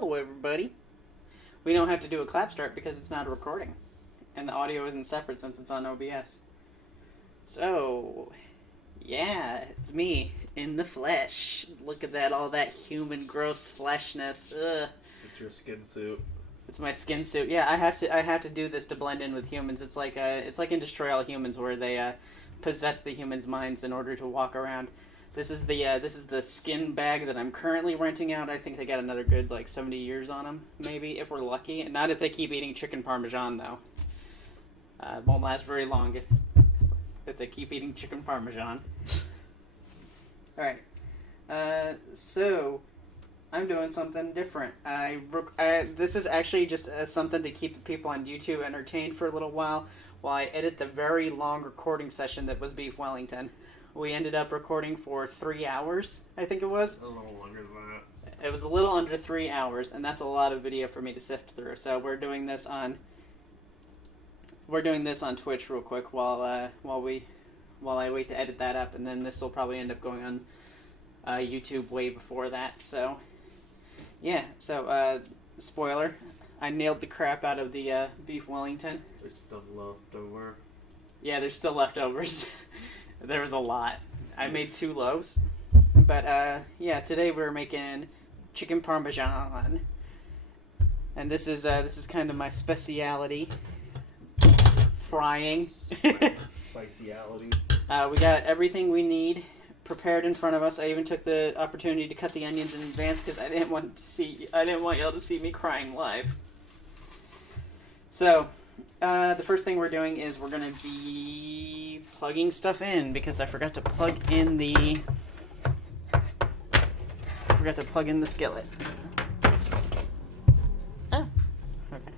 Hello, everybody. We don't have to do a clap start because it's not a recording. And the audio isn't separate since it's on OBS. So, yeah, it's me in the flesh. Look at that, all that human gross fleshness. Ugh. It's your skin suit. It's my skin suit. Yeah, I have to do this to blend in with humans. It's like in Destroy All Humans where they possess the humans' minds in order to walk around. This is the skin bag that I'm currently renting out. I think they got another good 70 years on them, maybe, if we're lucky. Not if they keep eating chicken Parmesan though. It won't last very long if they keep eating chicken Parmesan. All right. So I'm doing something different. This is actually just something to keep the people on YouTube entertained for a little while I edit the very long recording session that was Beef Wellington. We ended up recording for 3 hours, I think it was. A little longer than that. It was a little under 3 hours, and that's a lot of video for me to sift through. So we're doing this on Twitch real quick while I wait to edit that up, and then this will probably end up going on YouTube way before that. So yeah. So spoiler, I nailed the crap out of the Beef Wellington. There's still leftover. Yeah, there's still leftovers. There was a lot. I made 2 loaves. But, yeah, today we're making chicken Parmesan. And this is kind of my speciality. Frying. Spiciality. We got everything we need prepared in front of us. I even took the opportunity to cut the onions in advance because I didn't want y'all to see me crying live. So, the first thing we're doing is we're going to be plugging stuff in because I forgot to plug in the skillet. Oh, okay.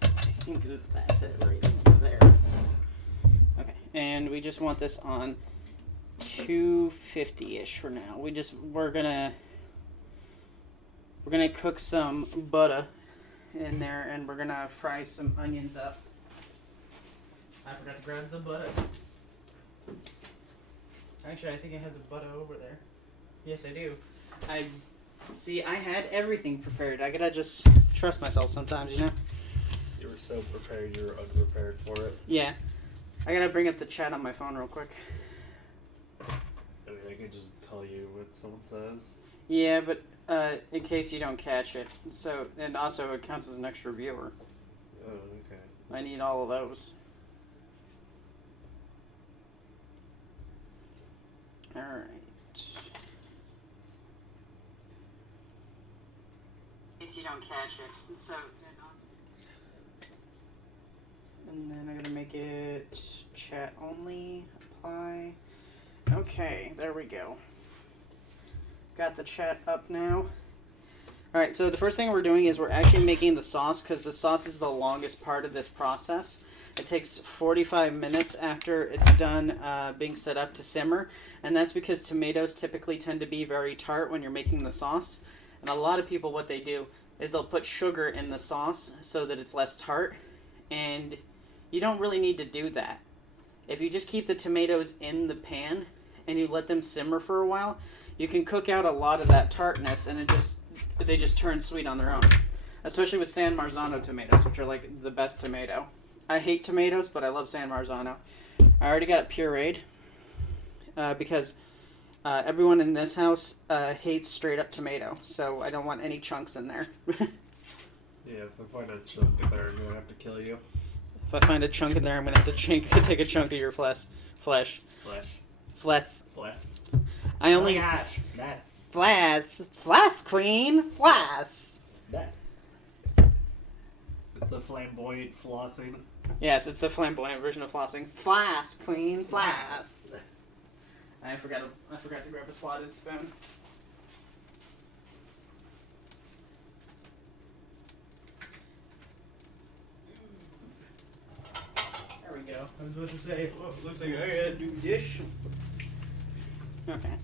I think that's it right there. Okay, and we just want this on 250-ish for now. We're gonna cook some butter in there, and we're gonna fry some onions up. I forgot to grab the butter. Actually, I think I have the butter over there. Yes, I do. I had everything prepared. I gotta just trust myself sometimes, you know? You were so prepared, you were unprepared for it. Yeah. I gotta bring up the chat on my phone real quick. I mean, I can just tell you what someone says. Yeah, but in case you don't catch it. So, and also it counts as an extra viewer. Oh, okay. I need all of those. Alright. In case you don't catch it. So, and then I'm gonna make it chat only. Apply. Okay, there we go. Got the chat up now. Alright, so the first thing we're doing is we're actually making the sauce because the sauce is the longest part of this process. It takes 45 minutes after it's done being set up to simmer, and that's because tomatoes typically tend to be very tart when you're making the sauce. And a lot of people, what they do is they'll put sugar in the sauce so that it's less tart, and you don't really need to do that. If you just keep the tomatoes in the pan and you let them simmer for a while, you can cook out a lot of that tartness, and they just turn sweet on their own. Especially with San Marzano tomatoes, which are like the best tomato. I hate tomatoes, but I love San Marzano. I already got it pureed because everyone in this house hates straight up tomato, so I don't want any chunks in there. Yeah, if I find a chunk in there, I'm gonna have to kill you. If I find a chunk in there, I'm gonna have to take a chunk of your flesh. Flesh. I only. Oh my gosh, that's. Flass queen, flass. It's the flamboyant flossing. Yes, it's the flamboyant version of flossing. Flass queen, flass. I forgot to grab a slotted spoon. There we go. I was about to say, oh, looks like I got a new dish. Okay.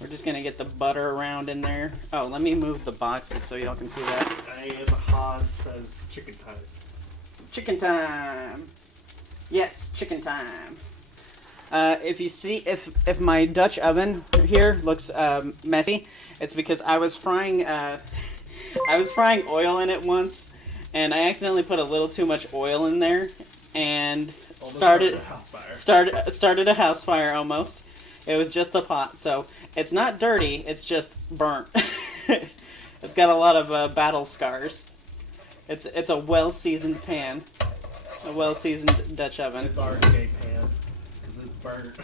We're just gonna get the butter around in there. Oh, let me move the boxes so y'all can see that. And Haas says chicken type. Chicken time. Yes, chicken time. If you see, if my Dutch oven here looks messy, it's because I was frying oil in it once, and I accidentally put a little too much oil in there, and started a house fire almost. It was just the pot, so it's not dirty. It's just burnt. It's got a lot of battle scars. It's a well seasoned pan, a well seasoned Dutch oven. It's our gay pan because it's burnt.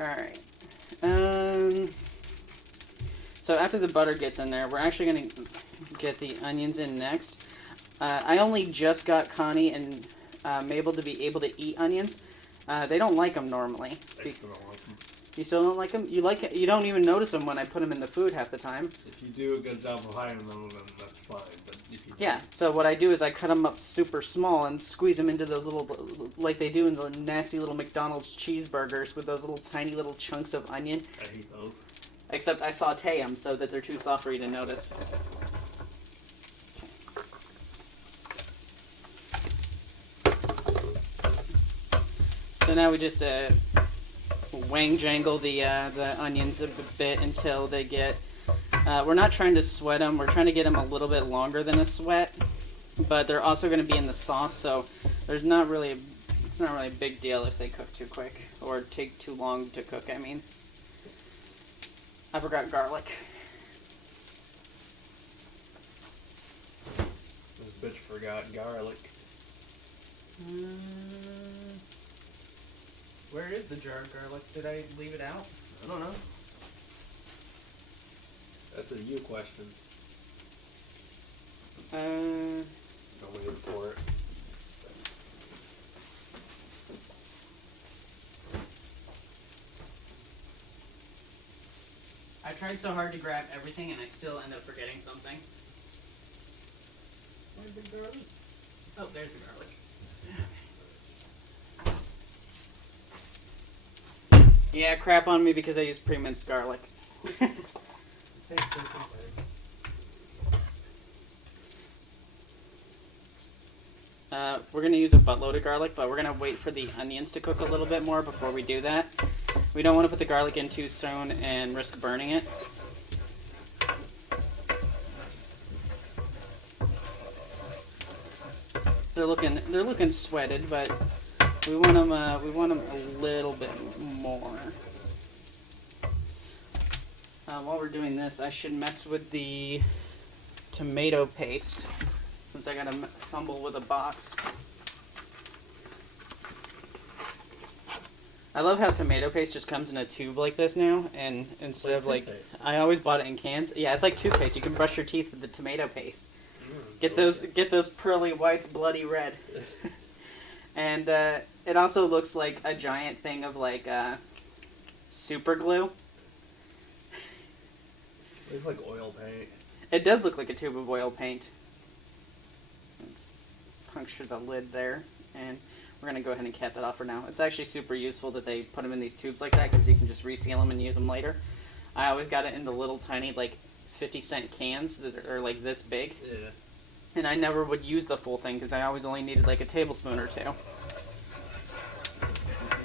All right. So after the butter gets in there, we're actually gonna get the onions in next. I only just got Connie and Mabel to be able to eat onions. They don't like them normally. I still don't like them. You still don't like them? You don't even notice them when I put them in the food half the time. If you do a good job of hiding them, then that's fine. But if you Yeah, so what I do is I cut them up super small and squeeze them into those little, like they do in the nasty little McDonald's cheeseburgers with those little tiny little chunks of onion. I hate those. Except I saute them so that they're too soft for you to notice. So now we just wang jangle the onions a bit until they get. We're not trying to sweat them. We're trying to get them a little bit longer than a sweat, but they're also going to be in the sauce. So it's not really a big deal if they cook too quick or take too long to cook. I mean, I forgot garlic. This bitch forgot garlic. Where is the jar of garlic? Did I leave it out? I don't know. That's a you question. Don't wait for it. I tried so hard to grab everything and I still end up forgetting something. Where's the garlic? Oh, there's the garlic. Yeah, crap on me because I used pre-minced garlic. We're going to use a buttload of garlic, but we're going to wait for the onions to cook a little bit more before we do that. We don't want to put the garlic in too soon and risk burning it. They're looking sweated, but we want them a little bit more. While we're doing this, I should mess with the tomato paste since I gotta fumble with a box. I love how tomato paste just comes in a tube like this now, and instead of like, I always bought it in cans. Yeah, it's like toothpaste. You can brush your teeth with the tomato paste. Get those pearly whites bloody red. And it also looks like a giant thing of like super glue. Looks like oil paint. It does look like a tube of oil paint. Let's puncture the lid there, and we're going to go ahead and cap that off for now. It's actually super useful that they put them in these tubes like that because you can just reseal them and use them later. I always got it in the little tiny like 50-cent cans that are like this big. Yeah. And I never would use the full thing because I always only needed like a tablespoon or two.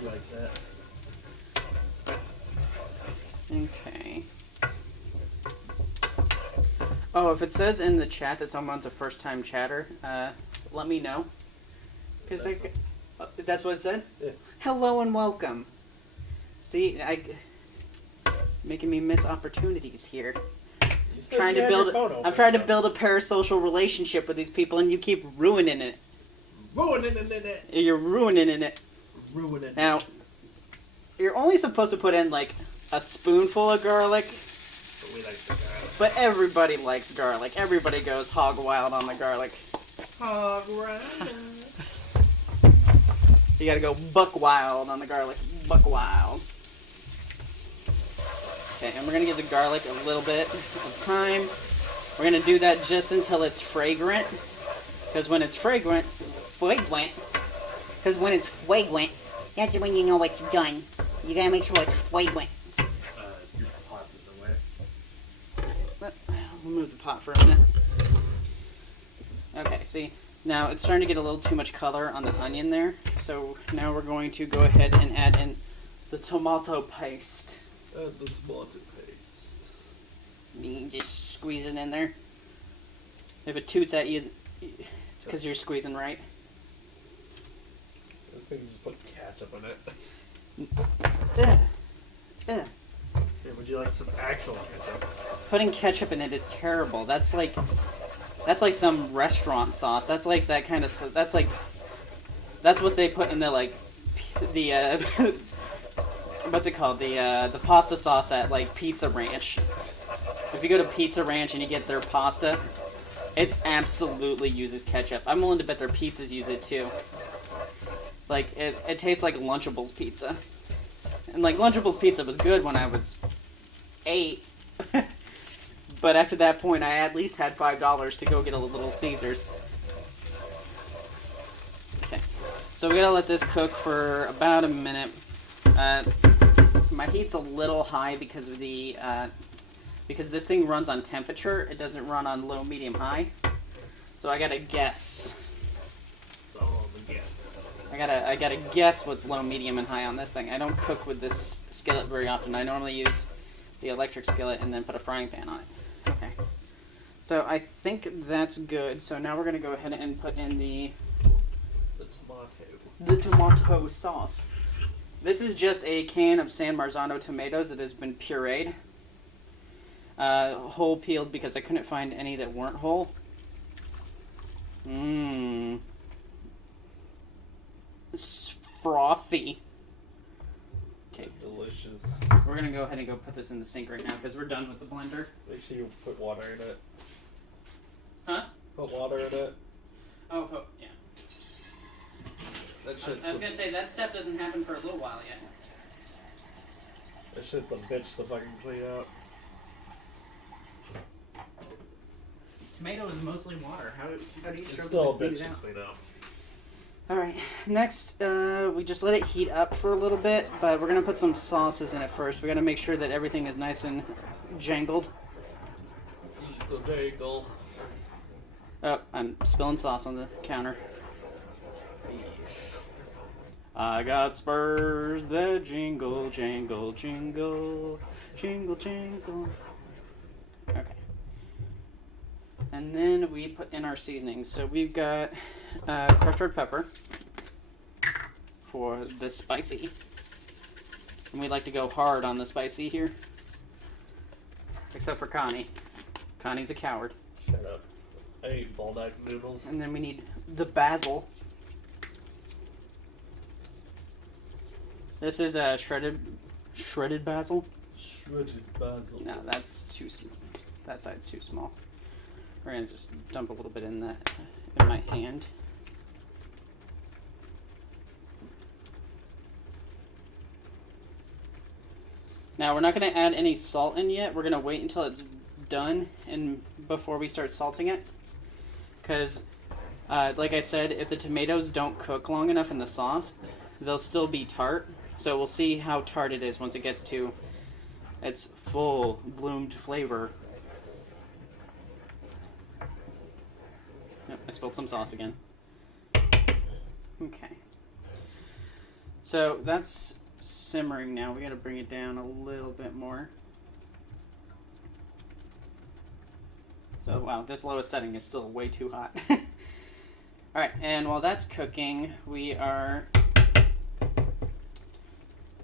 Like that. Okay. Oh, if it says in the chat that someone's a first-time chatter, let me know. Because that's what it said? Yeah. Hello and welcome. See, making me miss opportunities here. I'm trying to build a parasocial relationship with these people, and you keep ruining it. Ruining it. You're ruining it. Ruining it. Now, you're only supposed to put in like a spoonful of garlic. But we like the garlic. But everybody likes garlic. Everybody goes hog wild on the garlic. Hog wild. You gotta go buck wild on the garlic. Buck wild. Okay, and we're gonna give the garlic a little bit of time. We're gonna do that just until it's fragrant. Because when it's fragrant, that's when you know it's done. You gotta make sure it's fragrant. Your pot's in the way. We'll move the pot for a minute. Okay, see, now it's starting to get a little too much color on the onion there. So now we're going to go ahead and add in the tomato paste. Add the tomato paste. You can just squeeze it in there. If it toots at you, it's because you're squeezing right. I think you just put ketchup in it. Ugh. Ugh. Here, would you like some actual ketchup? Putting ketchup in it is terrible. That's like some restaurant sauce. That's like that kind of. That's what they put in the what's it called? The pasta sauce at like Pizza Ranch. If you go to Pizza Ranch and you get their pasta, it absolutely uses ketchup. I'm willing to bet their pizzas use it too. Like it tastes like Lunchables pizza. And like Lunchables pizza was good when I was 8. But after that point, I at least had $5 to go get a Little Caesars. Okay, so we gotta let this cook for about a minute. My heat's a little high because of the because this thing runs on temperature. It doesn't run on low, medium, high. So I gotta guess. It's all the guess. I gotta guess what's low, medium, and high on this thing. I don't cook with this skillet very often. I normally use the electric skillet and then put a frying pan on it. Okay. So I think that's good. So now we're gonna go ahead and put in the tomato sauce. This is just a can of San Marzano tomatoes that has been pureed. Whole peeled because I couldn't find any that weren't whole. Mmm. It's frothy. Okay. Delicious. We're gonna go ahead and go put this in the sink right now because we're done with the blender. Make sure you put water in it. Huh? Put water in it. Oh, yeah. That shit's I was gonna say that step doesn't happen for a little while yet. That shit's a bitch to fucking clean out. Tomato is mostly water. How do you It's struggle still a to clean bitch it to out? clean out. Alright, next, we just let it heat up for a little bit, but we're gonna put some sauces in it first. We gotta make sure that everything is nice and jangled. The jangle. Oh, I'm spilling sauce on the counter. I got spurs that jingle, jangle, jingle, jingle, jingle. Okay. And then we put in our seasonings. So we've got crushed red pepper for the spicy. And we like to go hard on the spicy here. Except for Connie. Connie's a coward. Shut up. I ate baldac noodles. And then we need the basil. This is shredded basil. Shredded basil. No, that's too small. That side's too small. We're gonna just dump a little bit in my hand. Now we're not gonna add any salt in yet. We're gonna wait until it's done and before we start salting it, because like I said, if the tomatoes don't cook long enough in the sauce, they'll still be tart. So we'll see how tart it is once it gets to its full bloomed flavor. Yep, I spilled some sauce again. Okay. So that's simmering now. We gotta bring it down a little bit more. So, wow, this lowest setting is still way too hot. Alright, and while that's cooking, we are...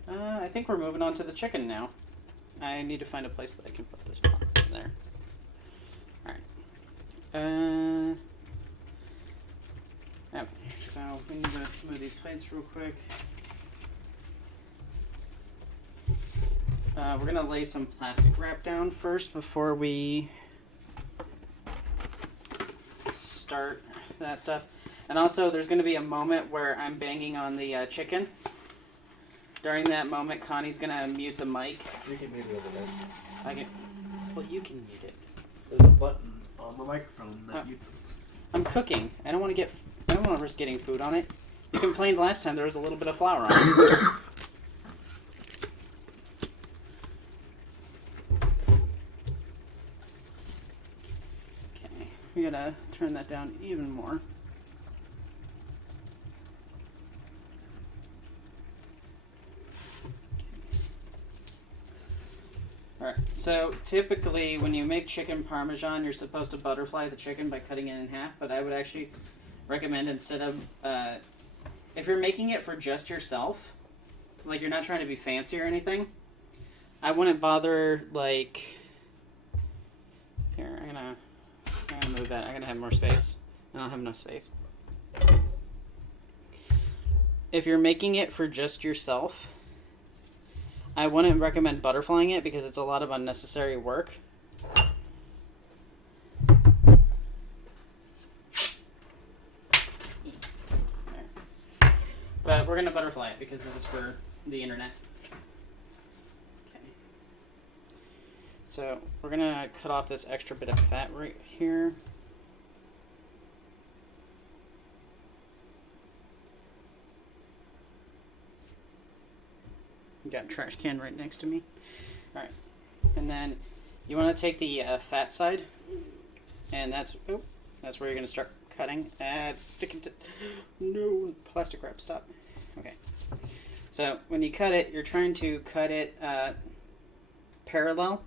I think we're moving on to the chicken now. I need to find a place that I can put this pot there. Alright. Okay, so we need to move these plates real quick. We're going to lay some plastic wrap down first before we start that stuff. And also, there's going to be a moment where I'm banging on the chicken. During that moment, Connie's going to mute the mic. You can mute it over there. I can... Well, you can mute it. There's a button on the microphone that mutes it. I'm cooking. I don't want to risk getting food on it. You complained last time there was a little bit of flour on it. Okay, we gotta turn that down even more. Alright, so typically when you make chicken Parmesan, you're supposed to butterfly the chicken by cutting it in half, but I would actually recommend instead of, if you're making it for just yourself, like you're not trying to be fancy or anything, I wouldn't bother, like, here, I'm gonna move that, I'm gonna have more space. I don't have enough space. If you're making it for just yourself, I wouldn't recommend butterflying it because it's a lot of unnecessary work. But we're going to butterfly it because this is for the internet. Okay. So we're going to cut off this extra bit of fat right here. Got a trash can right next to me. Alright. And then you want to take the fat side, and that's where you're going to start cutting. It's sticking to... No, plastic wrap, stop. Okay. So when you cut it, you're trying to cut it parallel,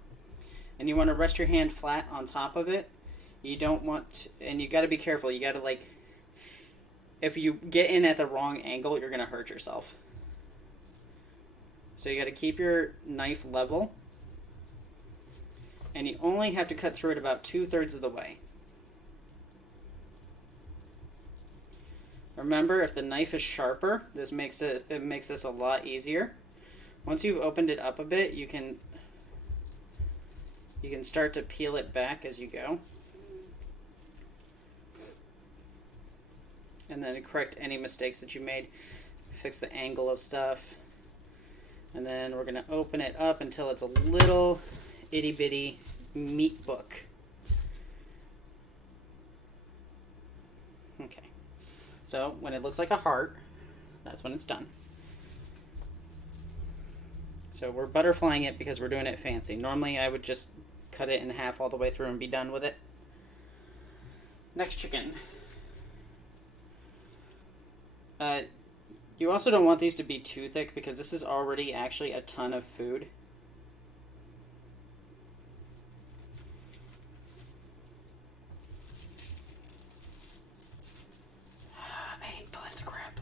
and you want to rest your hand flat on top of it. You don't want to, and you got to be careful. You got to, like, if you get in at the wrong angle, you're going to hurt yourself. So you got to keep your knife level, and you only have to cut through it about 2/3 of the way. Remember, if the knife is sharper, it makes this a lot easier. Once you've opened it up a bit, you can start to peel it back as you go, and then correct any mistakes that you made. Fix the angle of stuff. And then we're going to open it up until it's a little itty-bitty meat book. Okay. So when it looks like a heart, that's when it's done. So we're butterflying it because we're doing it fancy. Normally I would just cut it in half all the way through and be done with it. Next chicken. You also don't want these to be too thick because this is already actually a ton of food. I hate plastic wrap.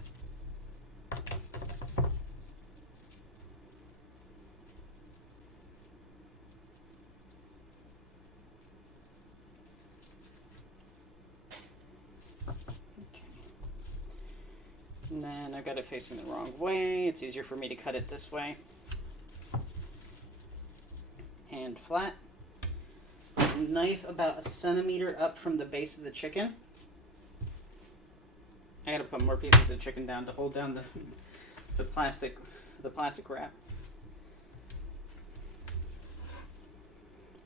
And then I've got it facing the wrong way. It's easier for me to cut it this way. Hand flat. Knife about 1 centimeter up from the base of the chicken. I gotta put more pieces of chicken down to hold down the plastic wrap.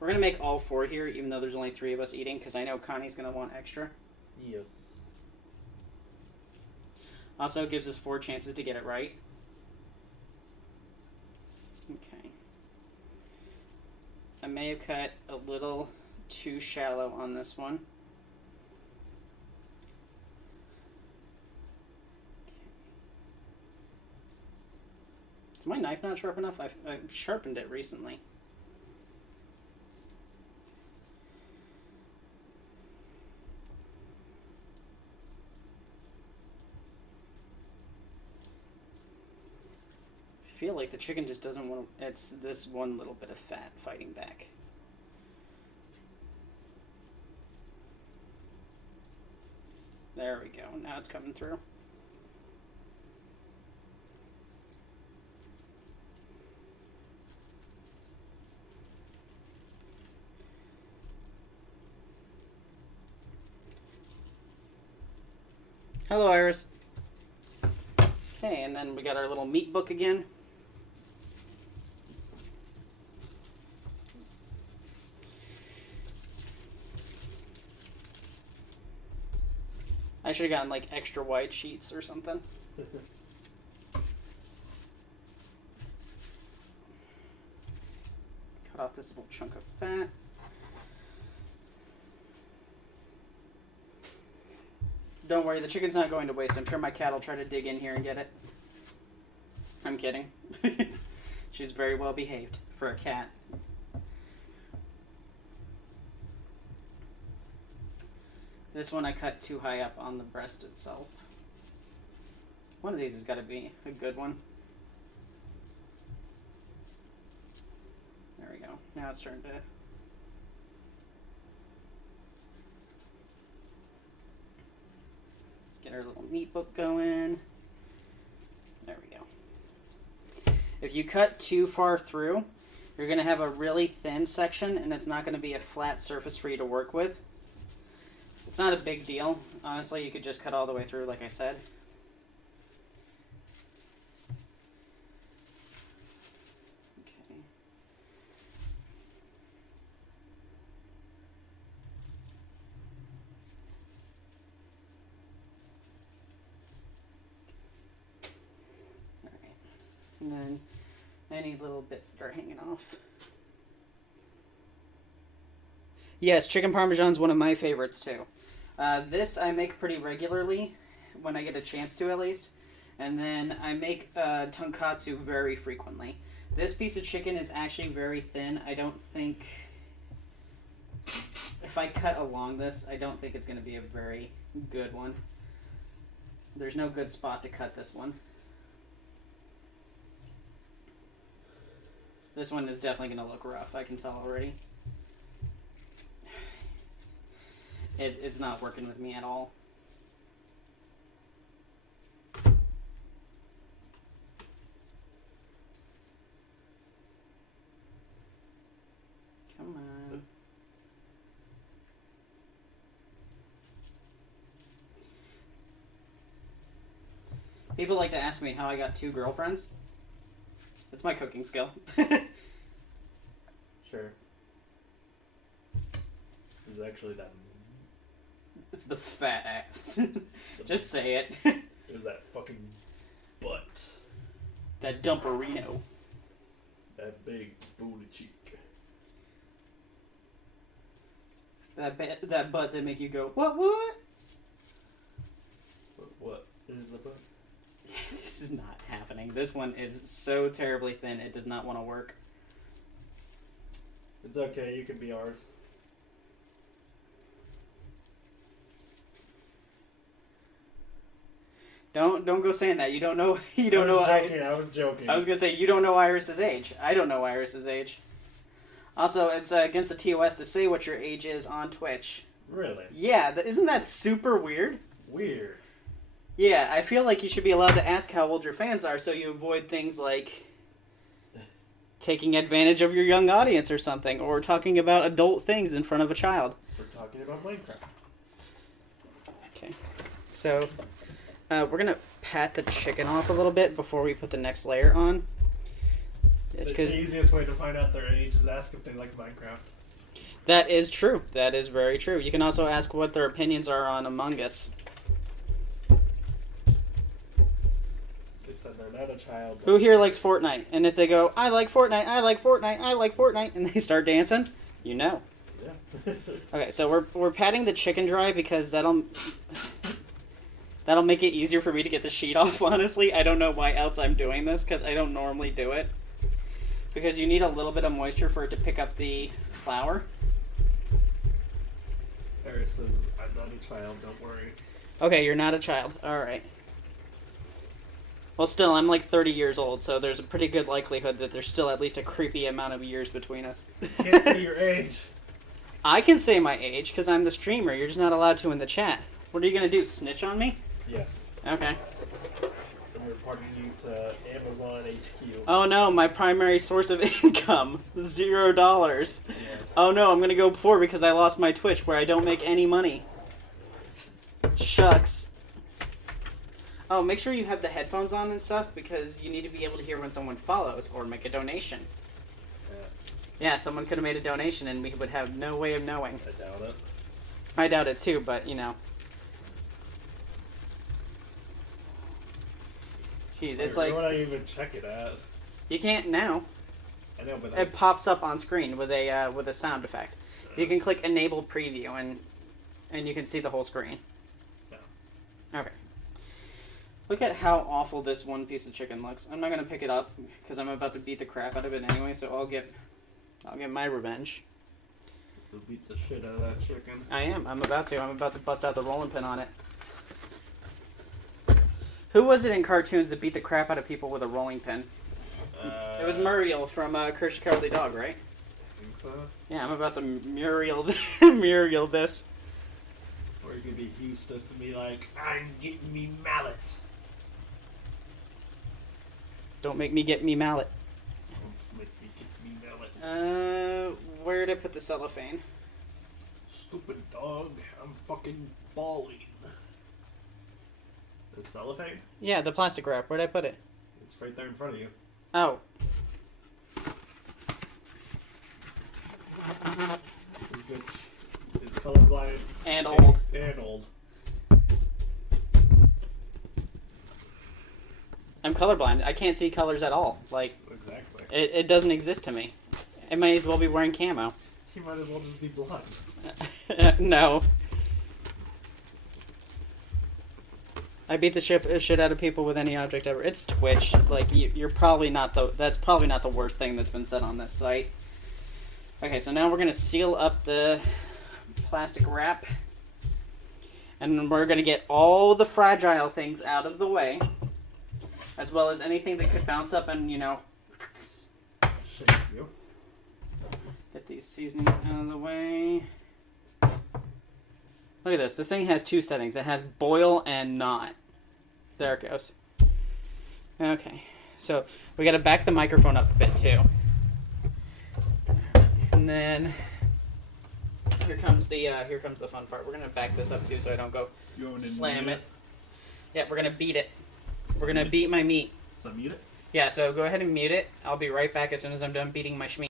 We're gonna make all 4 here, even though there's only 3 of us eating, because I know Connie's gonna want extra. Yes. Also gives us 4 chances to get it right. Okay. I may have cut a little too shallow on this one. Is my knife not sharp enough? I've sharpened it recently. I feel like the chicken just doesn't want to, it's this one little bit of fat fighting back. There we go. Now it's coming through. Hello, Iris. Okay, and then we got our little meat book again. I should have gotten like extra wide sheets or something. Cut off this little chunk of fat. Don't worry, the chicken's not going to waste. I'm sure my cat will try to dig in here and get it. I'm kidding. She's very well behaved for a cat. This one I cut too high up on the breast itself. One of these has got to be a good one. There we go. Now it's starting to... Get our little meat book going. There we go. If you cut too far through, you're going to have a really thin section and it's not going to be a flat surface for you to work with. It's not a big deal. Honestly, you could just cut all the way through, like I said. Okay. Alright. And then any little bits that are hanging off. Yes, chicken parmesan is one of my favorites too. This I make pretty regularly, when I get a chance to at least. And then I make tonkatsu very frequently. This piece of chicken is actually very thin. I don't think... If I cut along this, I don't think it's going to be a very good one. There's no good spot to cut this one. This one is definitely going to look rough, I can tell already. It's not working with me at all. Come on. People like to ask me how I got 2 girlfriends. It's my cooking skill. Sure. It's actually that... It's the fat ass. Just say it. It was that fucking butt. That dumperino. That big booty cheek. That butt that make you go, what? What is the butt? This is not happening. This one is so terribly thin, it does not want to work. It's okay, you can be ours. Don't go saying that. You don't know. I was joking. I was gonna say you don't know Iris's age. I don't know Iris's age. Also, it's against the TOS to say what your age is on Twitch. Really? Yeah, isn't that super weird? Weird. Yeah, I feel like you should be allowed to ask how old your fans are, so you avoid things like taking advantage of your young audience or something, or talking about adult things in front of a child. We're talking about Minecraft. Okay, so. We're going to pat the chicken off a little bit before we put the next layer on. The easiest way to find out their age is ask if they like Minecraft. That is true. That is very true. You can also ask what their opinions are on Among Us. They said they're not a child. Who here likes Fortnite? And if they go, I like Fortnite, I like Fortnite, I like Fortnite, and they start dancing, you know. Yeah. Okay, so we're patting the chicken dry because that'll make it easier for me to get the sheet off, honestly. I don't know why else I'm doing this, because I don't normally do it. Because you need a little bit of moisture for it to pick up the flour. Eris says, I'm not a child, don't worry. Okay, you're not a child. Alright. Well, still, I'm like 30 years old, so there's a pretty good likelihood that there's still at least a creepy amount of years between us. Can't say your age. I can say my age, because I'm the streamer. You're just not allowed to in the chat. What are you going to do, snitch on me? Yes. Okay. And we're reporting you to Amazon HQ. Oh no, my primary source of income. $0. Yes. Oh no, I'm gonna go poor because I lost my Twitch where I don't make any money. Shucks. Oh, make sure you have the headphones on and stuff because you need to be able to hear when someone follows or make a donation. Yeah, someone could have made a donation and we would have no way of knowing. I doubt it. I doubt it too, but you know. Jeez, it's like... Where would I even check it at? You can't now. I know, but... It pops up on screen with a sound effect. You can click Enable Preview and you can see the whole screen. No. Okay. Look at how awful this one piece of chicken looks. I'm not gonna pick it up because I'm about to beat the crap out of it anyway. So I'll get my revenge. You'll beat the shit out of that chicken. I am. I'm about to bust out the rolling pin on it. Who was it in cartoons that beat the crap out of people with a rolling pin? It was Muriel from Courage the Cowardly Dog, right? I think so. Yeah, I'm about to Muriel this. Or you could be Eustace and be like, I'm getting me mallet. Don't make me get me mallet. Don't make me get me mallet. Where did I put the cellophane? Stupid dog, I'm fucking balling. The cellophane? Yeah, the plastic wrap. Where'd I put it? It's right there in front of you. Oh. It's good. It's colorblind. And old. And old. I'm colorblind. I can't see colors at all. Like, Exactly. it doesn't exist to me. I might as well be wearing camo. You might as well just be blind. No. I beat the shit out of people with any object ever. It's Twitch. Like, you're probably not that's probably not the worst thing that's been said on this site. Okay, so now we're gonna seal up the plastic wrap. And we're gonna get all the fragile things out of the way. As well as anything that could bounce up and, Shit, you. get these seasonings out of the way. Look at this. This thing has two settings. It has boil and not. There it goes. Okay. So we got to back the microphone up a bit too. And then here comes the fun part. We're gonna back this up too, so I don't go slam it. Yeah, we're gonna beat it. We're gonna beat my meat. So mute it? Yeah. So go ahead and mute it. I'll be right back as soon as I'm done beating my schmeat.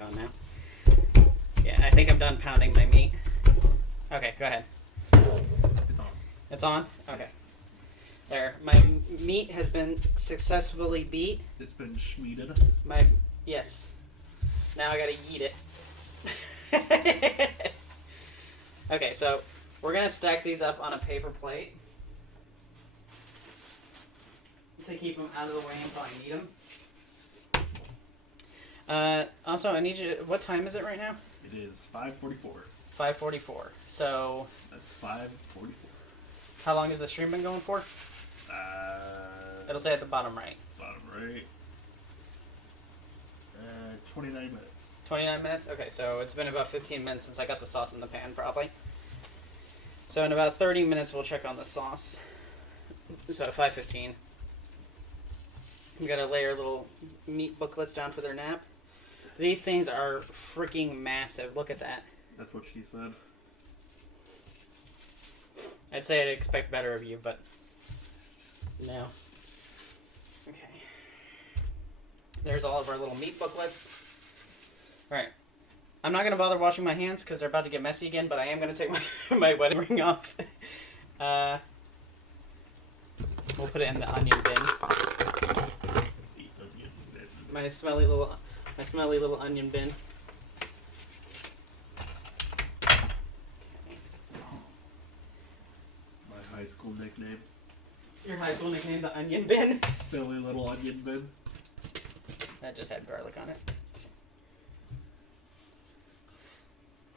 On now. Yeah, I think I'm done pounding my meat. Okay, go ahead. It's on. It's on? Okay. There. My meat has been successfully beat. It's been schmeated. Yes. Now I gotta eat it. Okay, so we're gonna stack these up on a paper plate to keep them out of the way until I need them. Also, I need you. What time is it right now? It is 5:44. 5:44. So. That's 5:44. How long has the stream been going for? It'll say at the bottom right. Bottom right. 29 minutes. 29 minutes? Okay, so it's been about 15 minutes since I got the sauce in the pan, probably. So in about 30 minutes, we'll check on the sauce. So at 5:15. We gotta lay our little meat booklets down for their nap. These things are freaking massive. Look at that. That's what she said. I'd say I'd expect better of you, but no. Okay. There's all of our little meat booklets. Alright. I'm not going to bother washing my hands because they're about to get messy again, but I am going to take my wedding ring off. We'll put it in the onion bin. My smelly little onion bin. My high school nickname. Your high school nickname, the onion bin? Smelly little onion bin. That just had garlic on it.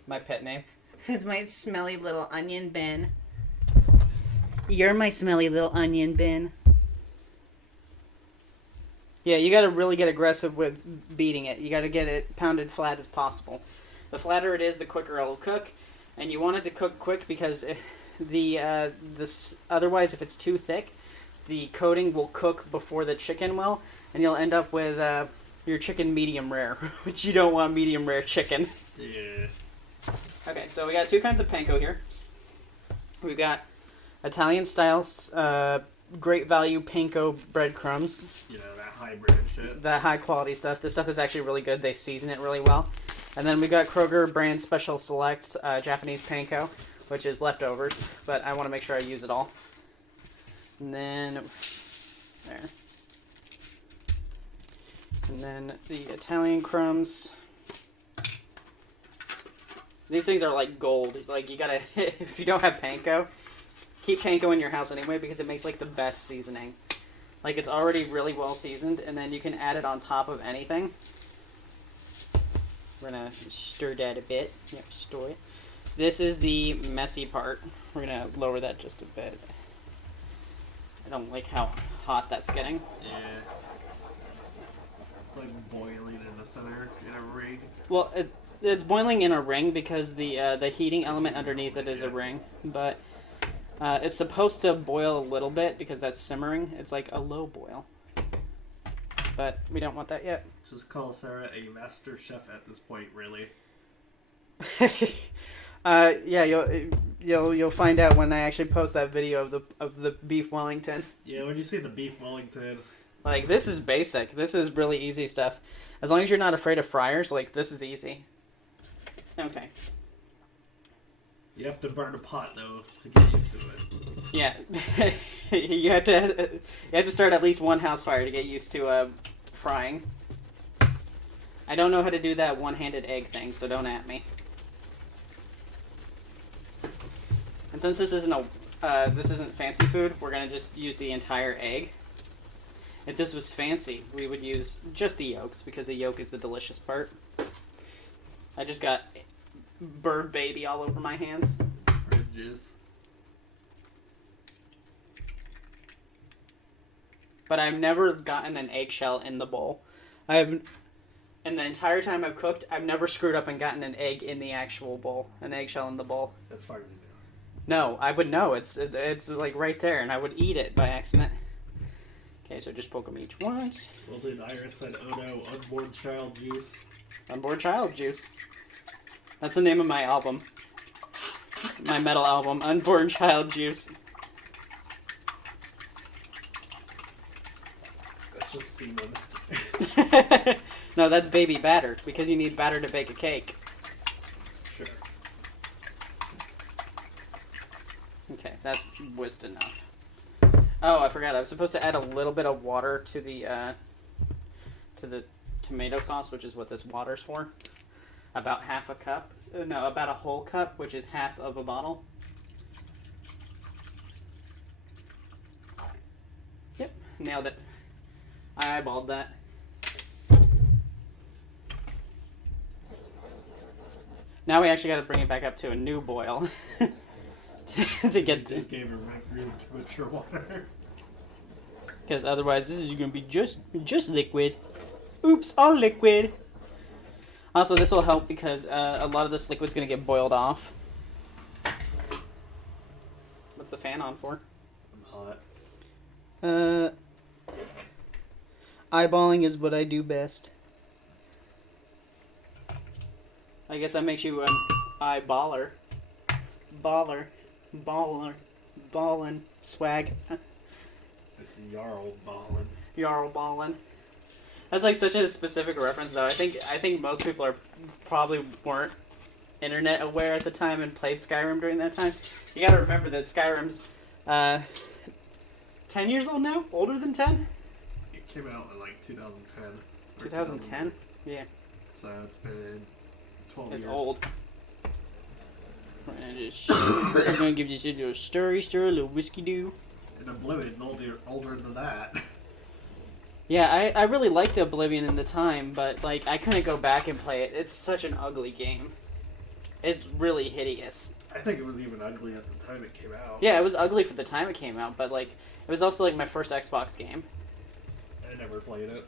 My pet name is my smelly little onion bin. You're my smelly little onion bin. Yeah, you gotta really get aggressive with beating it. You gotta get it pounded flat as possible. The flatter it is, the quicker it'll cook. And you want it to cook quick because otherwise, if it's too thick, the coating will cook before the chicken will, and you'll end up with your chicken medium rare, which you don't want medium rare chicken. Yeah. Okay, so we got two kinds of panko here. We've got Italian style, great value panko breadcrumbs. You know, that hybrid shit. The high quality stuff. This stuff is actually really good. They season it really well. And then we got Kroger brand special select Japanese panko, which is leftovers, but I want to make sure I use it all. And then there. And then the Italian crumbs. These things are like gold. Like, you gotta, if you don't have panko, keep panko in your house anyway because it makes like the best seasoning. Like, it's already really well seasoned, and then you can add it on top of anything. We're gonna stir that a bit. Yep, stir it. This is the messy part. We're gonna lower that just a bit. I don't like how hot that's getting. Yeah. It's like boiling in the center in a ring. Well, it's boiling in a ring because the heating element underneath it is a ring, but it's supposed to boil a little bit because that's simmering. It's like a low boil, but we don't want that yet. Just call Sera a master chef at this point, really. Yeah, you'll find out when I actually post that video of the beef Wellington. Yeah, when you see the beef Wellington. Like, this is basic. This is really easy stuff. As long as you're not afraid of fryers, like, this is easy. Okay. You have to burn a pot though to get used to it. Yeah, you have to start at least one house fire to get used to frying. I don't know how to do that one-handed egg thing, so don't at me. And since this isn't this isn't fancy food, we're gonna just use the entire egg. If this was fancy, we would use just the yolks because the yolk is the delicious part. I just got bird baby all over my hands. Fridges. But I've never gotten an eggshell in the bowl. In the entire time I've cooked, I've never screwed up and gotten an egg in the actual bowl. An eggshell in the bowl. That's fine to do. No, I would know. It's like right there, and I would eat it by accident. Okay, so just poke them each once. Well, dude, Iris said, "Oh no, unborn child juice." Unborn child juice. That's the name of my album. My metal album, Unborn Child Juice. That's just semen. No, that's baby batter, because you need batter to bake a cake. Sure. Okay, that's whisked enough. Oh, I forgot. I was supposed to add a little bit of water to the tomato sauce, which is what this water's for. About half a cup. No, about a whole cup, which is half of a bottle. Yep, nailed it. I eyeballed that. Now we actually got to bring it back up to a new boil to get. Just gave her really mature water. Because otherwise, this is going to be just liquid. Oops, all liquid. Also, this will help because a lot of this liquid's going to get boiled off. What's the fan on for? I'm hot. Eyeballing is what I do best. I guess that makes you an eyeballer. Baller. Baller. Ballin'. Swag. It's Jarl ballin'. Jarl ballin'. That's like such a specific reference, though. I think most people probably weren't internet aware at the time and played Skyrim during that time. You gotta remember that Skyrim's 10 years old now? Older than 10? It came out in like 2010. 2010? Yeah. So it's been 12 years. It's old. We're gonna give this a little stir, a little whiskey do. And Oblivion's older than that. Yeah, I really liked Oblivion in the time, but like I couldn't go back and play it. It's such an ugly game. It's really hideous. I think it was even ugly at the time it came out. Yeah, it was ugly for the time it came out, but like it was also like my first Xbox game. I never played it.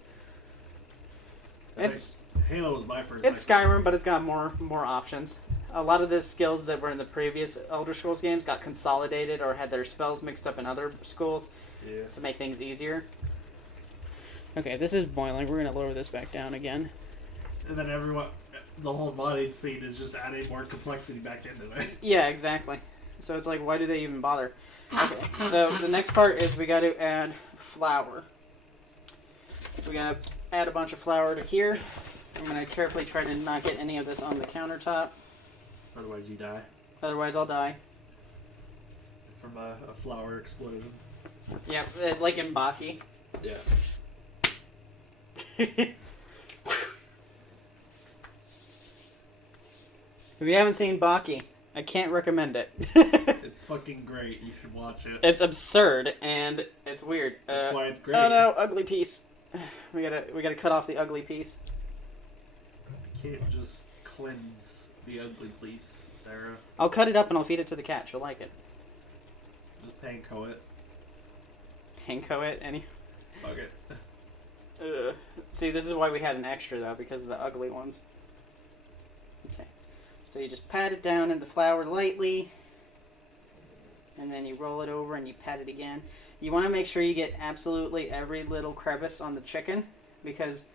Halo was my first. It's Skyrim, but it's got more options. A lot of the skills that were in the previous Elder Scrolls games got consolidated or had their spells mixed up in other schools to make things easier. Okay, this is boiling. We're going to lower this back down again. And then the whole modding scene is just adding more complexity back into it. Yeah, exactly. So it's like, why do they even bother? Okay, so the next part is we got to add flour. We got to add a bunch of flour to here. I'm going to carefully try to not get any of this on the countertop. Otherwise you die. Otherwise I'll die. From a flour explosion. Yeah, like in Baki. Yeah. If you haven't seen Baki, I can't recommend it. It's fucking great. You should watch it. It's absurd and it's weird. That's why it's great. Oh no, ugly piece. We gotta cut off the ugly piece. You can't just cleanse the ugly piece, Sarah. I'll cut it up and I'll feed it to the cat. She'll like it. Just panko it. Panko it? Fuck it. See, this is why we had an extra though, because of the ugly ones. Okay. So you just pat it down in the flour lightly, and then you roll it over and you pat it again. You want to make sure you get absolutely every little crevice on the chicken, because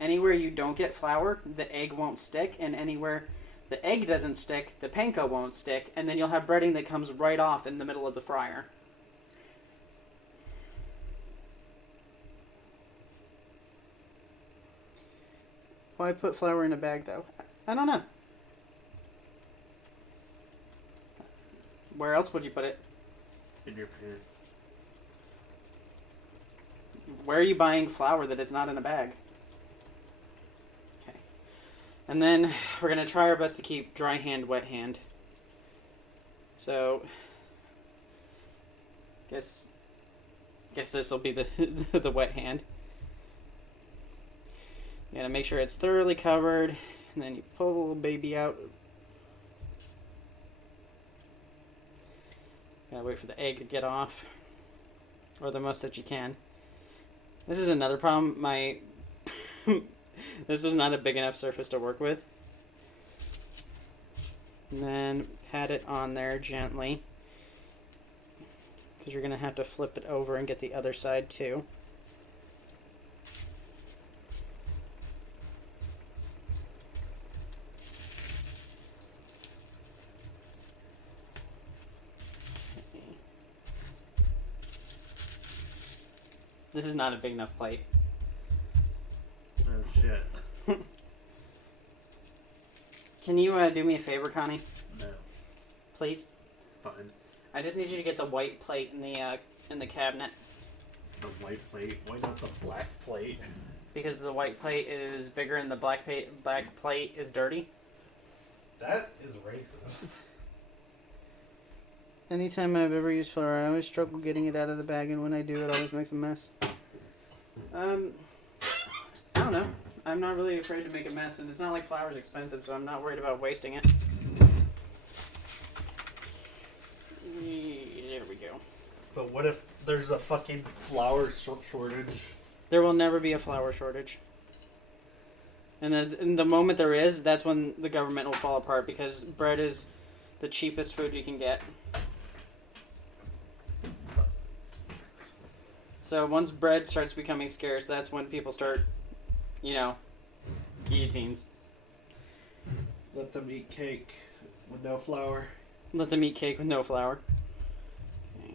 anywhere you don't get flour, the egg won't stick, and anywhere the egg doesn't stick, the panko won't stick, and then you'll have breading that comes right off in the middle of the fryer. Why put flour in a bag, though? I don't know. Where else would you put it? In your pants. Where are you buying flour that it's not in a bag? Okay. And then we're going to try our best to keep dry hand, wet hand. So, guess this will be the the wet hand. You gotta make sure it's thoroughly covered, and then you pull the little baby out. Gotta wait for the egg to get off, or the most that you can. This is another problem. This was not a big enough surface to work with. And then pat it on there gently, because you're gonna have to flip it over and get the other side too. This is not a big enough plate. Oh shit. Can you do me a favor, Connie? No. Please? Fine. I just need you to get the white plate in the cabinet. The white plate? Why not the black plate? Because the white plate is bigger and the black plate is dirty. That is racist. Anytime I've ever used flour, I always struggle getting it out of the bag, and when I do, it always makes a mess. I don't know. I'm not really afraid to make a mess, and it's not like flour's expensive, so I'm not worried about wasting it. There we go. But what if there's a fucking flour shortage? There will never be a flour shortage. And the moment there is, that's when the government will fall apart, because bread is the cheapest food you can get. So once bread starts becoming scarce, that's when people start, guillotines. Let them eat cake with no flour. Let them eat cake with no flour. Okay.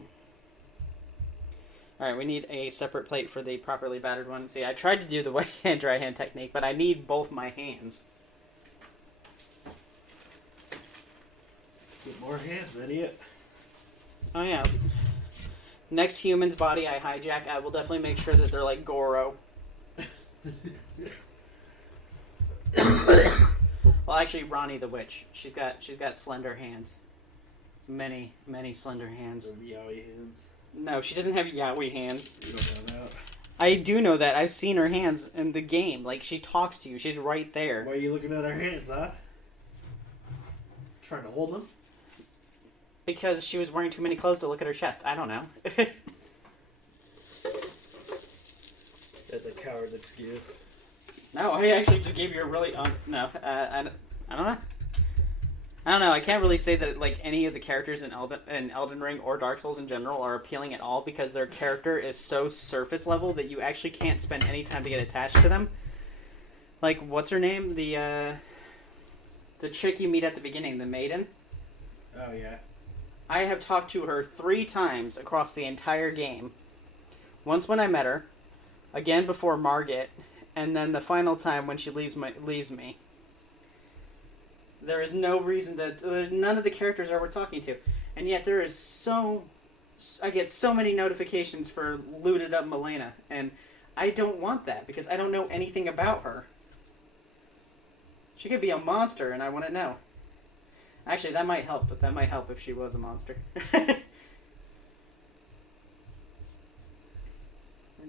Alright, we need a separate plate for the properly battered one. See, I tried to do the wet hand, dry hand technique, but I need both my hands. Get more hands, idiot. Oh yeah. Next human's body I hijack, I will definitely make sure that they're like Goro. Well, actually, Ronnie the Witch. She's got slender hands. Many slender hands. Yaoi hands. No, she doesn't have yaoi hands. You don't know that. I do know that. I've seen her hands in the game. Like, she talks to you. She's right there. Why are you looking at her hands, huh? Trying to hold them? Because she was wearing too many clothes to look at her chest. I don't know. That's a coward's excuse. No, I actually just gave you a really... no, I don't know. I don't know. I can't really say that like any of the characters in Elden Ring or Dark Souls in general are appealing at all, because their character is so surface level that you actually can't spend any time to get attached to them. Like, what's her name? The chick you meet at the beginning, the maiden. Oh, yeah. I have talked to her 3 times across the entire game. Once when I met her, again before Margit, and then the final time when she leaves me. There is no reason to... none of the characters are worth talking to. And yet there is so... I get so many notifications for looted up Milena, and I don't want that because I don't know anything about her. She could be a monster and I wouldn't know. Actually, that might help, but that might help if she was a monster. I'm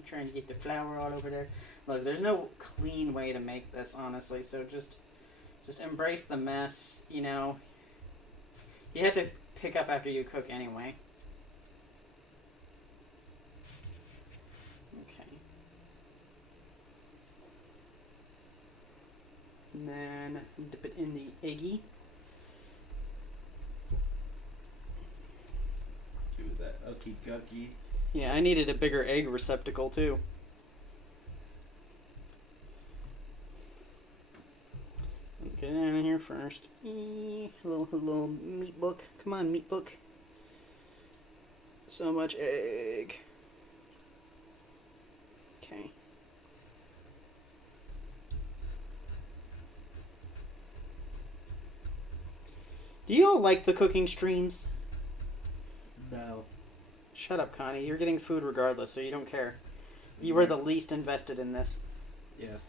trying to get the flour all over there. Look, there's no clean way to make this, honestly, so just embrace the mess, you know. You have to pick up after you cook anyway. Okay. And then dip it in the eggy. Do that ucky gucky. Yeah, I needed a bigger egg receptacle too. Let's get it out of here first. Little meat book. Come on, meat book. So much egg. Okay. Do you all like the cooking streams? No. Shut up, Connie. You're getting food regardless, so you don't care. You were the least invested in this. Yes.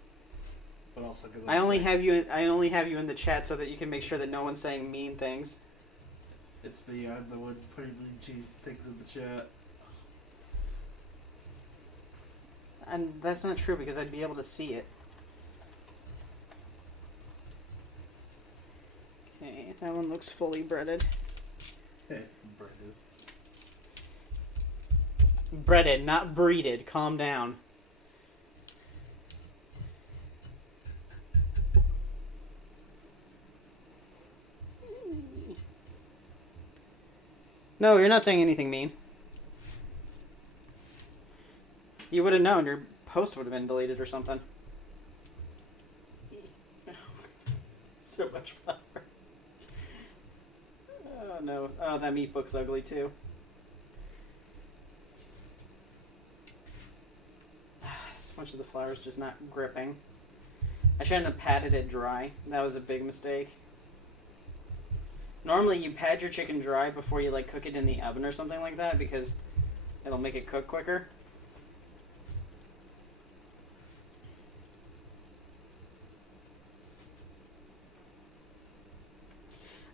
But also because I only have you in the chat so that you can make sure that no one's saying mean things. It's me. I'm the one putting cheap things in the chat. And that's not true because I'd be able to see it. Okay, that one looks fully breaded. Hey, breaded. Breaded, not breeded. Calm down. No, you're not saying anything mean. You would have known. Your post would have been deleted or something. So much flour. Oh no. Oh, that meat book's ugly too. So much of the flour's just not gripping. I shouldn't have patted it dry. That was a big mistake. Normally you pad your chicken dry before you like cook it in the oven or something like that because it'll make it cook quicker.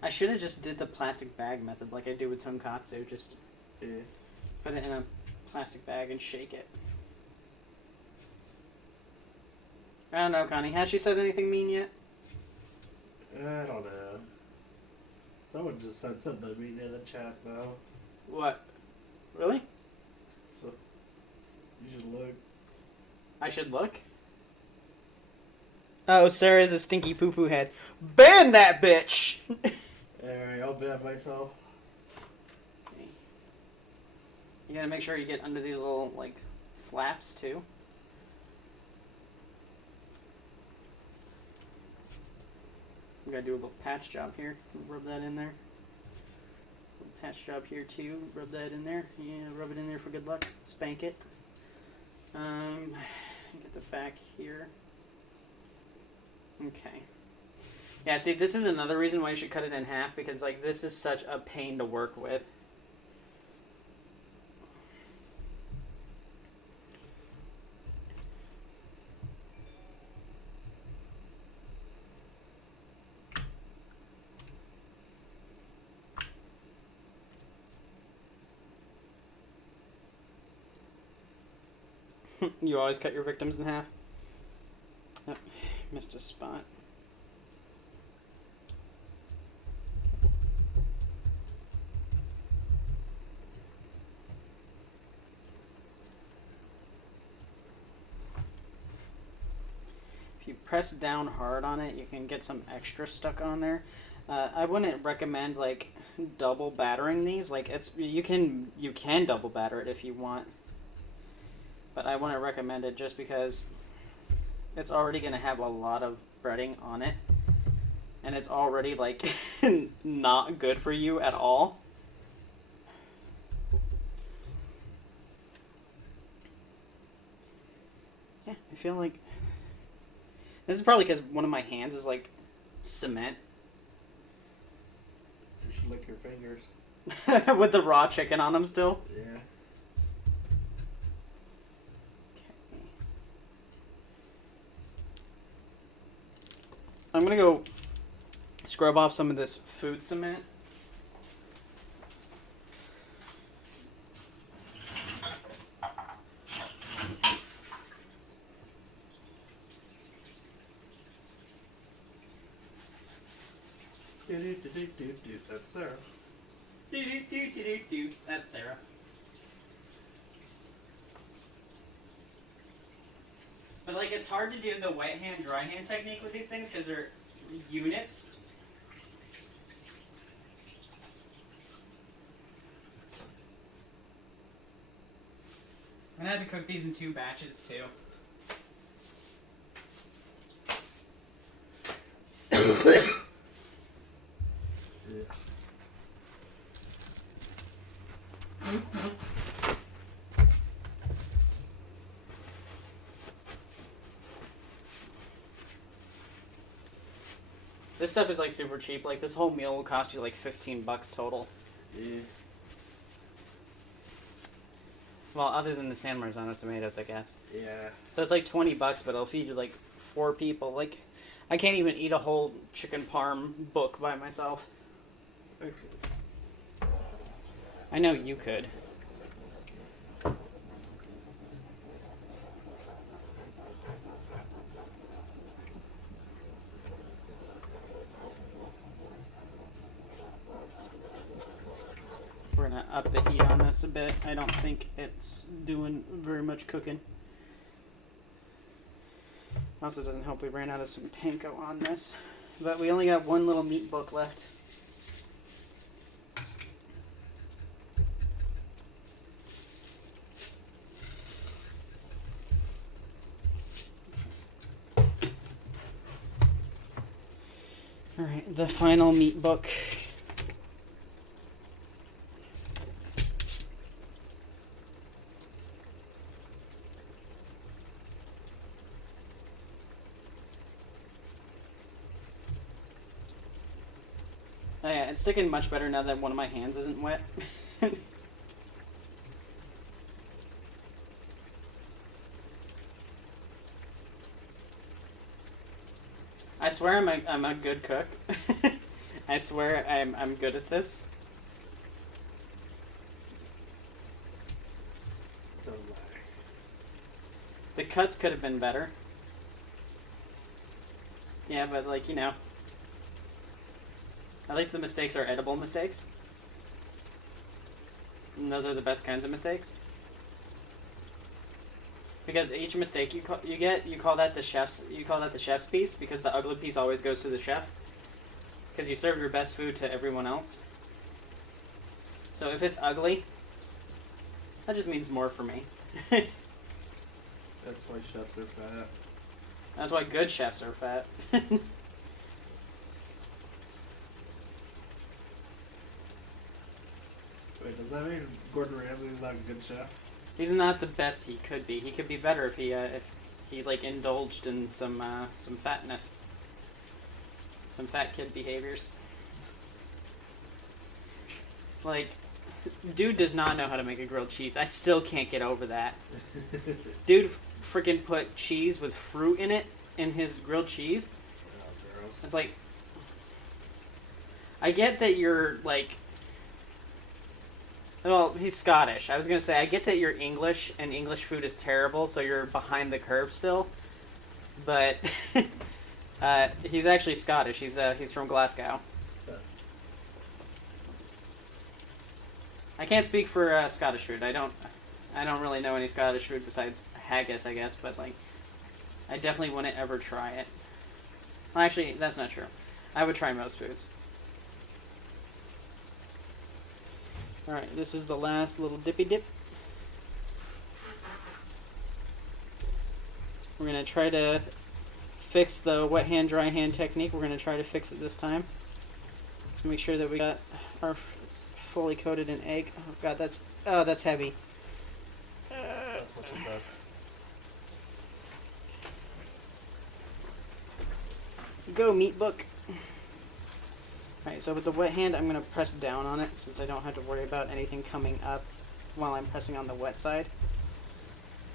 I should have just did the plastic bag method like I do with tonkatsu. Just put it in a plastic bag and shake it. I don't know, Connie. Has she said anything mean yet? I don't know. Someone just said something mean in the chat now. What? Really? So, you should look. I should look? Oh, Sarah's a stinky poo-poo head. Ban that bitch! Alright, I'll ban myself. Okay. You gotta make sure you get under these little, like, flaps, too. We gotta do a little patch job here. Rub that in there. Little patch job here, too. Rub that in there. Yeah, rub it in there for good luck. Spank it. Get the back here. Okay. Yeah, see, this is another reason why you should cut it in half, because, like, this is such a pain to work with. You always cut your victims in half? Oh, missed a spot. If you press down hard on it, you can get some extra stuck on there. I wouldn't recommend like double battering these. Like you can double batter it if you want. But I wouldn't recommend it just because it's already going to have a lot of breading on it. And it's already, like, not good for you at all. Yeah, I feel like this is probably because one of my hands is like cement. You should lick your fingers. With the raw chicken on them still. Yeah. I'm gonna go scrub off some of this food cement. That's Sera. That's Sera. But like, it's hard to do the wet hand, dry hand technique with these things because they're units. I'm gonna have to cook these in 2 batches too. Yeah. This stuff is like super cheap. Like this whole meal will cost you like $15 total. Yeah. Well, other than the San Marzano tomatoes, I guess. Yeah. So it's like $20, but it'll feed you like 4 people. Like, I can't even eat a whole chicken parm book by myself. Okay. I know you could. We're gonna up the heat on this a bit. I don't think it's doing very much cooking. Also doesn't help we ran out of some panko on this. But we only got 1 little meat book left. Alright, the final meat book. Oh yeah, it's sticking much better now that one of my hands isn't wet. I swear I'm a good cook. I swear I'm good at this. Don't lie. The cuts could have been better. Yeah, but like, you know. At least the mistakes are edible mistakes. And those are the best kinds of mistakes. Because each mistake you call that the chef's piece, because the ugly piece always goes to the chef. Because you served your best food to everyone else. So if it's ugly, that just means more for me. That's why chefs are fat. That's why good chefs are fat. Wait, does that mean Gordon Ramsay's not a good chef? He's not the best he could be. He could be better if he like indulged in some fatness, some fat kid behaviors. Like, dude does not know how to make a grilled cheese. I still can't get over that. Dude freaking put cheese with fruit in it in his grilled cheese. Oh, gross. It's like, I get that you're like. Well, he's Scottish. I was gonna say, I get that you're English, and English food is terrible, so you're behind the curve still. But he's actually Scottish. He's from Glasgow. I can't speak for Scottish food. I don't really know any Scottish food besides haggis, I guess. But like, I definitely wouldn't ever try it. Well, actually, that's not true. I would try most foods. Alright, this is the last little dippy dip. We're going to try to fix the wet hand, dry hand technique. We're going to try to fix it this time. Let's make sure that we got our fully coated in egg. Oh god, that's heavy. That's what she said. go, meat book. Alright, so with the wet hand, I'm going to press down on it since I don't have to worry about anything coming up while I'm pressing on the wet side.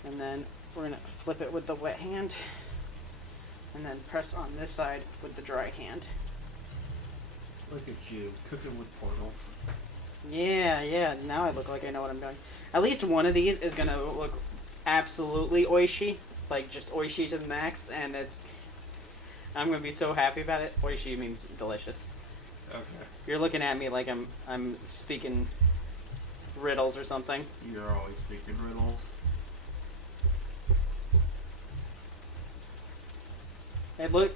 And then we're going to flip it with the wet hand and then press on this side with the dry hand. Look at you, cooking with portals. Yeah, now I look like I know what I'm doing. At least one of these is going to look absolutely oishi, like just oishi to the max, and I'm going to be so happy about it. Oishi means delicious. Okay. You're looking at me like I'm speaking riddles or something. You're always speaking riddles.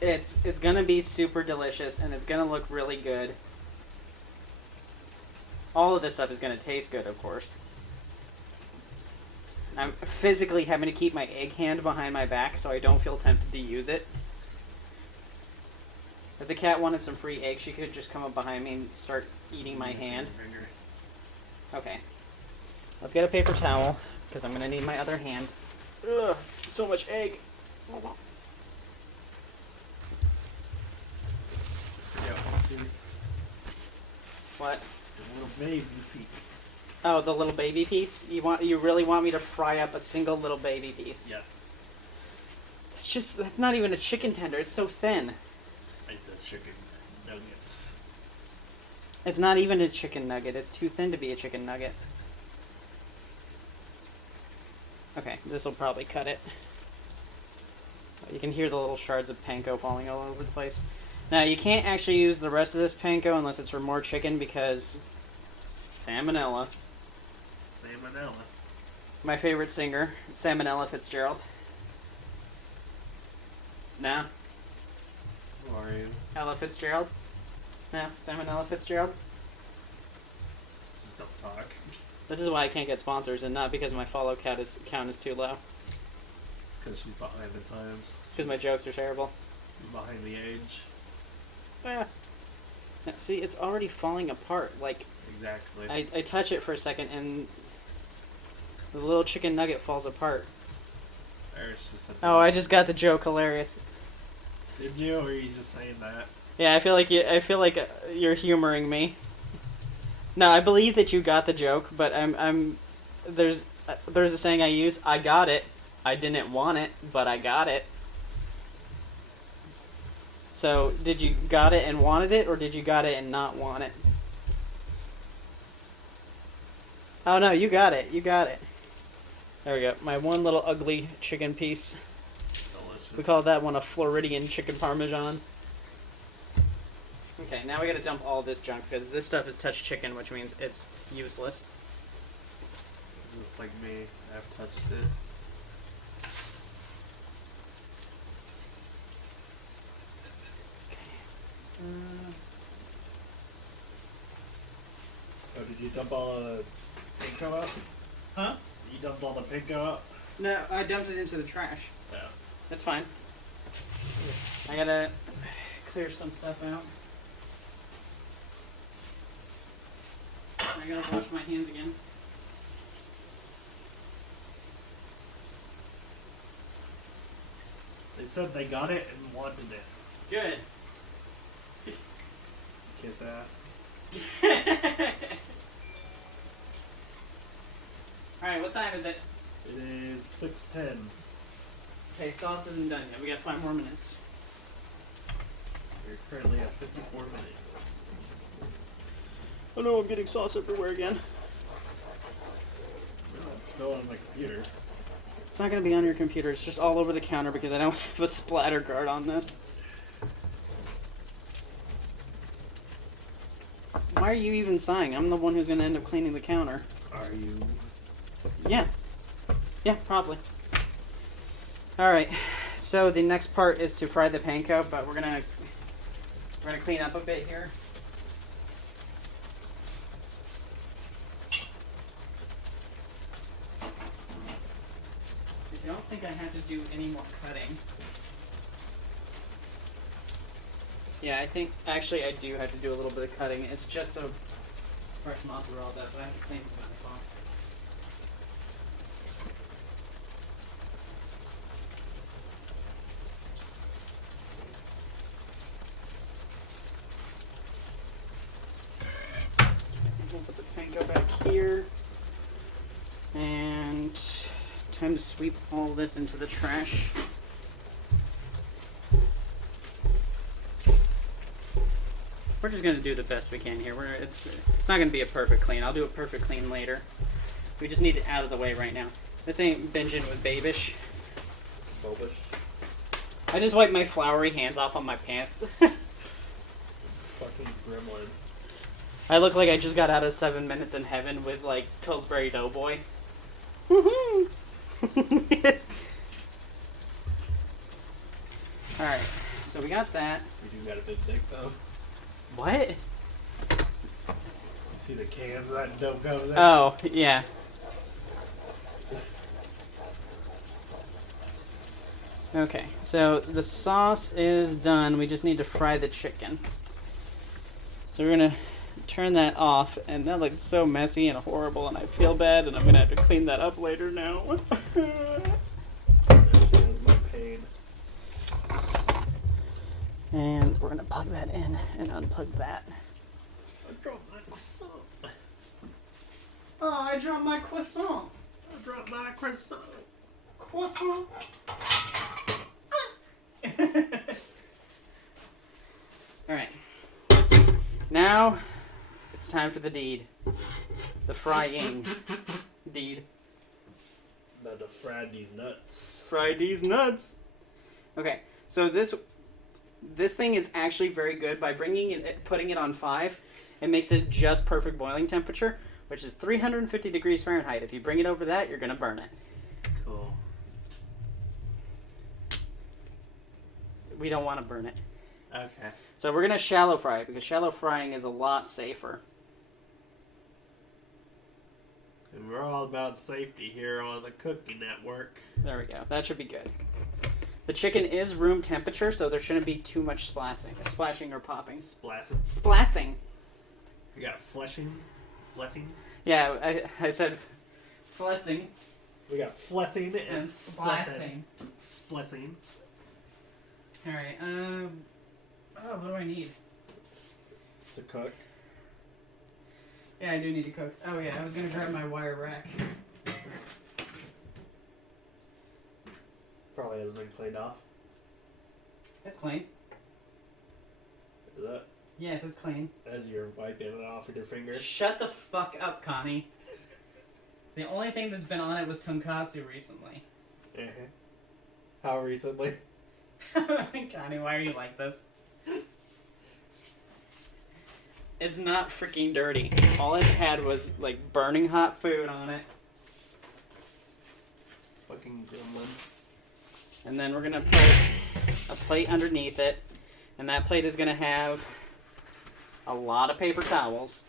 It's gonna be super delicious and it's gonna look really good. All of this stuff is gonna taste good, of course. I'm physically having to keep my egg hand behind my back so I don't feel tempted to use it. If the cat wanted some free eggs, she could just come up behind me and start eating my hand. Okay. Let's get a paper towel, because I'm going to need my other hand. Ugh, so much egg. What? The little baby piece. Oh, the little baby piece? You really want me to fry up a single little baby piece? Yes. That's not even a chicken tender. It's so thin. It's a chicken nuggets. It's not even a chicken nugget. It's too thin to be a chicken nugget. Okay, this will probably cut it. You can hear the little shards of panko falling all over the place. Now, you can't actually use the rest of this panko unless it's for more chicken because salmonella. Salmonella. My favorite singer, Salmonella Fitzgerald. No? Who are you? Ella Fitzgerald? No? Salmonella Fitzgerald? Just don't talk. This is why I can't get sponsors and not because my follow count is too low. It's because she's behind the times. It's because my jokes are terrible. Behind the age. Yeah. See, it's already falling apart. Like, Exactly. I touch it for a second and the little chicken nugget falls apart. There's just a Oh, I just got the joke. Hilarious. Did you, or are you just saying that? Yeah, I feel like you're humoring me. No, I believe that you got the joke, but there's a saying I use. I got it. I didn't want it, but I got it. So, did you got it and wanted it, or did you got it and not want it? Oh no, you got it. You got it. There we go. My one little ugly chicken piece. Delicious. We call that one a Floridian chicken Parmesan. Okay, now we gotta dump all this junk because this stuff is touched chicken, which means it's useless. Just like me, I've touched it. Oh, did you dump all the panko out? Huh? You dumped all the panko out? No, I dumped it into the trash. Yeah. That's fine. I gotta clear some stuff out. I gotta wash my hands again. They said they got it and wanted it. Good. Kiss ass. Alright, what time is it? It is 6:10. Okay, sauce isn't done yet. We got 5 more minutes. We're currently at 54 minutes. Oh no, I'm getting sauce everywhere again. It's still on my computer. It's not gonna be on your computer. It's just all over the counter because I don't have a splatter guard on this. Why are you even sighing? I'm the one who's gonna end up cleaning the counter. Are you? Yeah. Yeah, probably. Alright, so the next part is to fry the panko, but we're gonna clean up a bit here. I don't think I have to do any more cutting. Yeah, I think, actually I do have to do a little bit of cutting. It's just the fresh mozzarella, so I have to clean it off. Time to sweep all this into the trash. We're just gonna do the best we can here. It's not gonna be a perfect clean. I'll do a perfect clean later. We just need it out of the way right now. This ain't binging with babish. Bulbish. I just wiped my floury hands off on my pants. Fucking gremlin. I look like I just got out of 7 Minutes in Heaven with, like, Pillsbury Doughboy. Woohoo! Alright, so we got that. You do got a big dick, though. What? You see the cans of that dope goes there? Oh, yeah. Okay, so the sauce is done. We just need to fry the chicken. So we're going to turn that off, and that looks so messy and horrible, and I feel bad, and I'm going to have to clean that up later now. That is my pain. And we're going to plug that in and unplug that. I dropped my croissant. Oh, I dropped my croissant. I dropped my croissant. Croissant. Alright. Now, it's time for the deed. The frying deed. About to fry these nuts. Fry these nuts. Okay, so this thing is actually very good. By putting it on 5, it makes it just perfect boiling temperature, which is 350 degrees Fahrenheit. If you bring it over that, you're gonna burn it. Cool. We don't want to burn it. Okay. So we're gonna shallow fry it because shallow frying is a lot safer. And we're all about safety here on the Cooking Network. There we go. That should be good. The chicken is room temperature, so there shouldn't be too much splashing or popping. Splashing. Splashing. We got fleshing. Flessing. Yeah, I said flessing. We got flessing and splashing. Splessing. Alright, what do I need? To cook. Yeah, I do need to cook. Oh yeah, I was gonna grab my wire rack. Probably hasn't been cleaned off. It's clean. Is that Yes, it's clean. as you're wiping it off with your fingers? Shut the fuck up, Connie. The only thing that's been on it was tonkatsu recently. Uh-huh. How recently? Connie, why are you like this? It's not freaking dirty. All it had was, like, burning hot food on it. Fucking gremlin. And then we're gonna put a plate underneath it. And that plate is gonna have a lot of paper towels.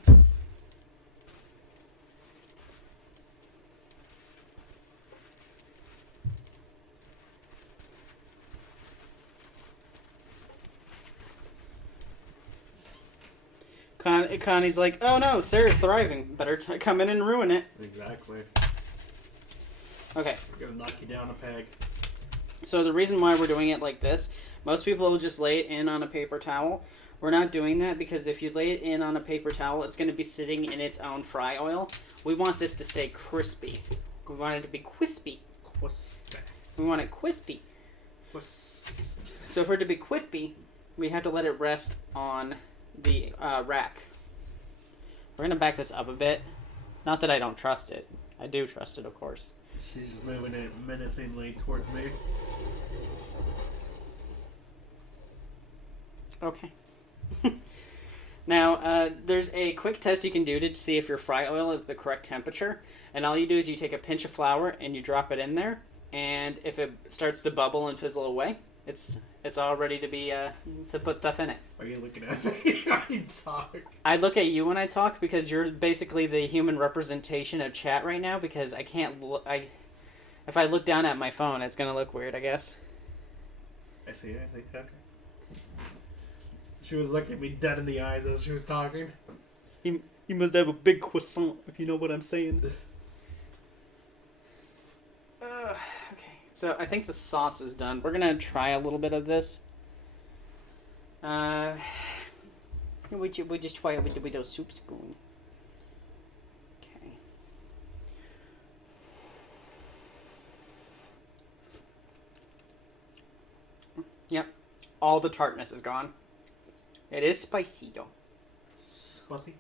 Connie's like, oh no, Sarah's thriving. Better come in and ruin it. Exactly. Okay. We're gonna knock you down a peg. So the reason why we're doing it like this, most people will just lay it in on a paper towel. We're not doing that because if you lay it in on a paper towel, it's going to be sitting in its own fry oil. We want this to stay crispy. We want it to be crispy. We want it crispy. So for it to be crispy, we have to let it rest on the rack. We're going to back this up a bit. Not that I don't trust it. I do trust it, of course. She's moving it menacingly towards me. Okay. Now, there's a quick test you can do to see if your fry oil is the correct temperature. And all you do is you take a pinch of flour and you drop it in there. And if it starts to bubble and fizzle away, it's all ready to be to put stuff in it. Are you looking at me when you talk? I look at you when I talk because you're basically the human representation of chat right now. Because I can't. If I look down at my phone, it's gonna look weird, I guess. I see. Okay. She was looking me dead in the eyes as she was talking. You must have a big croissant, if you know what I'm saying. Okay, so I think the sauce is done. We're gonna try a little bit of this. We just try it with a soup spoon. Okay. Yep. All the tartness is gone. It is spicy, though. Spicy.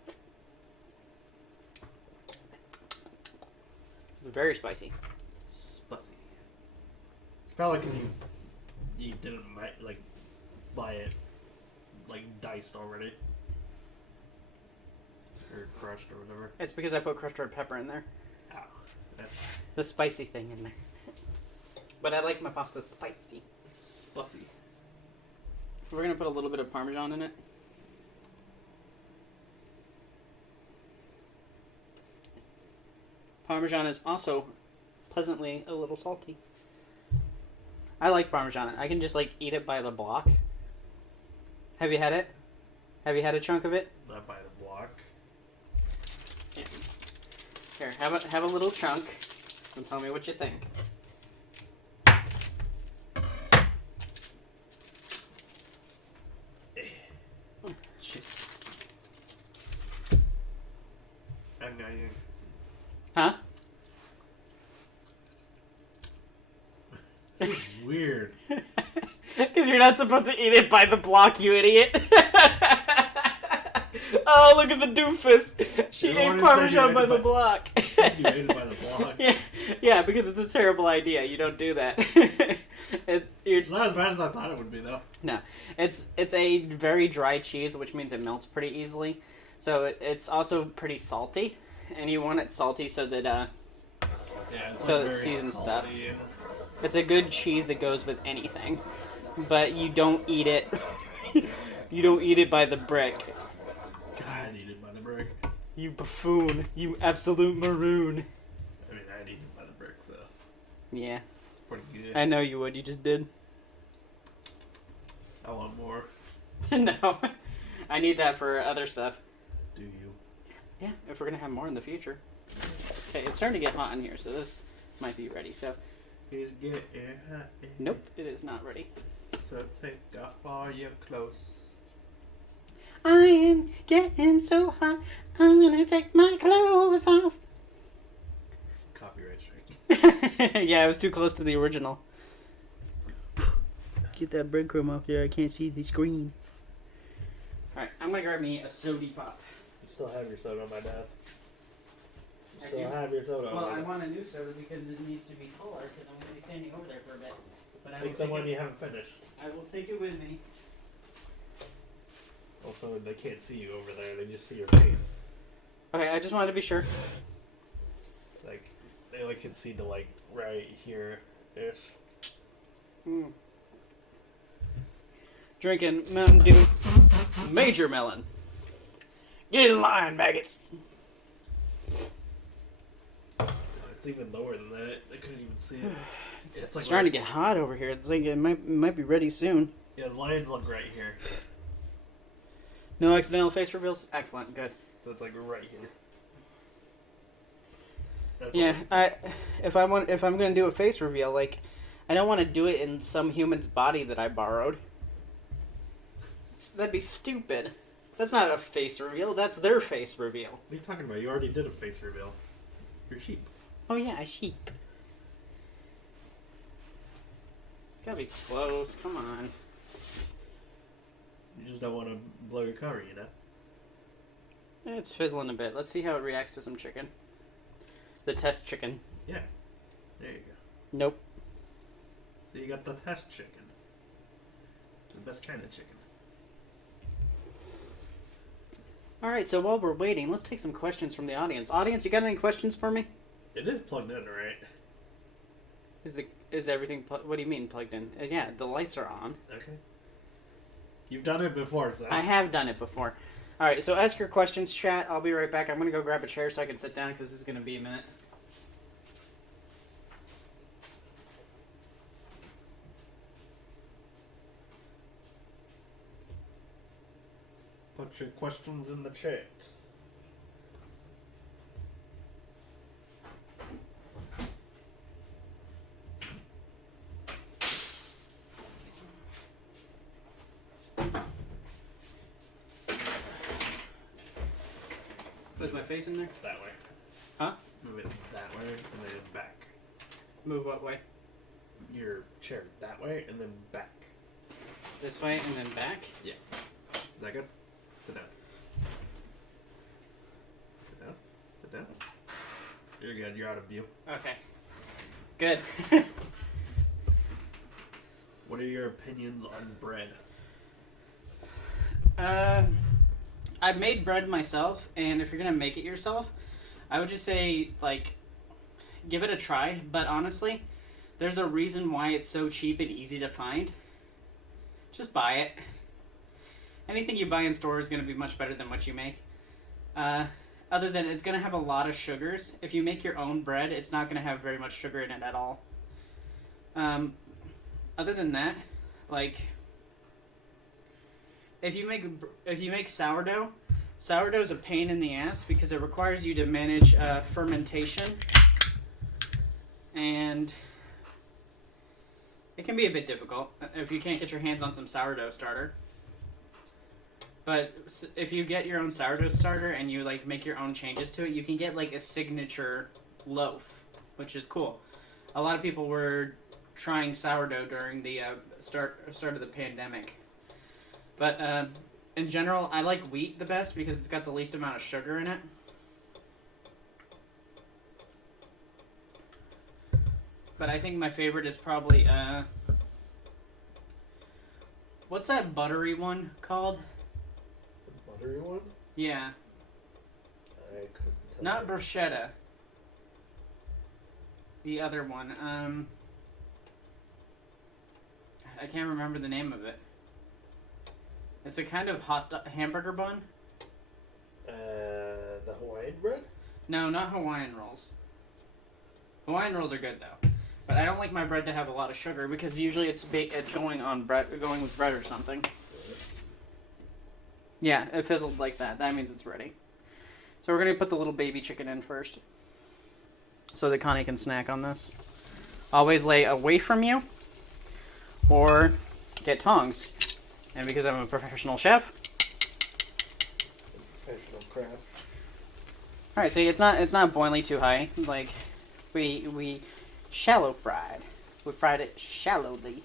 Very spicy. Spicy. It's probably because you didn't buy it diced already or crushed or whatever. It's because I put crushed red pepper in there. Oh, that's The spicy thing in there. But I like my pasta spicy. spicy. We're gonna put a little bit of Parmesan in it. Parmesan is also pleasantly a little salty. I like Parmesan. I can just eat it by the block. Have you had it? Have you had a chunk of it? Not by the block. Yeah. Here, have a little chunk and tell me what you think. Jeez. I'm not even. Huh? Weird. Because you're not supposed to eat it by the block, you idiot. Oh, look at the doofus. She ate Parmesan by the block. You ate it by the block. Yeah, because it's a terrible idea. You don't do that. It's not as bad as I thought it would be, though. No. It's a very dry cheese, which means it melts pretty easily. So it's also pretty salty. And you want it salty so that Yeah, it's so very it's seasoned stuff. salty and- It's a good cheese that goes with anything. But you don't eat it. You don't eat it by the brick. I'd eat it by the brick. You buffoon. You absolute maroon. I mean, I'd eat it by the brick, so. Yeah. It's pretty good. I know you would. You just did. I want more. No. I need that for other stuff. Do you? Yeah, if we're going to have more in the future. Okay, it's starting to get hot in here, so this might be ready. So, Is get hot. nope, it is not ready. So take off all your clothes. I am getting so hot, I'm going to take my clothes off. Copyright strike. Yeah, I was too close to the original. Get that breadcrumb off there. I can't see the screen. Alright, I'm going to grab me a sody pop. You still have your soda on my desk. You I still do. have your soda on Well, my I desk. want a new soda because it needs to be taller because I'm going to be standing over there for a bit. But I will Take the one it, you haven't finished. I will take it with me. Also, they can't see you over there. They just see your veins. Okay, I just wanted to be sure. They can see to right here-ish. Mm. Drinking Mountain Dew Major Melon. Get in line, maggots. It's even lower than that. They couldn't even see it. It's starting to get hot over here. It's like it might be ready soon. Yeah, the lines look right here. No accidental face reveals. Excellent, good. So it's right here. That's Yeah, all if I'm gonna do a face reveal, I don't want to do it in some human's body that I borrowed. That'd be stupid. That's not a face reveal. That's their face reveal. What are you talking about? You already did a face reveal. You're sheep. Oh yeah, a sheep. It's gotta be close. Come on. You just don't want to blow your cover, you know? It's fizzling a bit. Let's see how it reacts to some chicken. The test chicken. Yeah. There you go. Nope. So you got the test chicken. The best kind of chicken. Alright, so while we're waiting, let's take some questions from the audience. Audience, you got any questions for me? It is plugged in, right? Is everything what do you mean plugged in? Yeah, the lights are on. Okay. You've done it before, so. I have done it before. Alright, so ask your questions, chat. I'll be right back. I'm going to go grab a chair so I can sit down because this is going to be a minute. Put your questions in the chat. Is my face in there? That way. Huh? Move it that way and then back. Move what way? Your chair that way and then back. this way and then back? Yeah. Is that good? Sit down. Sit down. Sit down. You're good. You're out of view. Okay. Good. What are your opinions on bread? I've made bread myself, and if you're gonna make it yourself, I would just say, like, give it a try. But honestly, there's a reason why it's so cheap and easy to find. Just buy it. Anything you buy in store is gonna be much better than what you make. Other than it's gonna have a lot of sugars. If you make your own bread, it's not gonna have very much sugar in it at all. Other than that, like, if you make sourdough, sourdough is a pain in the ass because it requires you to manage fermentation, and it can be a bit difficult if you can't get your hands on some sourdough starter. But if you get your own sourdough starter and you like make your own changes to it, you can get like a signature loaf, which is cool. A lot of people were trying sourdough during the start of the pandemic. But in general, I like wheat the best because it's got the least amount of sugar in it. But I think my favorite is probably what's that buttery one called? The buttery one? Yeah. I couldn't tell. Not bruschetta. The other one. I can't remember the name of it. It's a kind of hamburger bun. The Hawaiian bread? No, not Hawaiian rolls. Hawaiian rolls are good though, but I don't like my bread to have a lot of sugar because usually it's going on bread, going with bread or something. Yeah, it fizzled like that. That means it's ready. So we're gonna put the little baby chicken in first, so that Connie can snack on this. Always lay away from you, or get tongs. And because I'm a professional chef. Professional craft. Alright, see, it's not boiling too high. Like, we shallow fried. We fried it shallowly.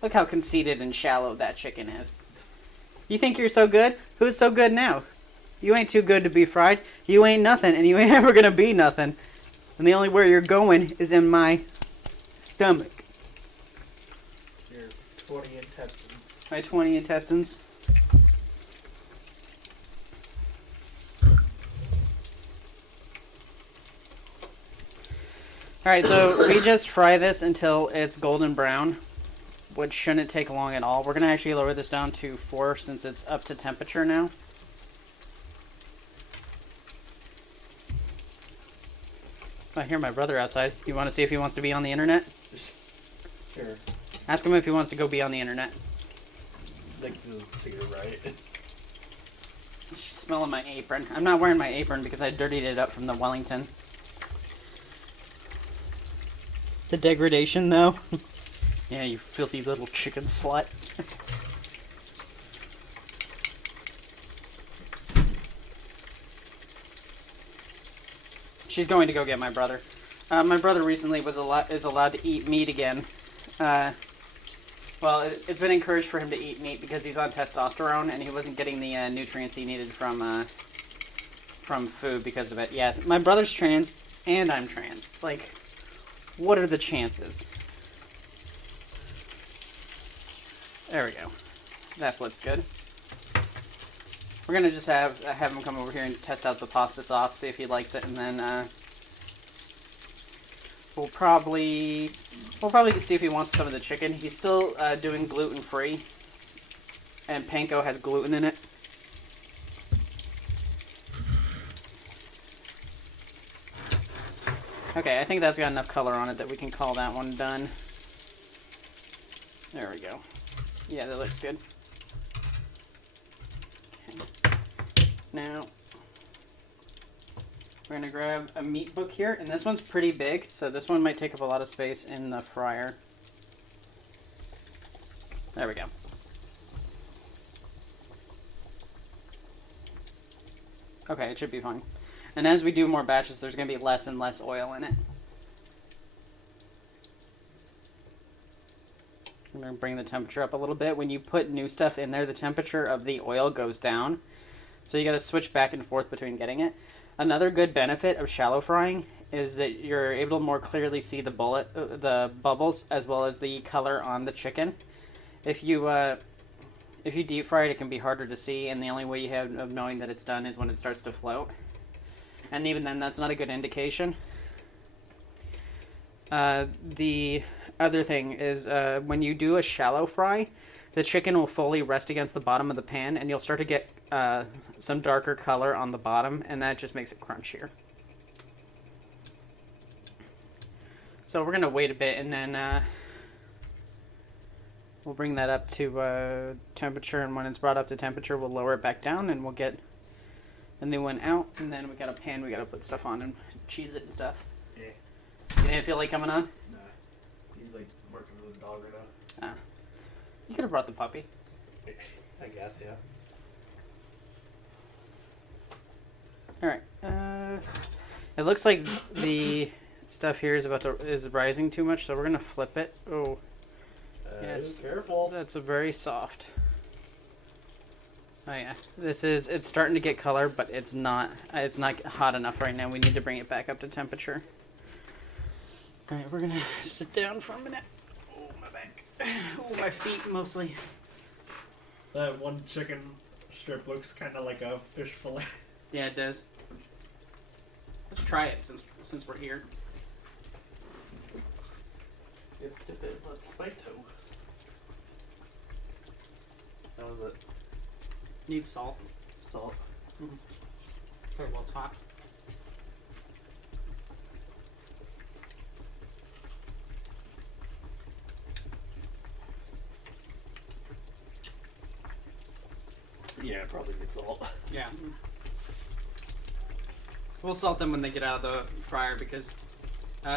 Look how conceited and shallow that chicken is. You think you're so good? Who's so good now? You ain't too good to be fried. You ain't nothing, and you ain't ever gonna be nothing. And the only where you're going is in my stomach. Your 20 intestines. My 20 intestines. Alright, so we just fry this until it's golden brown, which shouldn't take long at all. We're going to actually lower this down to 4 since it's up to temperature now. I hear my brother outside. You want to see if he wants to be on the internet? Sure. Ask him if he wants to go be on the internet. I think this is to your right. She's smelling my apron. I'm not wearing my apron because I dirtied it up from the Wellington. The degradation, though. Yeah, you filthy little chicken slut. She's going to go get my brother. My brother recently is allowed to eat meat again. Well, it's been encouraged for him to eat meat because he's on testosterone and he wasn't getting the nutrients he needed from food because of it. Yeah, my brother's trans and I'm trans. Like, what are the chances? There we go. That looks good. We're gonna just have him come over here and test out the pasta sauce, see if he likes it, and then we'll probably see if he wants some of the chicken. He's still doing gluten-free, and panko has gluten in it. Okay, I think that's got enough color on it that we can call that one done. There we go. Yeah, that looks good. Okay. Now, we're going to grab a meat book here, and this one's pretty big, so this one might take up a lot of space in the fryer. There we go. Okay, it should be fine. And as we do more batches, there's going to be less and less oil in it. I'm going to bring the temperature up a little bit. When you put new stuff in there, the temperature of the oil goes down. So you got to switch back and forth between getting it. Another good benefit of shallow frying is that you're able to more clearly see the bubbles as well as the color on the chicken. If you deep fry it, it can be harder to see, and the only way you have of knowing that it's done is when it starts to float. And even then, that's not a good indication. The other thing is when you do a shallow fry, the chicken will fully rest against the bottom of the pan, and you'll start to get some darker color on the bottom, and that just makes it crunchier. So we're going to wait a bit, and then we'll bring that up to temperature, and when it's brought up to temperature, we'll lower it back down, and we'll get the new one out, and then we got a pan we got to put stuff on and cheese it and stuff. Yeah. You didn't feel like coming on? Nah. He's like working with his dog right now. Ah. You could have brought the puppy. I guess, yeah. Alright. It looks like the stuff here is rising too much, so we're gonna flip it. Oh. Yes. Careful. That's a very soft. Oh yeah. It's starting to get color, but it's not hot enough right now. We need to bring it back up to temperature. Alright, we're gonna sit down for a minute. Oh, my back. Oh, my feet mostly. That one chicken strip looks kind of like a fish fillet. Yeah, it does. Let's try it since we're here. Dip it, let's bite toe. How was it? Needs salt. Salt. Okay, well, it's hot. Yeah, probably need salt. Yeah. We'll salt them when they get out of the fryer because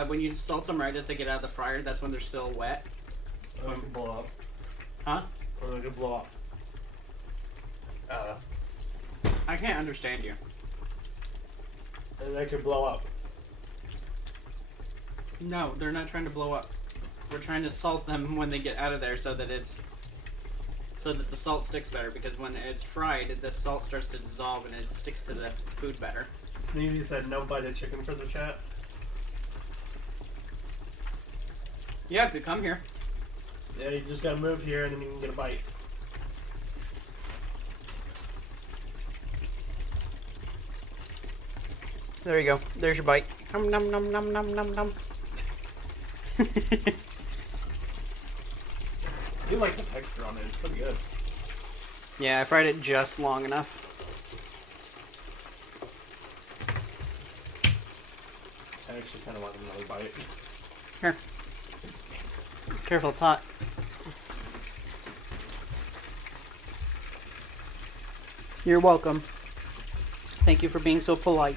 when you salt them right as they get out of the fryer, that's when they're still wet. Or they could blow up. Huh? Or they could blow up. I can't understand you. And they could blow up. No, they're not trying to blow up. We're trying to salt them when they get out of there so that the salt sticks better, because when it's fried, the salt starts to dissolve and it sticks to the food better. Sneezy said no bite of chicken for the chat. Yeah, if you come here. Yeah, you just gotta move here and then you can get a bite. There you go. There's your bite. Nom nom nom nom nom nom nom. I do like the texture on it. It's pretty good. Yeah, I fried it just long enough. I actually kind of want another bite. Here. Careful, it's hot. You're welcome. Thank you for being so polite.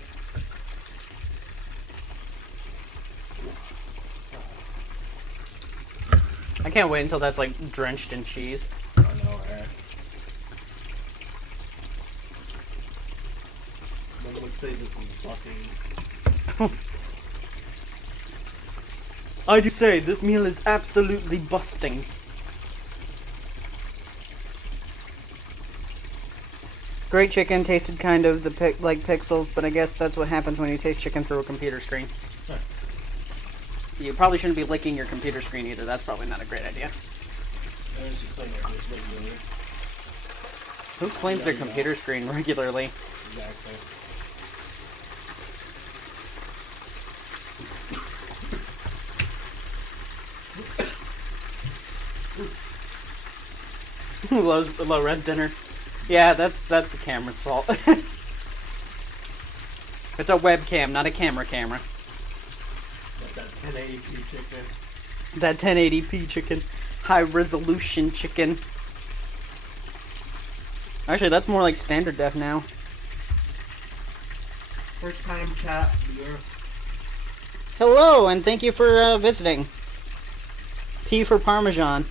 I can't wait until that's like drenched in cheese. I know, right? One would say this is busting. I do say this meal is absolutely busting. Great chicken, tasted kind of like pixels, but I guess that's what happens when you taste chicken through a computer screen. Huh. You probably shouldn't be licking your computer screen either. That's probably not a great idea. Who cleans their computer screen regularly? Exactly. Low res dinner. Yeah, that's the camera's fault. It's a webcam, not a camera. Like that 1080p chicken. That 1080p chicken. High resolution chicken. Actually, that's more like standard def now. First time chat viewer. Hello, and thank you for visiting. P for Parmesan.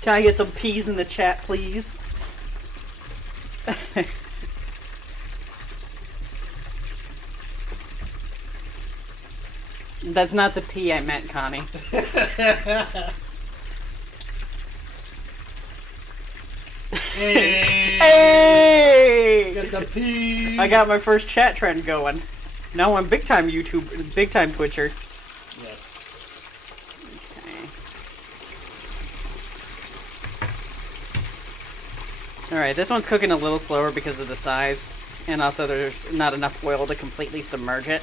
Can I get some peas in the chat, please? That's not the P I meant, Connie. Hey! Get the P. I got my first chat trend going. Now I'm big time big time Twitcher. Yes. Okay. Alright, this one's cooking a little slower because of the size. And also there's not enough oil to completely submerge it.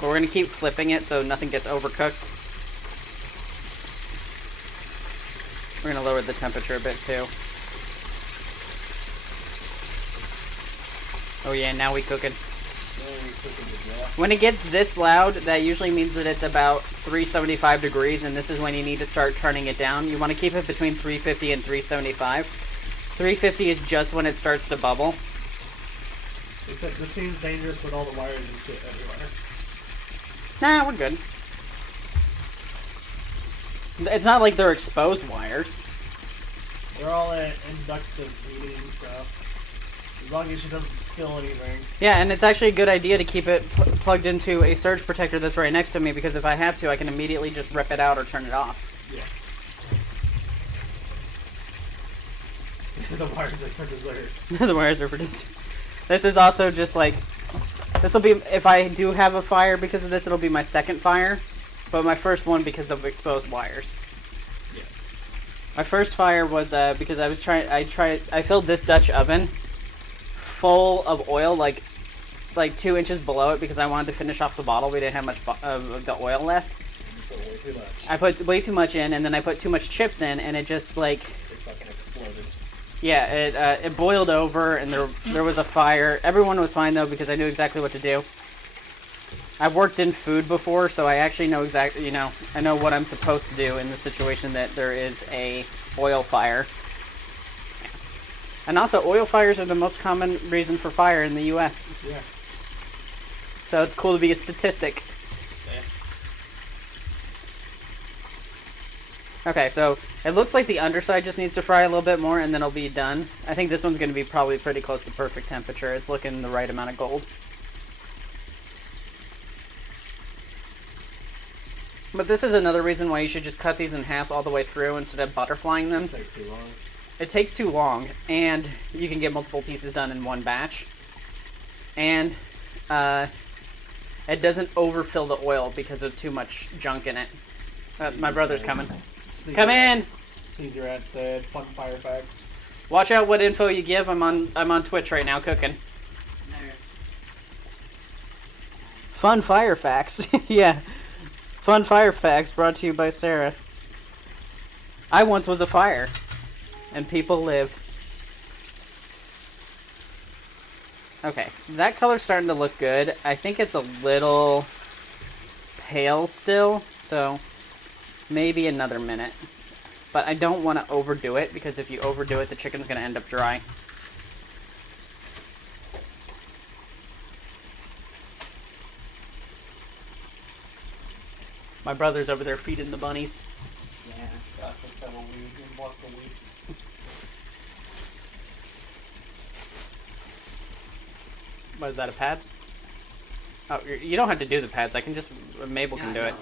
But we're going to keep flipping it so nothing gets overcooked. We're going to lower the temperature a bit too. Oh yeah, now we cooking. When it gets this loud, that usually means that it's about 375 degrees, and this is when you need to start turning it down. You want to keep it between 350 and 375. 350 is just when it starts to bubble. Except this seems dangerous with all the wires and shit everywhere. Nah, we're good. It's not like they're exposed wires. They're all at inductive heating, so as long as she doesn't spill anything. Yeah, and it's actually a good idea to keep it plugged into a surge protector that's right next to me, because if I have to, I can immediately just rip it out or turn it off. Yeah. The wires are for dessert. The wires are for dessert. This is also just like, this will be, if I do have a fire because of this, it'll be my second fire, but my first one because of exposed wires. Yes. My first fire was because I filled this Dutch oven full of oil, like 2 inches below it, because I wanted to finish off the bottle. We didn't have much of the oil left. You put way too much. I put way too much in, and then I put too much chips in, and it just like, It fucking exploded. yeah, it boiled over, and there was a fire. Everyone was fine though, because I knew exactly what to do. I've worked in food before, so I actually know exactly, I know what I'm supposed to do in the situation that there is a oil fire. And also, oil fires are the most common reason for fire in the U.S. Yeah. So it's cool to be a statistic. Yeah. Okay, so it looks like the underside just needs to fry a little bit more, and then it'll be done. I think this one's going to be probably pretty close to perfect temperature. It's looking the right amount of gold. But this is another reason why you should just cut these in half all the way through instead of butterflying them. It takes too long. It takes too long, and you can get multiple pieces done in one batch. And it doesn't overfill the oil because of too much junk in it. My brother's coming. Come in! Sneezer Rat said, fun fire fact. Watch out what info you give. I'm on Twitch right now cooking. Fun fire facts. Yeah. Fun fire facts brought to you by Sera. I once was a fire, and people lived. Okay, that color's starting to look good. I think it's a little pale still, so maybe another minute. But I don't want to overdo it, because if you overdo it, the chicken's going to end up dry. My brother's over there feeding the bunnies. Yeah, gosh, let's have a weed. We walk the weed. What is that, a pad? Oh, you don't have to do the pads. I can just... Mabel can do it.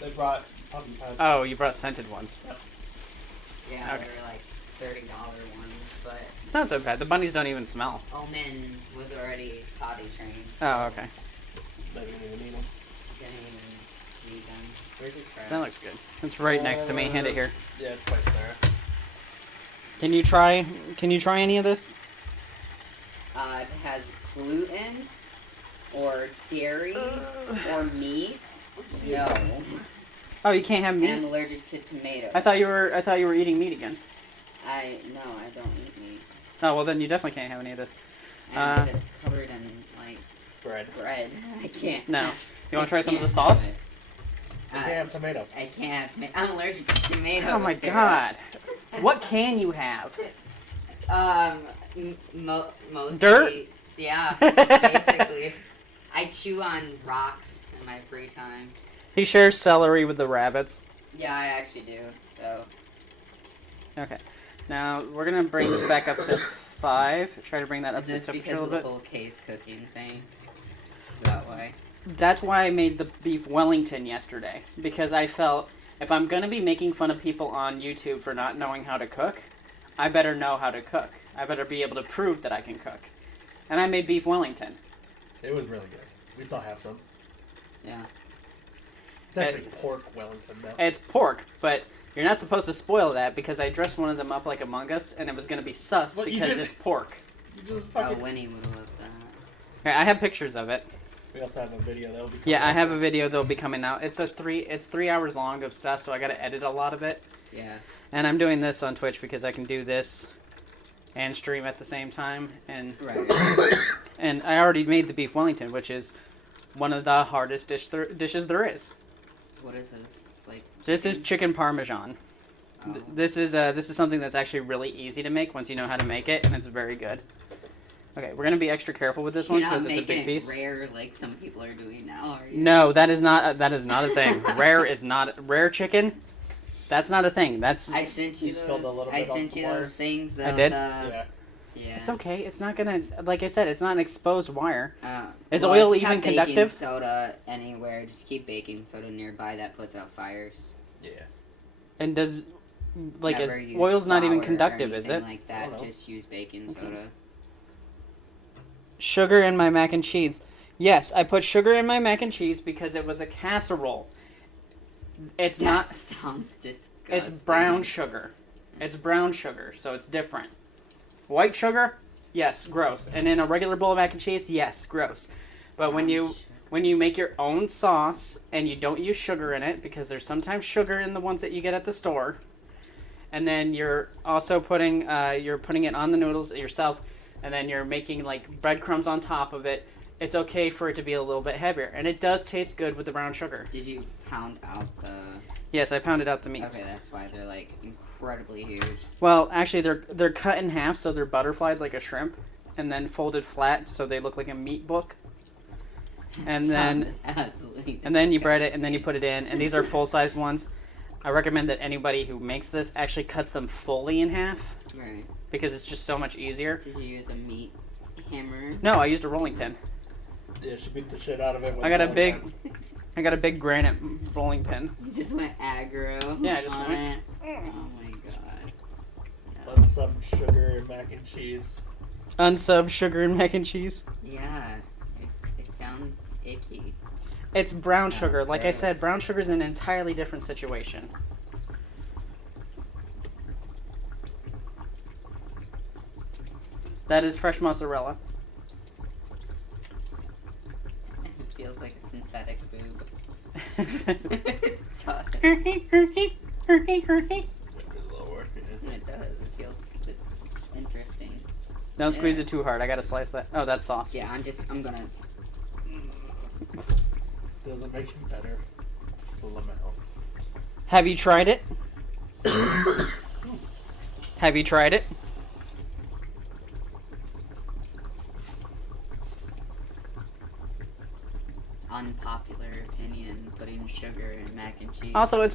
They brought puppy pads. Oh, you brought scented ones. Yep. Yeah, Okay. they were like $30 ones, but It's not so bad. The bunnies don't even smell. Omen was already potty trained. Oh, okay. They didn't even need them. Didn't even need them. Where's your trash? That looks good. It's right next to me. Hand it here. Yeah, it's right there. Can you try any of this? If it has gluten or dairy or meat, no. Oh, you can't have meat? And I'm allergic to tomatoes. I thought you were eating meat again. I don't eat meat. Oh, well then you definitely can't have any of this. And if it's covered in like Bread. I can't. No. You want to try some of the can't sauce? have it. You can't have tomato. I can't. I'm allergic to tomatoes. Oh my Sarah. god. What can you have? Mostly. Dirt? Yeah, basically. I chew on rocks in my free time. He shares celery with the rabbits. Yeah, I actually do. So. Okay. Now, we're going to bring this back up to 5. Try to bring that up Is to this temperature a because of little the bit. whole case cooking thing? That way. That's why I made the beef Wellington yesterday. Because I felt, if I'm going to be making fun of people on YouTube for not knowing how to cook, I better know how to cook. I better be able to prove that I can cook. And I made beef Wellington. It was really good. We still have some. Yeah. It's actually pork Wellington now. It's pork, but you're not supposed to spoil that because I dressed one of them up like Among Us, and it was going to be sus because it's pork. You just Oh, fucking... Winnie would have loved that. Okay, I have pictures of it. We also have a video that will be coming Yeah, I out. have a video that'll be coming out. It's 3 hours long of stuff, so I got to edit a lot of it. Yeah. And I'm doing this on Twitch because I can do this and stream at the same time. And Right. and I already made the beef Wellington, which is one of the hardest dishes there is. What is this? Like. This is chicken Parmesan. Oh. This is something that's actually really easy to make once you know how to make it, and it's very good. Okay, we're gonna be extra careful with this one because it's a big piece. Rare like some people are doing now, are you? No, that is not a thing. Rare chicken. That's not a thing. That's I sent you You spilled a little bit on some wire. those things. I did? Yeah. Yeah. It's okay. It's not gonna, like I said, it's not an exposed wire. Is Well, oil if you even have baking conductive? soda anywhere, just keep baking soda nearby that puts out fires. Yeah. And does, like, Never use oil's not even flour or conductive, is anything it? like I don't that. know. Just use baking soda. Sugar in my mac and cheese. Yes, I put sugar in my mac and cheese because it was a casserole. It's That not. sounds disgusting. It's brown sugar. It's brown sugar, so it's different. White sugar, yes, gross. And in a regular bowl of mac and cheese, yes, gross. But when you make your own sauce and you don't use sugar in it, because there's sometimes sugar in the ones that you get at the store, and then you're also putting it on the noodles yourself, and then you're making like breadcrumbs on top of it, it's okay for it to be a little bit heavier. And it does taste good with the brown sugar. Did you pound out the? Yes, I pounded out the meats. Okay, that's why they're like incredibly huge. Well, actually, they're cut in half, so they're butterflied like a shrimp, and then folded flat, so they look like a meat book. And Sounds then absolutely you bread it, and then you put it in. And these are full-size ones. I recommend that anybody who makes this actually cuts them fully in half Right. because it's just so much easier. Did you use a meat hammer? No, I used a rolling pin. Yeah, she beat the shit out of it. With I got a one big, time. I got a big granite rolling pin. You just went aggro. Yeah, I just on went- it. Oh my god. No. Love some sugar and mac and cheese. Unsub sugar and mac and cheese. Yeah, it sounds icky. It's brown That's sugar. Like I said, gross. brown sugar is an entirely different situation. That is fresh mozzarella. It feels like a synthetic boob. It does. Maybe lower. It does. It feels interesting. Don't squeeze Yeah. it too hard. I gotta slice that. Oh, that's sauce. Yeah, I'm gonna. Doesn't make it better. Lamau. Have you tried it? Have you tried it? Unpopular opinion: putting sugar in mac and cheese. Also,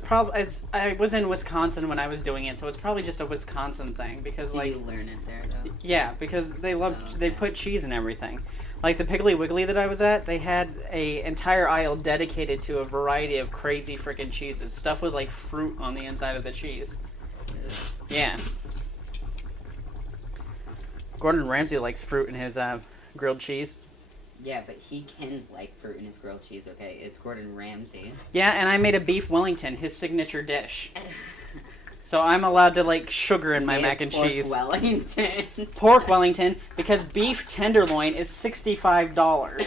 I was in Wisconsin when I was doing it, so it's probably just a Wisconsin thing because Did like you learn it there though? yeah, because they love Oh, they okay. put cheese in everything. Like the Piggly Wiggly that I was at, they had a entire aisle dedicated to a variety of crazy freaking cheeses, stuff with like fruit on the inside of the cheese. Ugh. Yeah. Gordon Ramsay likes fruit in his grilled cheese. Yeah, but he can like fruit in his grilled cheese. Okay, it's Gordon Ramsay. Yeah, and I made a beef Wellington, his signature dish. So I'm allowed to like sugar in my Made mac and pork cheese. Wellington. Pork Wellington, because beef tenderloin is $65.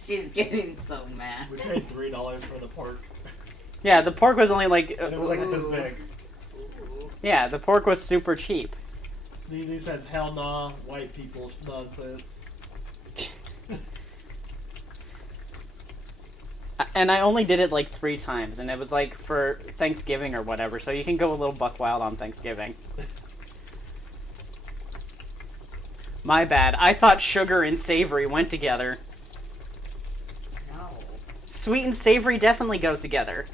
She's getting so mad. We paid $3 for the pork. Yeah, the pork was only like And it was like this big. yeah, the pork was super cheap. Sneezy says, hell nah, white people nonsense. And I only did it like 3 times, and it was like for Thanksgiving or whatever, so you can go a little buck wild on Thanksgiving. My bad. I thought sugar and savory went together. No. Sweet and savory definitely goes together.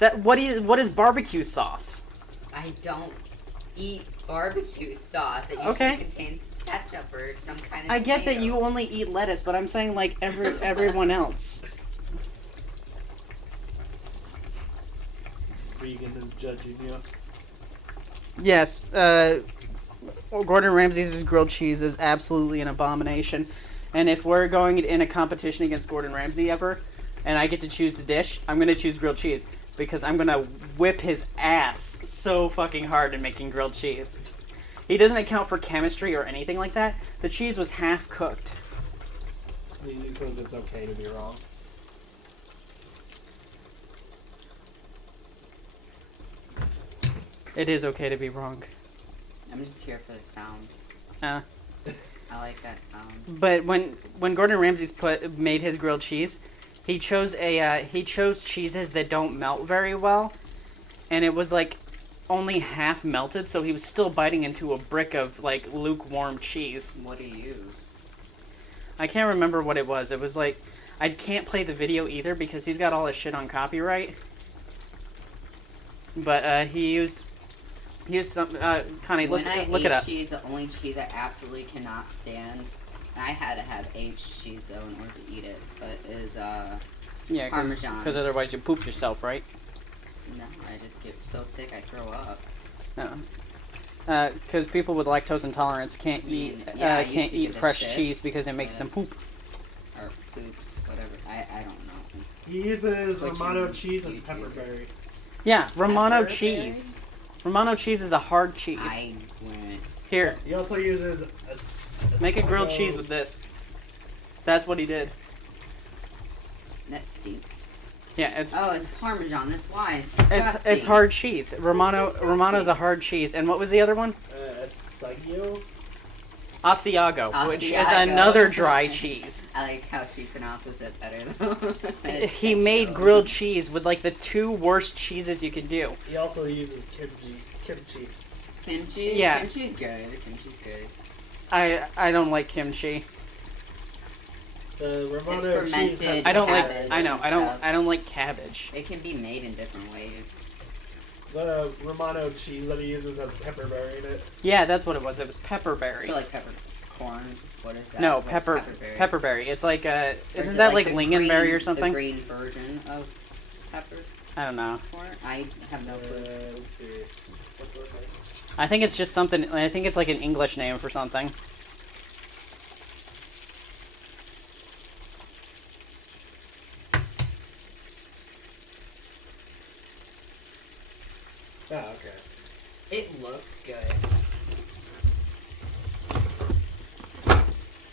What is barbecue sauce? I don't eat barbecue sauce. It usually Okay. contains ketchup or some kind of I get that tomato. you only eat lettuce, but I'm saying like everyone else. Vegan is judging you. Yes, Gordon Ramsay's grilled cheese is absolutely an abomination. And if we're going in a competition against Gordon Ramsay ever, and I get to choose the dish, I'm going to choose grilled cheese. Because I'm going to whip his ass so fucking hard in making grilled cheese. He doesn't account for chemistry or anything like that. The cheese was half cooked. Sneezy says it's okay to be wrong. It is okay to be wrong. I'm just here for the sound. Uh, I like that sound. but when Gordon Ramsay's made his grilled cheese, he chose cheeses that don't melt very well, and it was like only half melted, so he was still biting into a brick of like lukewarm cheese. What do you use? I can't remember what it was. It was like I can't play the video either because he's got all his shit on copyright. But he used some. Connie, look it up. Cheese, the only cheese I absolutely cannot stand. I had to have aged cheese though in order to eat it, but is Yeah, Parmesan. because otherwise you poop yourself, right? No, I just get so sick I throw up. No. Because people with lactose intolerance can't I used can't to eat give a fresh shit. cheese because it makes them poop. Or poops, whatever. I don't know. He uses What Romano you- cheese you- and pepperberry. Yeah, Romano Pepperberry? cheese. Romano cheese is a hard cheese. I wouldn't. Here, He also uses make a grilled Sago- cheese with this. That's what he did. That stinks. Yeah, it's Oh, it's Parmesan. That's why it's disgusting. it's hard cheese. Romano's a hard cheese. And what was the other one? Sago? Asiago, which is Asiago. another dry cheese. I like how she pronounces it better though. It's He made Sago. grilled cheese with like the two worst cheeses you can do. He also uses kimchi. Kimchi? Yeah. Kimchi's good. Kimchi's good. I don't like kimchi. The Romano cheese fermented. has I don't like. Cabbage I know. and I don't. stuff. I don't like cabbage. It can be made in different ways. the Romano cheese that he uses has pepperberry in it. Yeah, that's what it was. It was pepperberry. So like peppercorn. What is that? No, What's pepperberry. pepperberry. It's like Or is isn't it that like the lingonberry green- or something? The green version of peppercorn? I don't know. I have no clue. Let's see. What's the thing? I think it's just something. I think it's like an English name for something. Oh, okay. It looks good.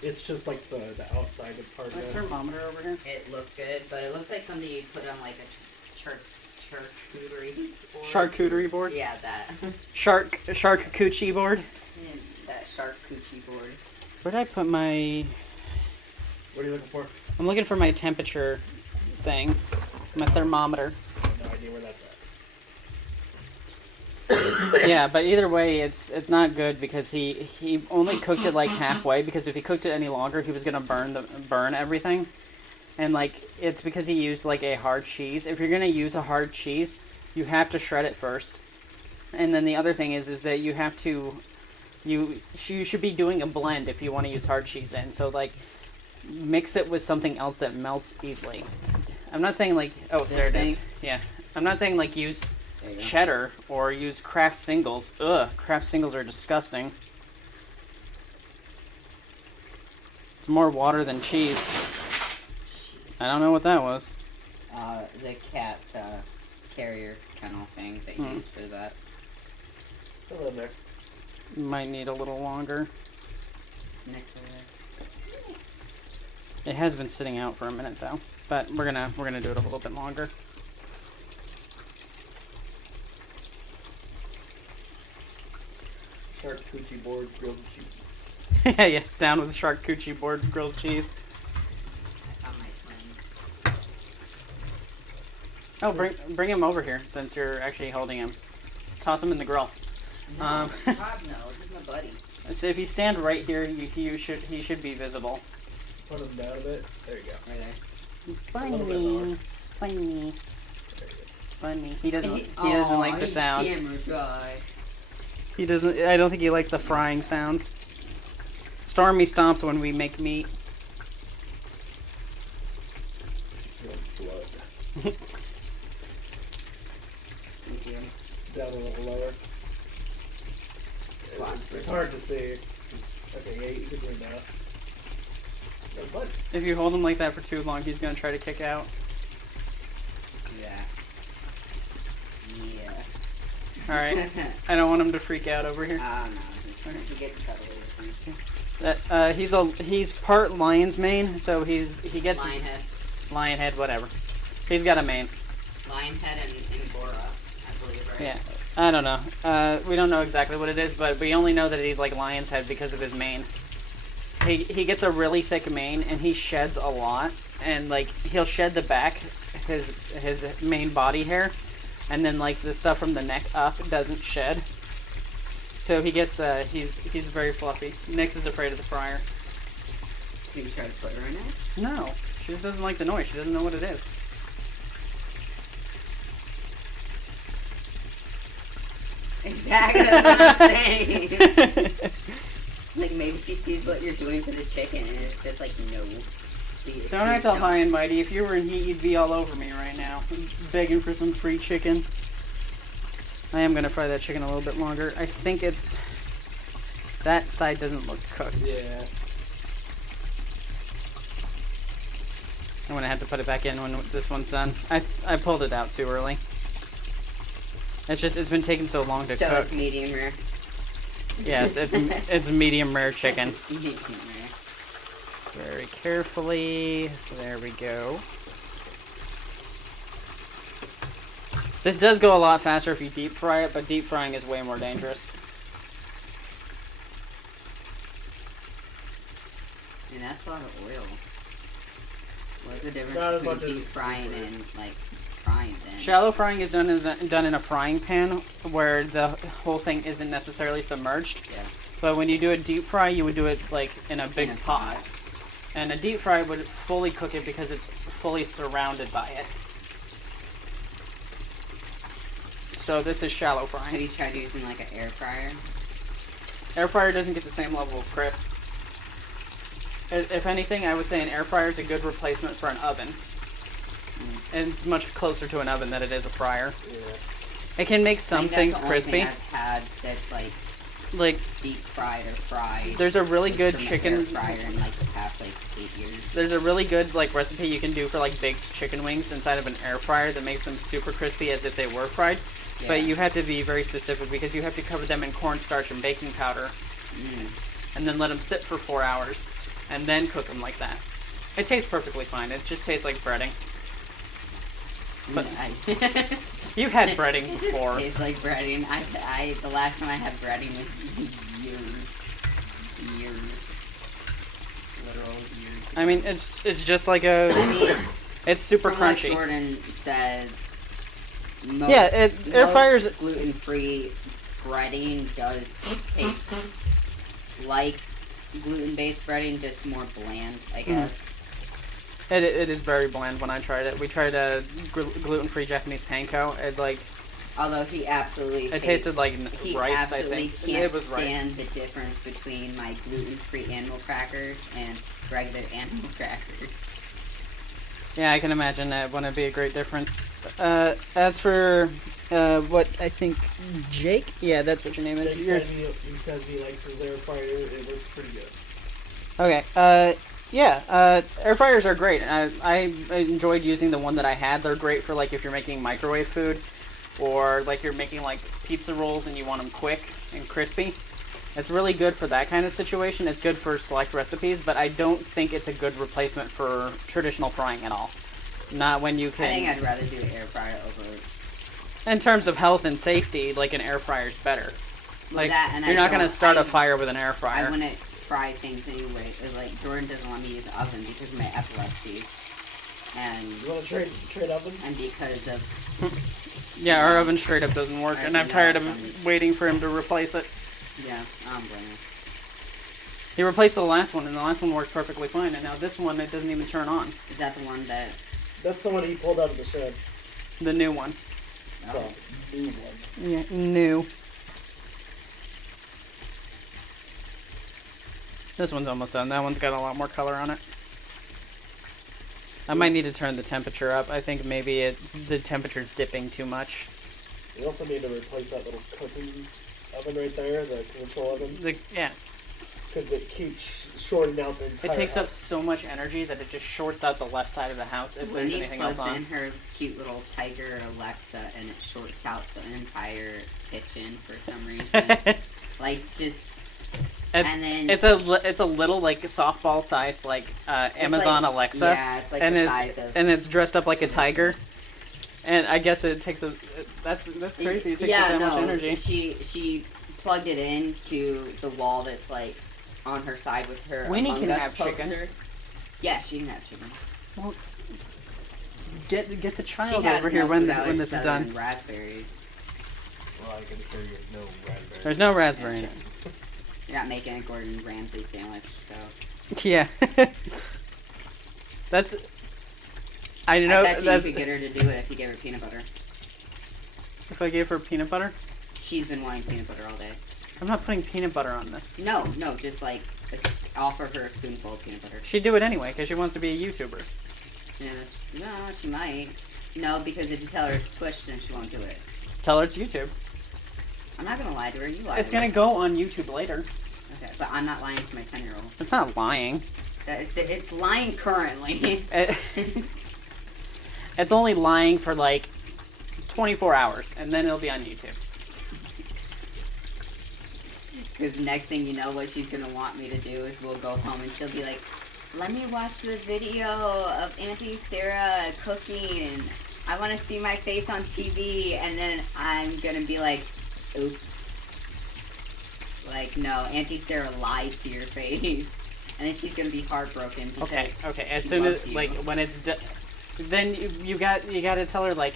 It's just like the outside part of My it. thermometer over here. It looks good, but it looks like something you'd put on like a charcuterie board. Charcuterie board. Yeah, that. Charcuterie board. Yeah, that charcuterie board. Where did I put my? What are you looking for? I'm looking for my temperature thing. My thermometer. I have no idea where that's at. Yeah, but either way, it's not good because he only cooked it like halfway because if he cooked it any longer, he was gonna burn everything, and like it's because he used like a hard cheese. If you're gonna use a hard cheese, you have to shred it first, and then the other thing is that you have to you should be doing a blend if you want to use hard cheese in. So like mix it with something else that melts easily. I'm not saying like there it is. Yeah, I'm not saying like use There you go. cheddar or use Kraft singles. Ugh, Kraft singles are disgusting. It's more water than cheese. I don't know what that was. The cat's carrier kennel thing they use for that. Still in there. Might need a little longer. Next over there. It has been sitting out for a minute though, but we're gonna do it a little bit longer. Charcuterie board grilled cheese. Yes, down with charcuterie board grilled cheese. I found my friend. Oh, bring him over here since you're actually holding him. Toss him in the grill. No, Um, God no, this is my buddy. So if you stand right here, he should be visible. Put them down a bit. There you go. Right there. Funny, funny, There you funny. He doesn't Aw, like the he's sound. camera shy. He doesn't. I don't think he likes the frying sounds. Stormy stomps when we make meat. go. Just blood. You see him? Down a little lower. squats. It's hard to see. Okay, yeah, you can zoom now. Like, what? If you hold him like that for too long, he's gonna try to kick out. Yeah. Yeah. Alright. I don't want him to freak out over here. Oh no, he gets cuddly with me. He's part lion's mane, so he gets Lion head, whatever. He's got a mane. lion head, and Angora, I believe, right? Yeah, I don't know. We don't know exactly what it is, but we only know that he's like lion's head because of his mane. He gets a really thick mane, and he sheds a lot, and like he'll shed the back, his main body hair, and then like the stuff from the neck up doesn't shed. So he gets he's very fluffy. Nyx is afraid of the fryer. Maybe try to put her in it? No, she just doesn't like the noise. She doesn't know what it is. Exactly, that's what I'm saying. Like, maybe she sees what you're doing to the chicken, and it's just like, no. Don't act all high and mighty. If you were in heat, you'd be all over me right now, begging for some free chicken. I am going to fry that chicken a little bit longer. I think it's... That side doesn't look cooked. Yeah. I'm going to have to put it back in when this one's done. I pulled it out too early. It's been taking so long to so cook. it's medium rare. Yes, it's medium rare chicken. It's medium rare. Very carefully. There we go. This does go a lot faster if you deep fry it, but deep frying is way more dangerous. And that's a lot of oil. What's the Not difference as between much deep as frying deep and, like, frying then? Shallow frying is done in a frying pan where the whole thing isn't necessarily submerged. Yeah. But when you do a deep fry, you would do it like in a big In a pot. pot. And a deep fry would fully cook it because it's fully surrounded by it. So this is shallow Have frying. you tried using, like, an air fryer? Air fryer doesn't get the same level of crisp. If anything, I would say an air fryer is a good replacement for an oven. And it's much closer to an oven than it is a fryer. Yeah. It can make some things That's the crispy. only thing I've had that's, Like, deep fried or fried. there's a really was good from an chicken... air fryer in, like, the past, 8 years. There's a really good like recipe you can do for like baked chicken wings inside of an air fryer that makes them super crispy as if they were fried. Yeah. But you have to be very specific because you have to cover them in cornstarch and baking powder and then let them sit for 4 hours and then cook them like that. It tastes perfectly fine. It just tastes like breading. But you've had breading It before. just tastes like breading. The last time I had breading was years. Literal years. I mean, it's just like a... I mean, it's super from what crunchy. Jordan said, most, Yeah, air fryers... gluten-free breading does taste like gluten-based breading, just more bland, I guess. It is very bland when I tried it. We tried a gluten-free Japanese panko. Although he absolutely It tasted like he rice, I absolutely think. can't It was rice. stand the difference between my gluten-free animal crackers and regular animal crackers. Yeah, I can imagine that wouldn't be a great difference. As for what I think Jake, yeah, that's what your name is. He says he likes his air fryer. It looks pretty good. Okay. Yeah. Air fryers are great. I enjoyed using the one that I had. They're great for like if you're making microwave food, or like you're making like pizza rolls and you want them quick and crispy. It's really good for that kind of situation. It's good for select recipes, but I don't think it's a good replacement for traditional frying at all. Not when you can. I think I'd rather do air fryer over. In terms of health and safety, like an air fryer is better. Well, Like that, and you're not going to start a fire with an air fryer. I wouldn't fry things anyway. Like Jordan doesn't want me to use the oven because of my epilepsy, and You want to trade ovens? and because of Yeah, our oven straight up doesn't work, I and I'm think tired that's of waiting for him to replace it. yeah, I don't blame you. He replaced the last one, and the last one worked perfectly fine, and now this one, it doesn't even turn on. Is that the one that? That's the one he pulled out of the shed. The new one. Oh, new one. Yeah, new. This one's almost done. That one's got a lot more color on it. I might need to turn the temperature up. I think maybe the temperature's dipping too much. We also need to replace that little cooking oven right there, the control oven? Yeah. Because it keeps shorting out the entire It takes up house. so much energy that it just shorts out the left side of the house if there's Wendy anything else plugs on. in her cute little Tiger Alexa, and it shorts out the entire kitchen for some reason. Like, just... and then... It's a little, like, softball sized, like, Amazon like, Alexa. Yeah, it's like and the size of... And it's dressed up like a tiger. And I guess it takes that's crazy. It takes up that much energy. She plugged it into the wall that's, like, on her side with her Winnie Among can Us have poster. chicken. Yeah, she can have chicken. Well, get the She child has over here no when food allergies this is other done. than raspberries. Well, I can assure you there's no raspberry. There's no raspberry in it. You're not making a Gordon Ramsay sandwich, so... Yeah. That's... I know I bet you that could get her to do it if you gave her peanut butter. if I gave her peanut butter, She's been wanting peanut butter all day. I'm not putting peanut butter on this. No, just like offer her a spoonful of peanut butter. She'd do it anyway because she wants to be a YouTuber. Yeah, no, she might. No, because if you tell her it's Twitch, then she won't do it. Tell her it's YouTube. I'm not gonna lie to her. You lie. It's to her. gonna go on YouTube later. Okay, but I'm not lying to my 10-year-old. It's not lying. It's lying currently. It's only lying for like 24 hours, and then it'll be on YouTube. Because next thing you know, what she's gonna want me to do is we'll go home and she'll be like, "Let me watch the video of Auntie Sera cooking, and I want to see my face on TV." And then I'm gonna be like, "Oops." Like, no, Auntie Sera lied to your face. And then she's gonna be heartbroken because Okay. As she soon loves as you. like when it's done, then you got to tell her like,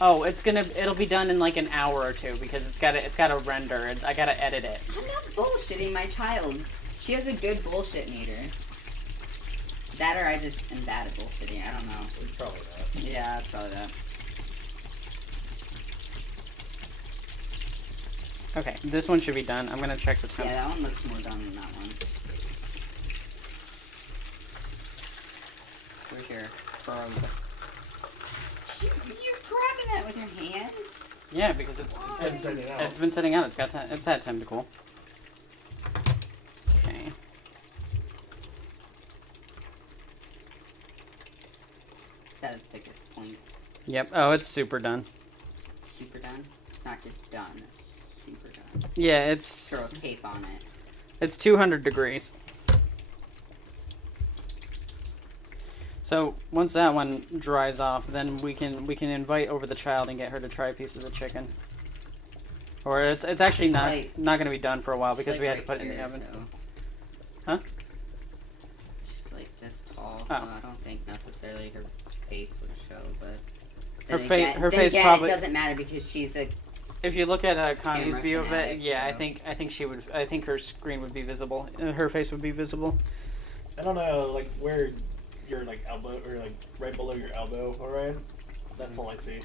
oh, it'll be done in like an hour or two because it's gotta render and I gotta edit it. I'm not bullshitting my child. She has a good bullshit meter. That or I just am bad at bullshitting. I don't know. It's probably that. Yeah, it's probably that. Okay, this one should be done. I'm gonna check the Yeah, temp. that one looks more done than that one. Where's your probe? You're grabbing that with your hands? Yeah, because it's been sitting out. It's had time to cool. Okay. Is that the thickest point? Yep. Oh, it's super done. Super done? It's not just done, it's super done. Yeah, Throw a cape on it. it's 200 degrees. So once that one dries off, then we can invite over the child and get her to try a piece of the chicken. Or it's actually She's not like- not gonna be done for a while because She's we like had to put it in right the here, oven. so- Huh? She's like this tall, so Oh. I don't think necessarily her face would show, but... Her then face- again, her then face again, probably- it doesn't matter because she's a... If you look at Connie's Camera view of it, fanatic, yeah, so- I think she would. I think her screen would be visible. Her face would be visible. I don't know, like, where your, like, elbow, or, like, right below your elbow, alright? That's all I see.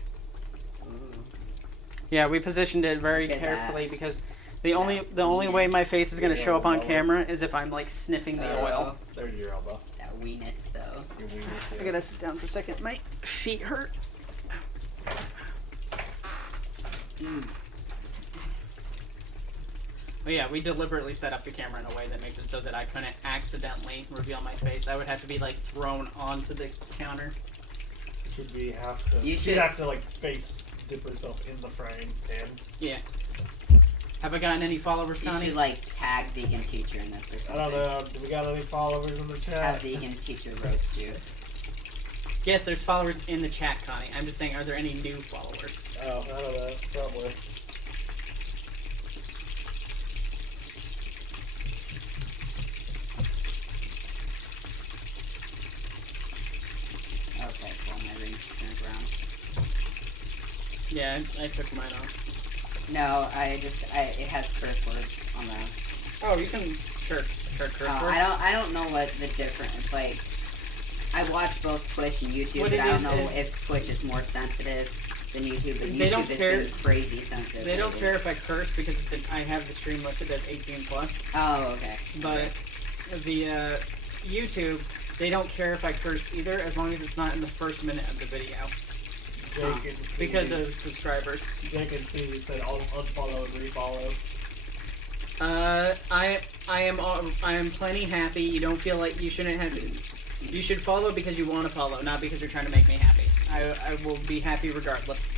Yeah, we positioned it very Look at carefully that. because the only way my weenus. face is gonna Yeah, show up on elbow. camera is if I'm like sniffing the oil. There's your elbow. That weenus, though. Your weenus, I gotta sit down for a second. My feet hurt. But yeah, we deliberately set up the camera in a way that makes it so that I couldn't accidentally reveal my face. I would have to be like thrown onto the counter. Should we have to... You She'd should- have to, like, face dip herself in the frying pan. Yeah. Have I gotten any followers, You Connie? should, like, tag Vegan Teacher in this or I something. don't know, do we got any followers in the Have chat? Vegan Teacher roast you. Yes, there's followers in the chat, Connie. I'm just saying, are there any new followers? Oh, I don't know, probably. Okay, well, my ring's turned around. Yeah, I took mine off. No, it has curse words on the... Oh, you can curse words. I don't know what the difference, like... I watch both Twitch and YouTube, What but it I don't is know is- if Twitch is more sensitive than YouTube, but They don't YouTube has care- been crazy sensitive. They don't lately. care if I curse because I have the stream listed as 18 plus. Oh, okay. But the YouTube, they don't care if I curse either, as long as it's not in the first minute of the video Jake and Steve, because of subscribers. Jake and Steve said unfollow and refollow. I am plenty happy. You don't feel like you shouldn't have. You should follow because you want to follow, not because you're trying to make me happy. I will be happy regardless.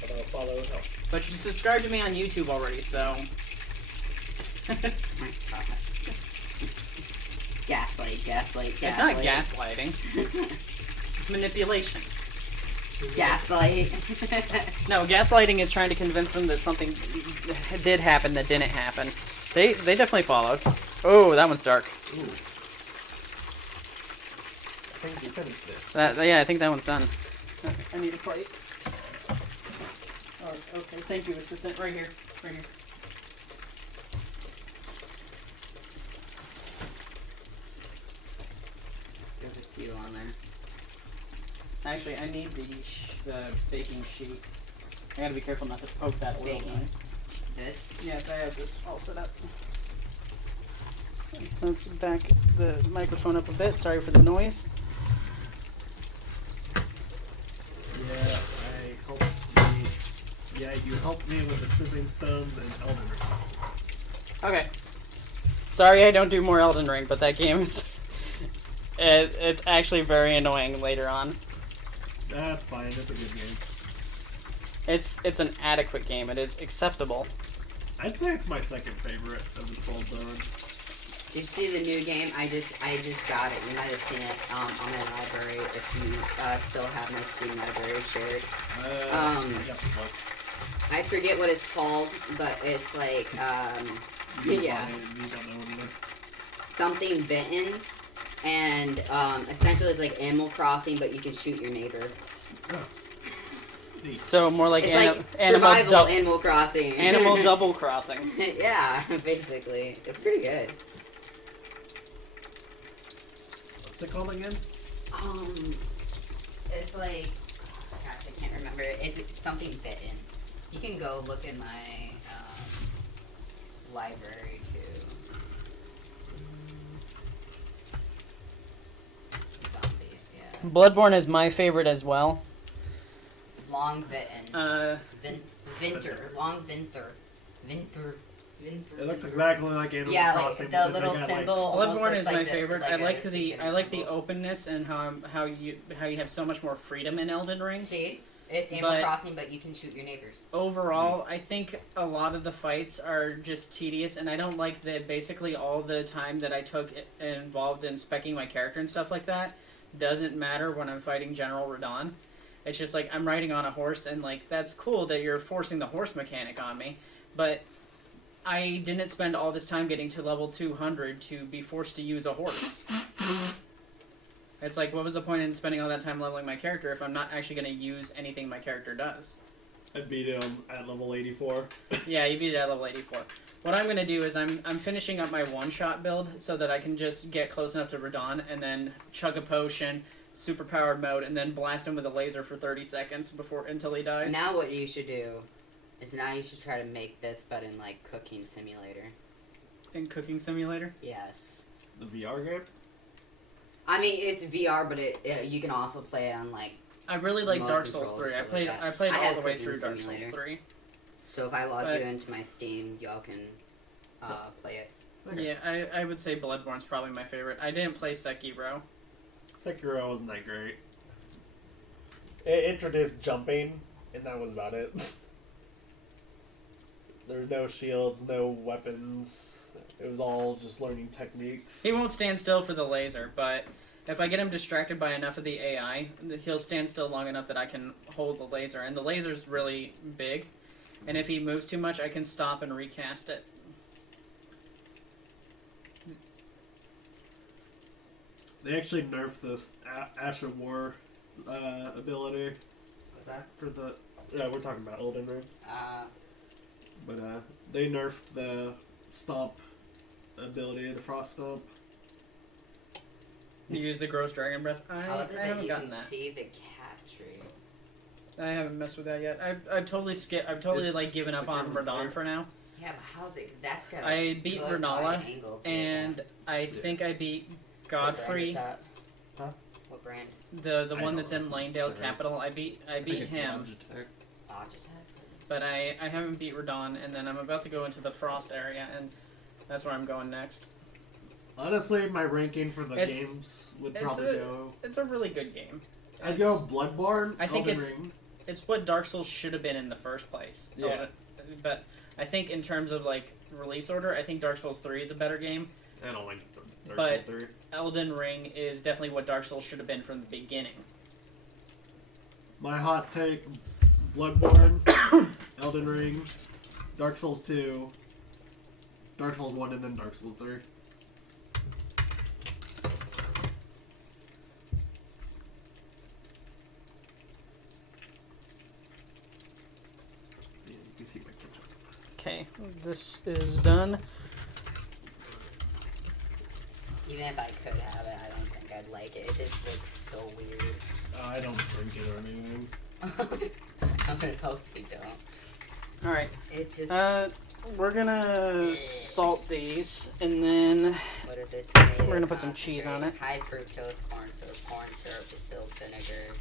But I'll follow it up. But you subscribed to me on YouTube already, so. Gaslight. It's not gaslighting. It's manipulation. Gaslight. No, gaslighting is trying to convince them that something did happen that didn't happen. They definitely followed. Oh, that one's dark. Ooh. I think you finished it. Yeah, I think that one's done. Okay, I need a plate. Oh, okay, thank you, assistant. Right here. Right here. There's a few on there. Actually, I need the baking sheet. I gotta be careful not to poke that oil. Baking. This? Yes, I have this all set up. Let's back the microphone up a bit. Sorry for the noise. You helped me with the Stepping Stones and Elden Ring. Okay. Sorry I don't do more Elden Ring, but that game is... it's actually very annoying later on. That's fine, it's a good game. It's an adequate game. It is acceptable. I'd say it's my second favorite of the Souls-borne. Did you see the new game? I just got it. You might have seen it on my library if you still have my Steam library shared. I forget what it's called, but it's like yeah, something bitten, and essentially it's like Animal Crossing, but you can shoot your neighbor. So more like, it's Animal Crossing. Animal double crossing. Yeah, basically, it's pretty good. What's it called again? It's like, gosh, I can't remember. It's something bitten. You can go look in my library too. Zombie, yeah. Bloodborne is my favorite as well. Long bitten. Long Vinter. It looks exactly like Animal Crossing. Yeah, like the little symbol. Bloodborne is like my favorite. Like I like the symbol. openness and how you have so much more freedom in Elden Ring. See, it's Animal Crossing, but you can shoot your neighbors. Overall, I think a lot of the fights are just tedious, and I don't like that. Basically, all the time that I took involved in speccing my character and stuff like that doesn't matter when I'm fighting General Radon. It's just like I'm riding on a horse, and like that's cool that you're forcing the horse mechanic on me, but I didn't spend all this time getting to level 200 to be forced to use a horse. It's like, what was the point in spending all that time leveling my character if I'm not actually going to use anything my character does? I beat him at level 84. Yeah, you beat it at level 84. What I'm going to do is I'm finishing up my one-shot build so that I can just get close enough to Radon and then chug a potion, superpowered mode, and then blast him with a laser for 30 seconds until he dies. Now what you should do is you should try to make this, but in like Cooking Simulator. In Cooking Simulator? Yes. The VR game? I mean, it's VR, but you can also play it on like. I really like Remote Dark Souls control 3. and stuff like I that. played I all have the way Cooking through Dark Souls Simulator. 3. So if I log you into my Steam, y'all can play it. Okay. Yeah, I would say Bloodborne's probably my favorite. I didn't play Sekiro. Sekiro wasn't that great. It introduced jumping, and that was about it. There's no shields, no weapons. It was all just learning techniques. He won't stand still for the laser, but if I get him distracted by enough of the AI, he'll stand still long enough that I can hold the laser. And the laser's really big, and if he moves too much, I can stop and recast it. They actually nerfed this Ash of War ability. What's that? For the... Yeah, we're talking about Elden Ring. But they nerfed the Stomp ability, the Frost Stomp. You use the Gross Dragon Breath. How is it I that haven't you gotten can that. see the cat tree? I haven't messed with that yet. I've totally skipped. I've totally It's like given up on like Radon for now. Yeah, but how's it? That's got. I beat good Renala, wide angle to it, and I think I beat What brand Godfrey, is that? Huh? What brand? the I one don't that's in know. Langdale Sera. Capital. I beat him. Logitech. But but I haven't beat Radon, and then I'm about to go into the Frost area, and that's where I'm going next. Honestly, my ranking for the games would probably go... It's a really good game. I'd go Bloodborne, I think Elden Ring. It's what Dark Souls should have been in the first place. Yeah. But I think in terms of, like, release order, I think Dark Souls 3 is a better game. I don't like Dark Souls 3. Elden Ring is definitely what Dark Souls should have been from the beginning. My hot take, Bloodborne, Elden Ring, Dark Souls 2, Dark Souls 1, and then Dark Souls 3. Okay, this is done. Even if I could have it, I don't think I'd like it. It just looks so weird. I don't drink it or anything. I'm gonna hope you don't. Alright. It just... we're gonna salt these, and then what is it? Tomato we're gonna put some cheese on it. High fructose corn syrup. Corn syrup, distilled vinegar.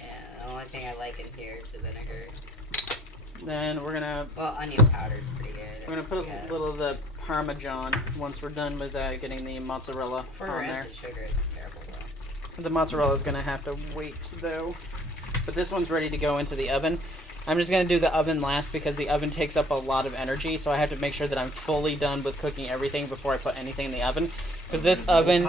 Yeah, the only thing I like in here is the vinegar. Then we're gonna... Well, onion powder is pretty good. We're gonna put a little of the Parmesan once we're done with getting the mozzarella on there. Sugar isn't terrible, though. The mozzarella's gonna have to wait, though. But this one's ready to go into the oven. I'm just gonna do the oven last because the oven takes up a lot of energy, so I have to make sure that I'm fully done with cooking everything before I put anything in the oven. Because this oven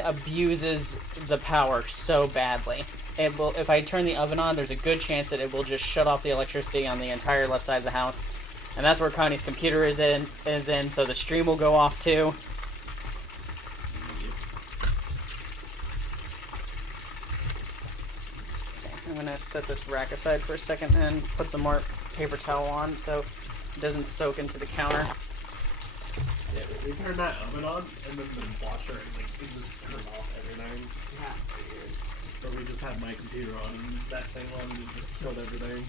abuses the power so badly. It will, if I turn the oven on, there's a good chance that it will just shut off the electricity on the entire left side of the house. And that's where Connie's computer is in, so the stream will go off too. Okay, I'm gonna set this rack aside for a second and put some more paper towel on so it doesn't soak into the counter. Yeah, we turn that oven on, and then the washer, and it just turns off everything. Yeah. But we just had my computer on, and that thing on, and it just killed everything.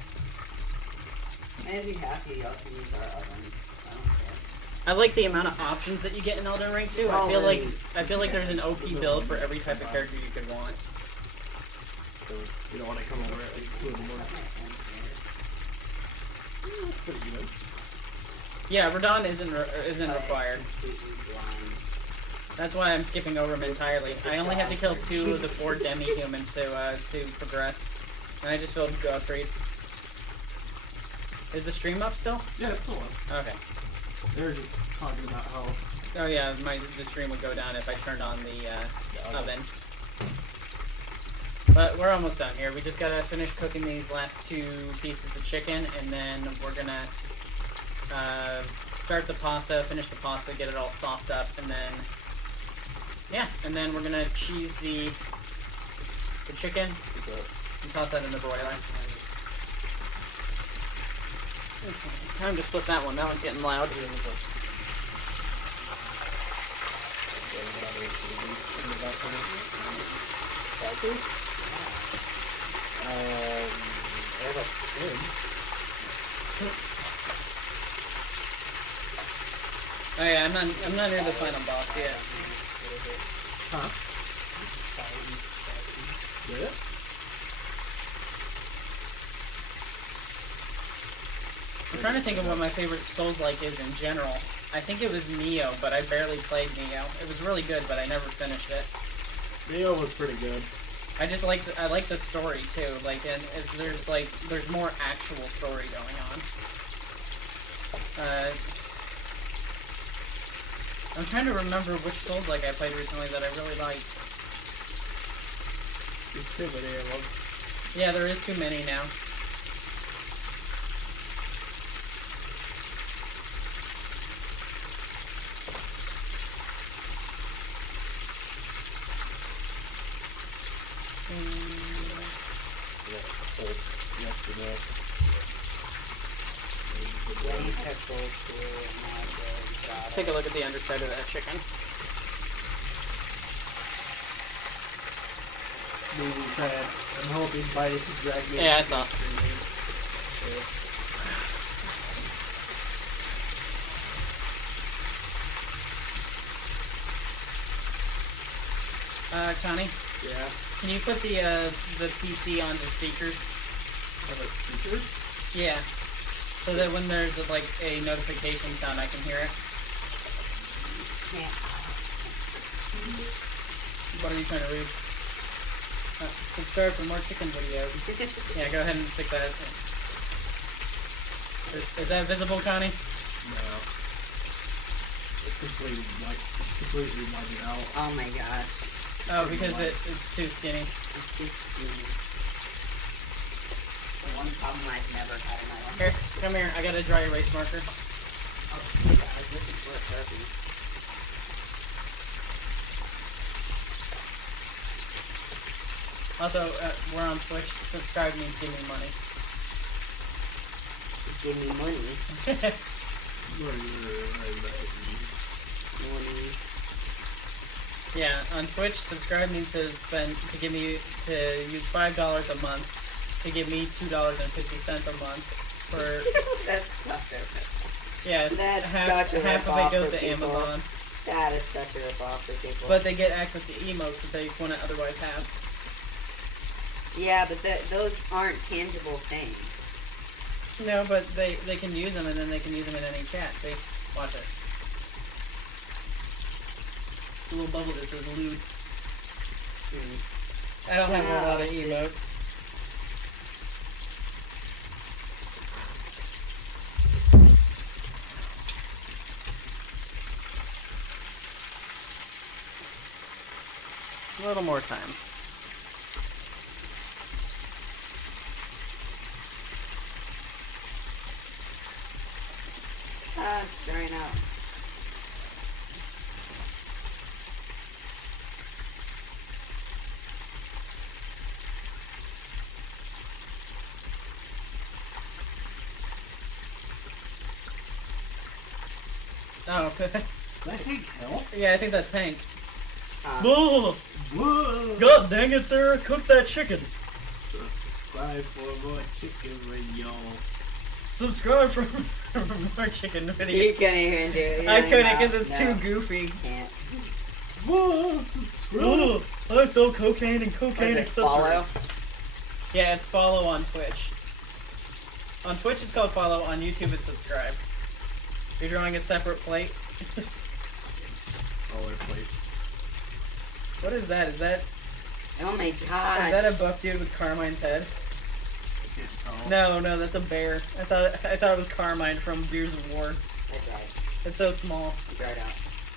And if you have to, you also use our oven. I don't care. I like the amount of options that you get in Elden Ring too. I feel like there's an OP build for every type of character you could want. So you don't want to come over at like 2 in the morning. That's pretty good. Yeah, Radon isn't required. That's why I'm skipping over him entirely. I only have to kill 2 of the 4 demi-humans to progress. And I just filled Gottfried. Is the stream up still? Yeah, it's still on. Okay. They were just talking about how... Oh yeah, the stream would go down if I turned on the oven. But we're almost done here. We just gotta finish cooking these last 2 pieces of chicken, and then we're gonna start the pasta, finish the pasta, get it all sauced up, and then... Yeah, and then we're gonna cheese the chicken and toss that in the broiler. Okay, time to flip that one. That one's getting loud. Oh yeah, I'm not near the final boss yet. Huh? Yeah? I'm trying to think of what my favorite Souls-like is in general. I think it was Neo, but I barely played Neo. It was really good, but I never finished it. Neo was pretty good. I like the story too. Like, and there's more actual story going on. I'm trying to remember which Souls-like I played recently that I really liked. There's too many of them. Yeah, there is too many now. Let's take a look at the underside of that chicken. I'm hoping by drag me. Yeah, I saw. Connie? Yeah. Can you put the PC on the speakers? have a speaker? Yeah. So that when there's like a notification sound, I can hear it. Yeah. What are you trying to read? Subscribe for more chicken videos. Yeah, go ahead and stick that. Is that visible, Connie? No. It's completely whited out. Oh my gosh. Oh, because it's too skinny. It's too skinny. The one problem I've never had in my life. Here, come here. I got a dry erase marker. Oh, I was looking for a Sharpie. Also, we're on Twitch. Subscribe means give me money. Give me money. Monies. Yeah, on Twitch, subscribe means to give me to use $5 a month to give me $2.50 a month for. That's such a. Yeah, That's half such a of rip-off it goes for to people. Amazon. That is such a rip-off for people. But they get access to emotes that they wouldn't otherwise have. Yeah, but those aren't tangible things. No, but they can use them, and then they can use them in any chat. See? Watch this. It's a little bubble that says lewd. I don't have a lot of emotes. A little more time. It's drying out. Oh, okay. Is that Hank Hill? Yeah, I think that's Hank. Whoa! God dang it, Sarah! Cook that chicken! Subscribe for more chicken video. Subscribe for more chicken You videos. couldn't even do it. I couldn't because it's too No, goofy. can't. Whoa! Subscribe! Oh, I sell cocaine and cocaine Was it follow? accessories. Yeah, it's follow on Twitch. On Twitch it's called follow, on YouTube it's subscribe. You're drawing a separate plate. Roller plates. What is that? Is that Oh my gosh. is that a buff dude with Carmine's head? I can't tell. No, that's a bear. I thought it was Carmine from Gears of War. It dried. It's so small. It dried out.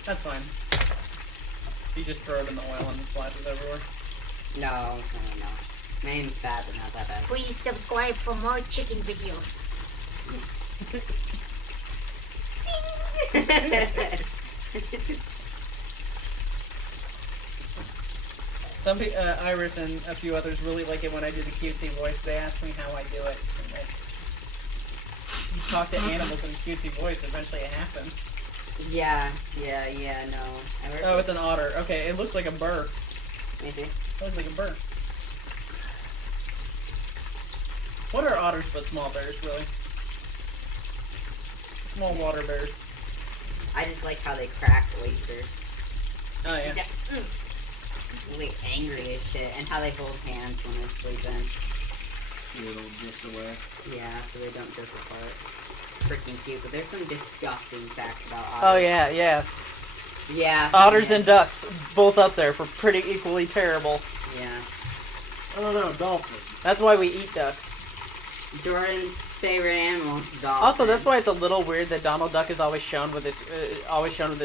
That's fine. You just throw it in the oil and it splashes everywhere. No. My name's bad, but not that bad. Please subscribe for more chicken videos. Some Iris and a few others really like it when I do the cutesy voice. They ask me how I do it. And you talk to animals in a cutesy voice, eventually it happens. Yeah, no. Oh, it's an otter. Okay, it looks like a burr. Let me see. It looks like a burr. What are otters but small bears, really? Small water bears. I just like how they crack oysters. Oh, yeah. Really angry as shit, and how they hold hands when they're sleeping. You don't drift away. Yeah, so they don't drift apart. Freaking cute, but there's some disgusting facts about otters. Oh, yeah. Yeah. Otters yeah. and ducks, both up there for pretty equally terrible. Yeah. I don't know, dolphins. That's why we eat ducks. Jordan's favorite animal is dolphin. Also, that's why it's a little weird that Donald Duck is always shown with his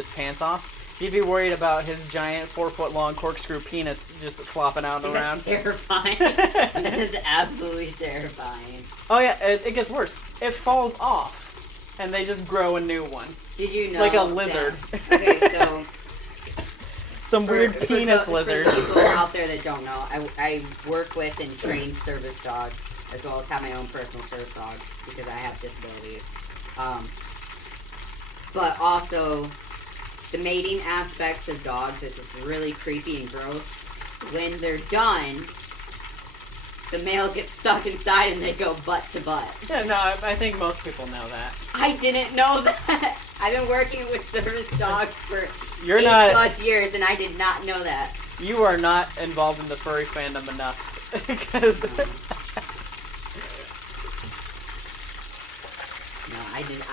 pants off. You'd be worried about his giant 4-foot-long corkscrew penis just flopping out and around. That's terrifying. That is absolutely terrifying. Oh yeah, it gets worse. It falls off, and they just grow a new one. Did you know? Like a lizard. That, okay, so some weird penis lizard. For people out there that don't know, I work with and train service dogs, as well as have my own personal service dog because I have disabilities. But also, the mating aspects of dogs is really creepy and gross. When they're done, the male gets stuck inside and they go butt to butt. Yeah, no, I think most people know that. I didn't know that. I've been working with service dogs for You're 8 not- plus years, and I did not know that. You are not involved in the furry fandom enough, because No, I didn't.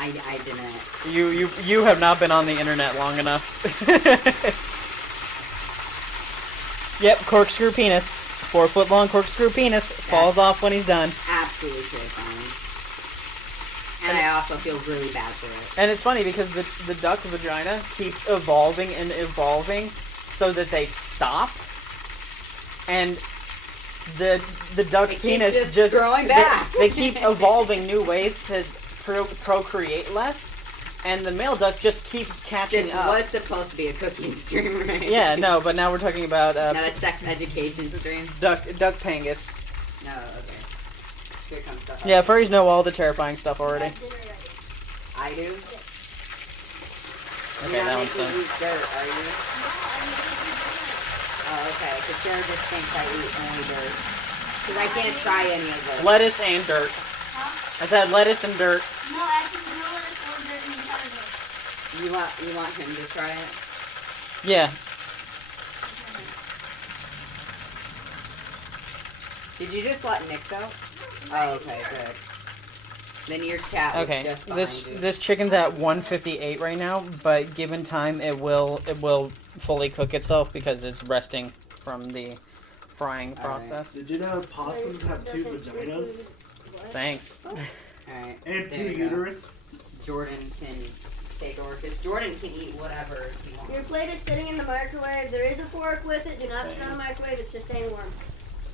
You have not been on the internet long enough. Yep, corkscrew penis. 4 foot long corkscrew penis falls off when he's done. Absolutely terrifying. And I also feel really bad for it. And it's funny because the duck vagina keeps evolving and evolving so that they stop. And the duck's penis just growing back. They keep evolving new ways to procreate less. And the male duck just keeps catching This up. was supposed to be a cooking stream, right? Yeah, no, but now we're talking about Not a sex education stream. duck pangus. No, okay. Here comes the Yeah, furries know all the terrifying stuff already. I do? Okay, You're that not one's making done. eat dirt, are you? Oh, okay. Because Sarah just thinks I eat only dirt. Because I can't try any of those. Lettuce and dirt. Huh? I said lettuce and dirt. No, actually, no lettuce or dirt in the entire dirt. You want him to try it? Yeah. Did you just let Nix out? Oh, okay, good. Then your cat was Okay. just behind you. This chicken's at 158 right now, but given time, it will fully cook itself because it's resting from the frying Alright. process. Did you know possums have 2 vaginas Thanks. Alright. and 2 there you go. uterus? Jordan can take over because Jordan can eat whatever he wants. Your plate is sitting in the microwave. There is a fork with it. Do not put it on the microwave. It's just staying warm.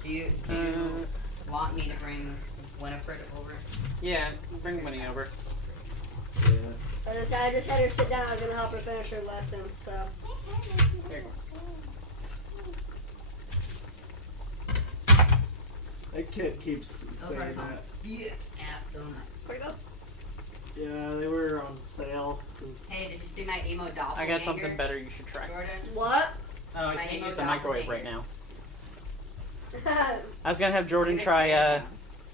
Do you want me to bring Winifred over? Yeah, bring money over. Yeah. As I said, I just had her sit down. I was gonna help her finish her lesson. So. There you go. That kid keeps Those saying are some that. big ass donuts. Where'd it go? Yeah, they were on sale. 'Cause Hey, did you see my emo doppelganger? I got something better you should try. Jordan? What? Oh, I My can't emo use the microwave right doppelganger. now. I was gonna have Jordan try.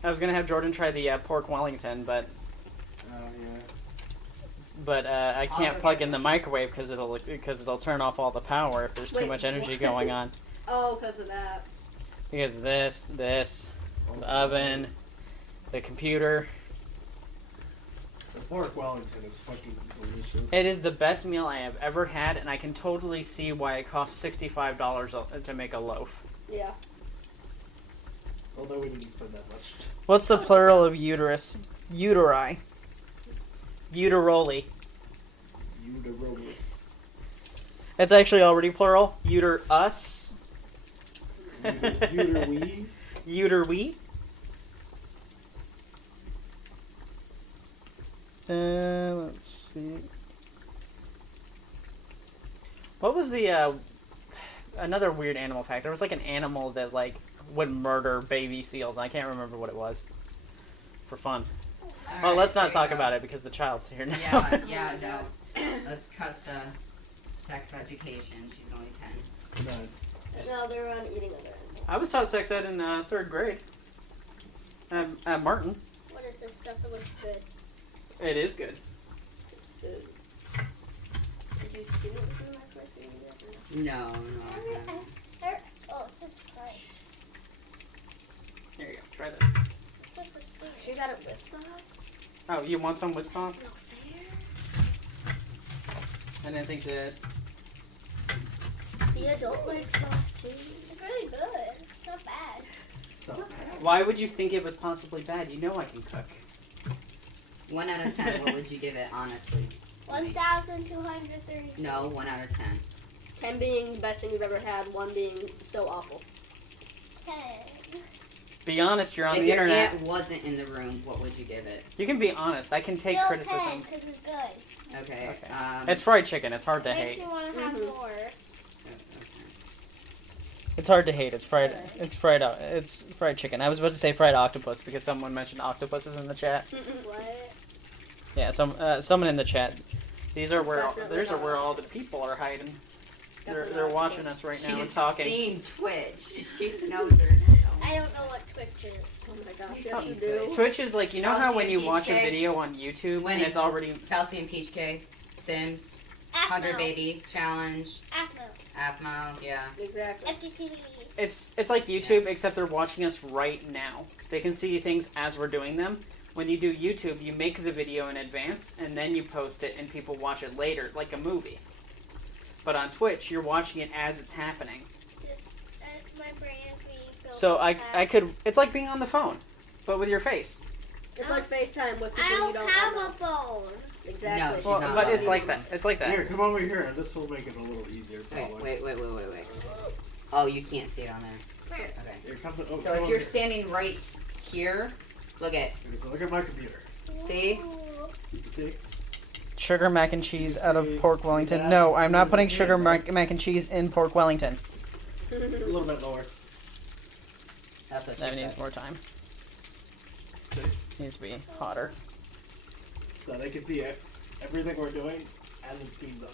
I was gonna have Jordan try the pork Wellington, but I can't Also plug get in the microwave because it'll turn off all the power if there's too Wait, much energy what? going on. Oh, because of that. Because this, the oven, the computer. the pork Wellington is fucking delicious. It is the best meal I have ever had, and I can totally see why it costs $65 to make a loaf. Yeah. Although we didn't spend that much. What's the plural of uterus? Uteri. Uteroli. Uterolus. It's actually already plural. Uterus. Uterwee. Uterwe. Let's see. What was the another weird animal fact? There was like an animal that like would murder baby seals. And I can't remember what it was. For fun. Well, let's not talk about it because the child's here now. Yeah, no. Let's cut the sex education. She's only 10. No. No, they're on eating other animals. I was taught sex ed in 3rd grade. At Martin. What is this stuff that looks good? It is good. It's food. Did you do it with the last place that you did? No, I haven't. Oh, it's just price. Here you go. Try this. She got it with sauce? Oh, you want some with sauce? That's not fair. I didn't think that. The adult like sauce too. It's really good. It's not bad. Stop. Why would you think it was possibly bad? You know I can cook. 1 out of 10, what would you give it, honestly? 1,230. No, 1 out of 10. 10 being the best thing you've ever had, 1 being so awful. 10. Be honest, you're on If the your internet. aunt wasn't in the room, what would you give it? You can be honest. I can take Still criticism. 10 because it's good. Okay. Okay. Um, It's fried chicken. It's hard to Makes hate. me want to have Mhm. more. okay. It's hard to hate. It's fried. It's fried. It's fried chicken. I was about to say fried octopus because someone mentioned octopuses in the chat. What? Yeah, someone in the chat. These are where Definitely these are not. where all the people are hiding. Definitely They're not watching octopus. us right now and She's talking. seen Twitch. She knows her. I don't know what Twitch is. Oh my gosh, You yes don't you do do. it. Twitch is like, you know how when you Kelsey and watch a Peach Cake? video on YouTube When and it's already Kelsey and Peach Cake, Sims, 100 Baby Challenge, AFMO, yeah. Exactly. FTTV. it's like YouTube except they're watching us right now. They can see things as we're doing them. When you do YouTube, you make the video in advance, and then you post it, and people watch it later, like a movie. But on Twitch, you're watching it as it's happening. My brain is being filled So with I that. could, it's like being on the phone, but with your face. It's like FaceTime with people I you don't don't have know. a phone. Exactly. No, she's Well, not but allowed it's to. like that. It's like that. Here, come over here. This will make it a little easier. Wait. Oh, you can't see it on there. Okay. Here, come to, So if you're standing right here, look at, Okay, so look at my computer. see? See? Sugar mac and cheese out of pork Wellington. Yeah. No, I'm not putting sugar mac and cheese in pork Wellington. A little bit lower. That's what she That needs said. more time. See? Needs to be hotter. So they can see everything we're doing as it's being done.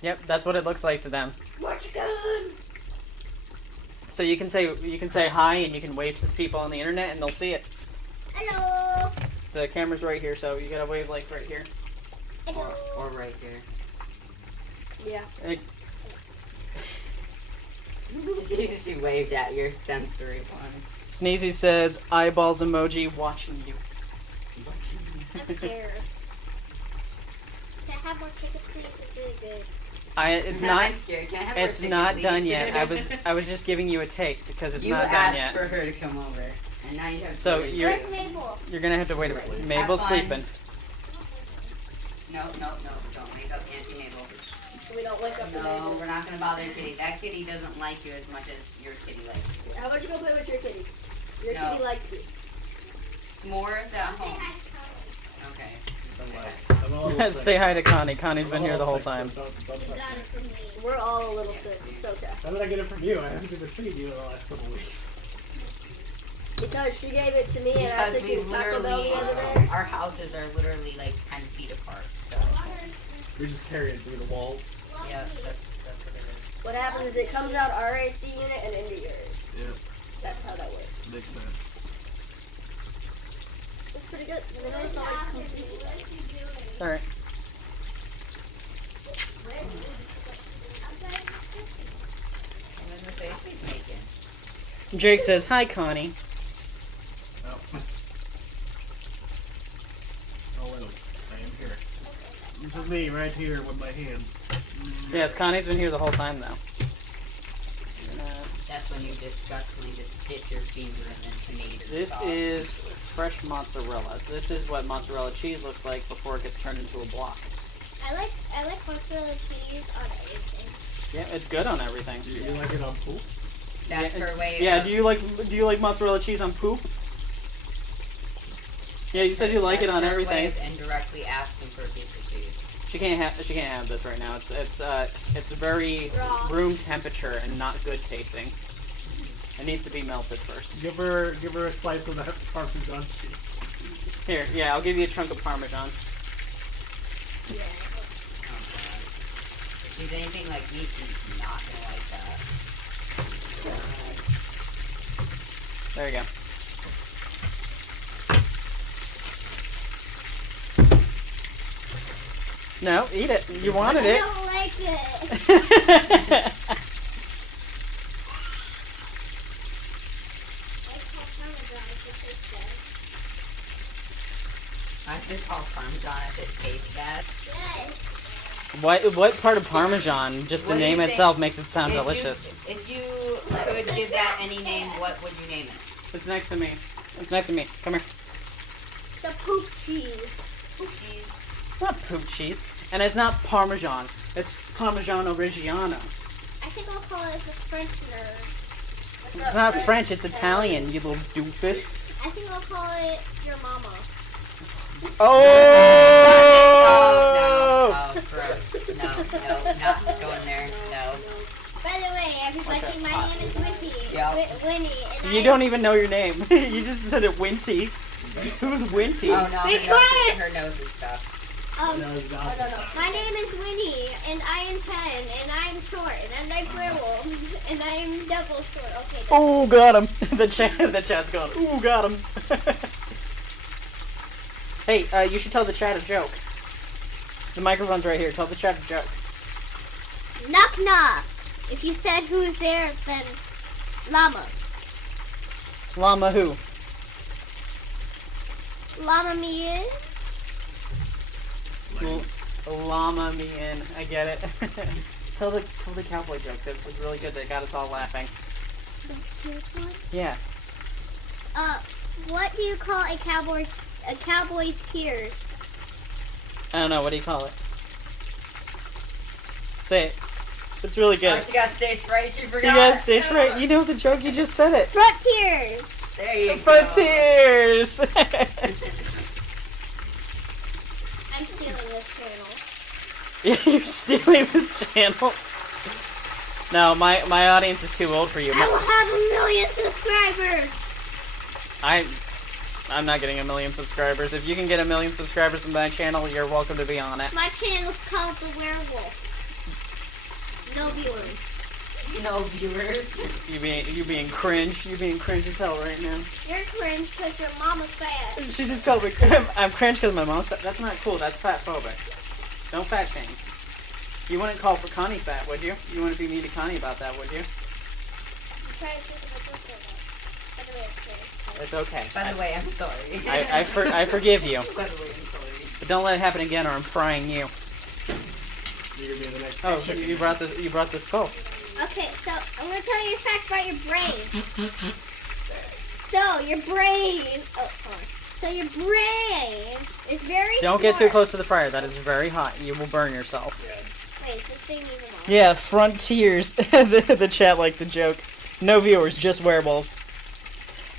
Yep, that's what it looks like to them. What you done? So you can say hi and you can wave to the people on the internet and they'll see it. Hello. The camera's right here, so you gotta wave like right here. Hello. Or right here. Yeah. Hey, She waved at your sensory one. Sneezy says eyeballs emoji watching you. I'm scared. Can I have more chicken, please? It's really good. It's not. I'm scared. Can I have more It's chicken, not please? done yet. I was just giving you a taste because it's you not done asked yet. for her to come over, and now you have. So to you're- Where's Mabel? You're gonna have to wait a minute. Mabel's fun. sleeping. No, don't wake up Auntie Mabel. We don't wake up the No, neighbor. we're not gonna bother your kitty. That kitty doesn't like you as much as your kitty likes you. How about you go play with your kitty? Your No. kitty likes you. S'mores at Say home. hi to Colin. Okay. I'm all sick. Say hi to Connie. Connie's been I'm here the all whole sick, so time. don't touch You got me. it from me. We're all a little sick. It's okay. How did I get it from you? I haven't even seen you in the last couple of weeks. Because she gave it to me and I Because took we you to Taco Bell literally, the other day. our houses are literally like 10 feet apart. So, We just carry it through the walls. yeah, that's what it is. What happens is it comes out RAC unit and into yours. Yeah, That's how that works. makes sense. It's pretty good. I mean, it's always complete. All right. What is the face he's making? Jake says hi, Connie. Oh. Oh, well, I am here. This is me right here with my hand. Yes, Connie's been here the whole time though. That's when you disgustingly just dip your finger in the tomato This sauce. is fresh mozzarella. This is what mozzarella cheese looks like before it gets turned into a block. I like mozzarella cheese on everything. Yeah, it's good on everything. Do you like it on poop? That's her way Yeah, of... do you like mozzarella cheese on poop? Yeah, you said you like it that's on her way everything. of indirectly asking for a piece of cheese. She can't have this right now. It's very Raw. room temperature and not good tasting. It needs to be melted first. Give her a slice of that Parmesan cheese. Here, yeah, I'll give you a chunk of Parmesan. Oh, God. If she's anything like me, she's not gonna like that. There you go. No, eat it. You wanted I it. don't like it. I call Parmesan if it tastes good. I said call Parmesan if it tastes bad. Yes. What part of Parmesan? Just the What do you name think? itself makes it sound If you- delicious. If you could give that any name, what would you name it? It's next to me. It's next to me. Come here. The poop cheese. Cheese. It's not poop cheese, and it's not Parmesan. It's Parmigiano Reggiano. I think I'll call it the French nerd. It's not French. It's Italian. You little doofus. I think I'll call it your mama. Oh! Oh, gross. No, not going there. No. By the way, everybody, Okay. my name is Winty. Yeah. Winnie. And You don't even know your name. You just said it Winty. Who's Winty? Oh, no, Be her quiet! nose is stuff. No, it's not. My name is Winnie, and I am 10, and I'm short, and I like werewolves, and I'm double short. Okay. Oh, got him. The chat's going. Ooh, got him. Hey, you should tell the chat a joke. The microphone's right here. Tell the chat a joke. Knock knock. If you said who's there, then llama. Llama who? Llama me in. Llama me in. I get it. tell the cowboy joke. That was really good. That got us all laughing. The tears one? Yeah. What do you call a cowboy's tears? I don't know. What do you call it? Say it. It's really good. Oh, she got stage fright. She forgot. You got stage fright. You know the joke. You just said it. Front tears. There you go. Frontiers. I'm stealing this channel. You're stealing this channel. No, my audience is too old for you. I will have 1 million subscribers. I'm not getting 1 million subscribers. If you can get 1 million subscribers from that channel, you're welcome to be on it. My channel's called The Werewolf. No viewers. No viewers. You being cringe. You being cringe as hell right now. You're cringe because your mama's fat. She just called me. I'm cringe because my mom's fat. That's not cool. That's fat phobic. Don't fat shame. You wouldn't call for Connie fat, would you? You wouldn't be mean to Connie about that, would you? I'm trying to think of a joke right now. By the way, It's okay. By the way, I'm sorry. I forgive you. By the way, I'm sorry. But don't let it happen again, or I'm frying you. You're gonna be the next. Oh, you brought the skull. Okay, so I'm gonna tell you a fact about your brain. So your brain. Oh, hold on. So your brain is very. Don't get too smart. close to the fryer. That is very hot. You will burn yourself. Wait, is this thing even on? Yeah, frontiers. the chat liked the joke. No viewers, just werewolves.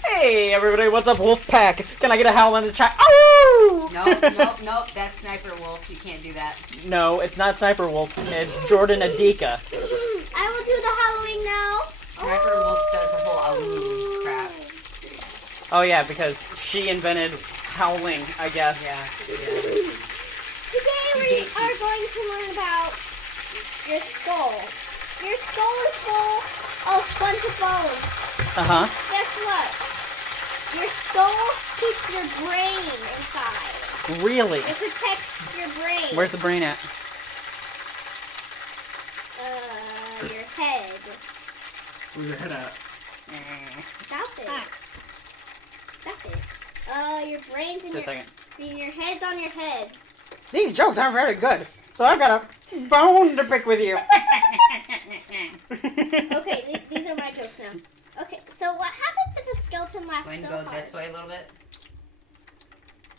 Hey, everybody, what's up, Wolfpack? Can I get a howl in the chat? Oh! Nope. That's Sniper Wolf. You can't do that. No, it's not Sniper Wolf. It's Jordan Adika. I will do the Halloween now. Sniper Wolf does the whole Halloween crap. Oh, yeah, because she invented howling, I guess. Yeah. Today we are going to learn about your skull. Your skull is full of a bunch of bones. Uh-huh. Guess what? Your skull keeps your brain inside. Really? It protects your brain. Where's the brain at? Your head. Where's your head at? Stop it. Stop it. Your brain's in Just a second. your head's on your head. These jokes aren't very good, so I've got a bone to pick with you. Okay, these are my jokes now. Okay, so what happens if a skeleton laughs Go ahead so and go hard? this way a little bit.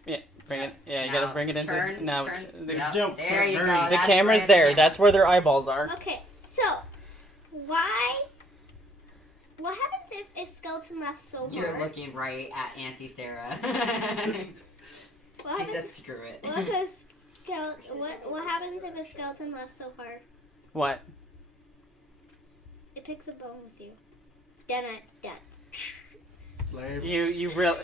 Yeah, bring it. Yeah, you Now, gotta bring it into. turn, Now, turn. the, Yep, jokes there are you go. very- the That's camera's where there. the That's where their eyeballs are. Okay, so what happens if a skeleton laughs so hard? You're looking right at Auntie Sarah. What She happens, said, "Screw it." what happens if a skeleton laughs so hard? What? It picks a bone with you. Dun. Lame. You really.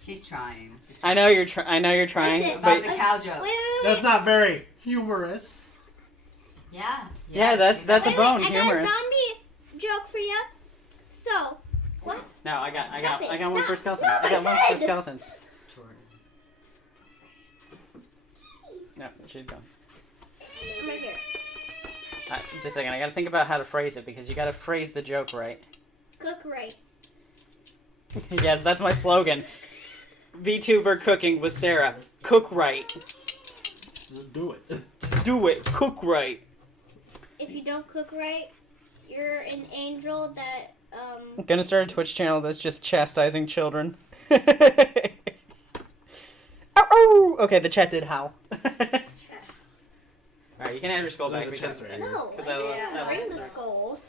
She's trying. I know you're trying, That's it. About but the cow joke. Wait. That's not very humorous. Yeah. Yeah, that's a Wait, bone. I got a Humorous. zombie joke for you. So, what? No, I got Stop it, one for stop. skeletons. No, I got my one for head. skeletons. Jordan. No, she's gone. I'm right here. Just a second. I gotta think about how to phrase it because you gotta phrase the joke right. Cook right. Yes, that's my slogan. Vtuber cooking with Sera. Cook right. Just do it. Just do it. Cook right. If you don't cook right, you're an angel that I'm gonna start a Twitch channel that's just chastising children. Oh, okay, the chat did howl. Alright, you can have your skull back The because chat's right here. no. I lost. Bring the skull.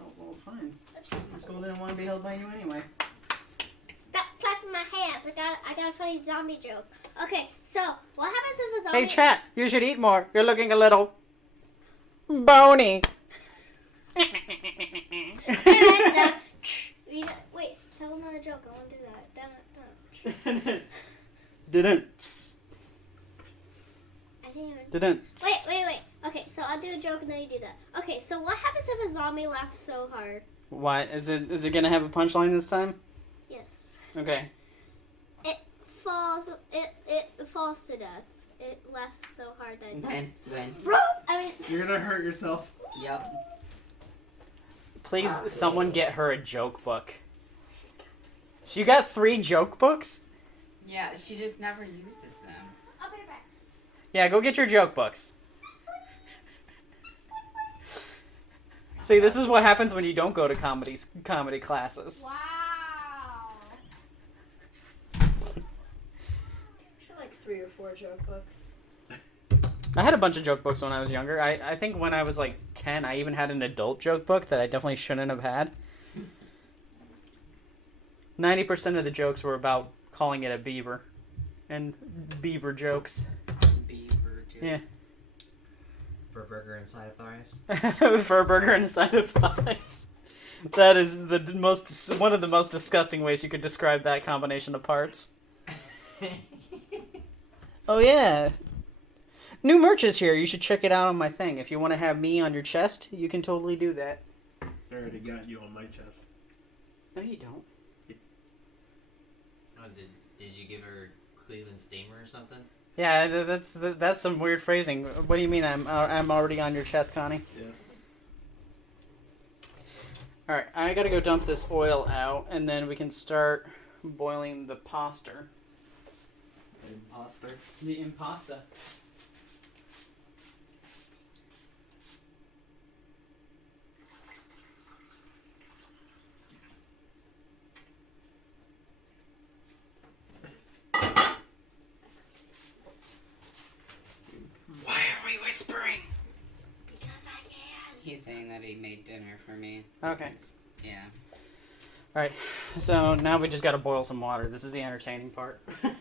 Oh, well, fine. My skull didn't want to be held by you anyway. Stop clapping my hands. I got a funny zombie joke. Okay, so what happens if a zombie? Hey, chat, you should eat more. You're looking a little bony. Wait, tell another joke. I want to do that. Didn't. I didn't even. Didn't. Wait. Okay, so I'll do a joke and then you do that. Okay, so what happens if a zombie laughs so hard? What? Is it gonna have a punchline this time? Yes. Okay. It falls. It falls to death. It laughs so hard that it dies. When? I mean, You're gonna hurt yourself. Yep. Please, someone get her a joke book. You got 3 joke books? Yeah, she just never uses them. I'll be right back. Yeah, go get your joke books. See, this is what happens when you don't go to comedy classes. Wow. Should like 3 or 4 joke books. I had a bunch of joke books when I was younger. I think when I was like 10, I even had an adult joke book that I definitely shouldn't have had. 90% of the jokes were about calling it a beaver. And beaver jokes. Beaver joke. Yeah. For a burger inside of thighs. For a burger inside of thighs. That is one of the most disgusting ways you could describe that combination of parts. Oh yeah. New merch is here. You should check it out on my thing. If you want to have me on your chest, you can totally do that. I already got you on my chest. No, you don't. Oh, did you give her Cleveland Steamer or something? Yeah, that's some weird phrasing. What do you mean I'm already on your chest, Connie? Yes. All right, I gotta go dump this oil out, and then we can start boiling the pasta. Imposter. The impasta. Why are we whispering? Because I can. He's saying that he made dinner for me. Okay. Yeah. Alright, so now we just gotta boil some water. This is the entertaining part. That's not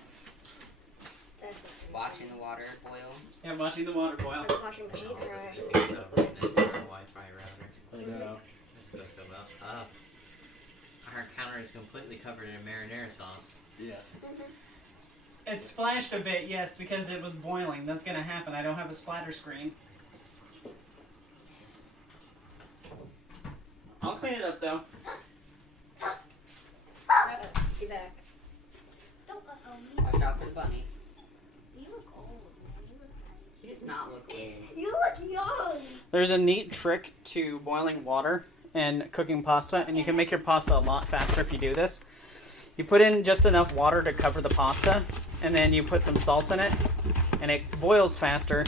Watching the water boil. Yeah, watching the water boil. I'm watching the Wait, all heat this dry. goes up right next to our Wi-Fi router. I know. This goes so well. Our counter is completely covered in marinara sauce. Yes. It splashed a bit, yes, because it was boiling. That's gonna happen. I don't have a splatter screen. I'll clean it up though. Be back. Don't Watch out for the bunny. You look old, man. You look He does not look old. You look young. There's a neat trick to boiling water and cooking pasta, and you can make your pasta a lot faster if you do this. You put in just enough water to cover the pasta, and then you put some salt in it, and it boils faster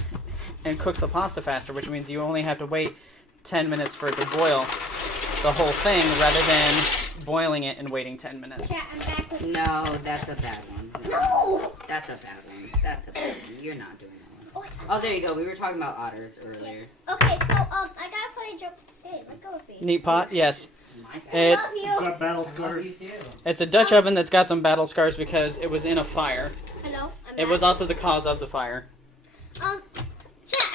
and cooks the pasta faster, which means you only have to wait 10 minutes for it to boil the whole thing rather than boiling it and waiting 10 minutes. Yeah, I'm back with No, that's a bad one. No! That's a bad one. That's a bad one. You're not doing that one. Oh, Oh, there you go. We were talking about otters earlier. okay, so, I got a funny joke. Hey, let go of me. Neat pot? Yes. I It, love It's you. got battle Love you scars. too. it's a Dutch oven that's got some battle scars because it was in a fire. Hello, I'm It back. was also the cause of the fire. Chat,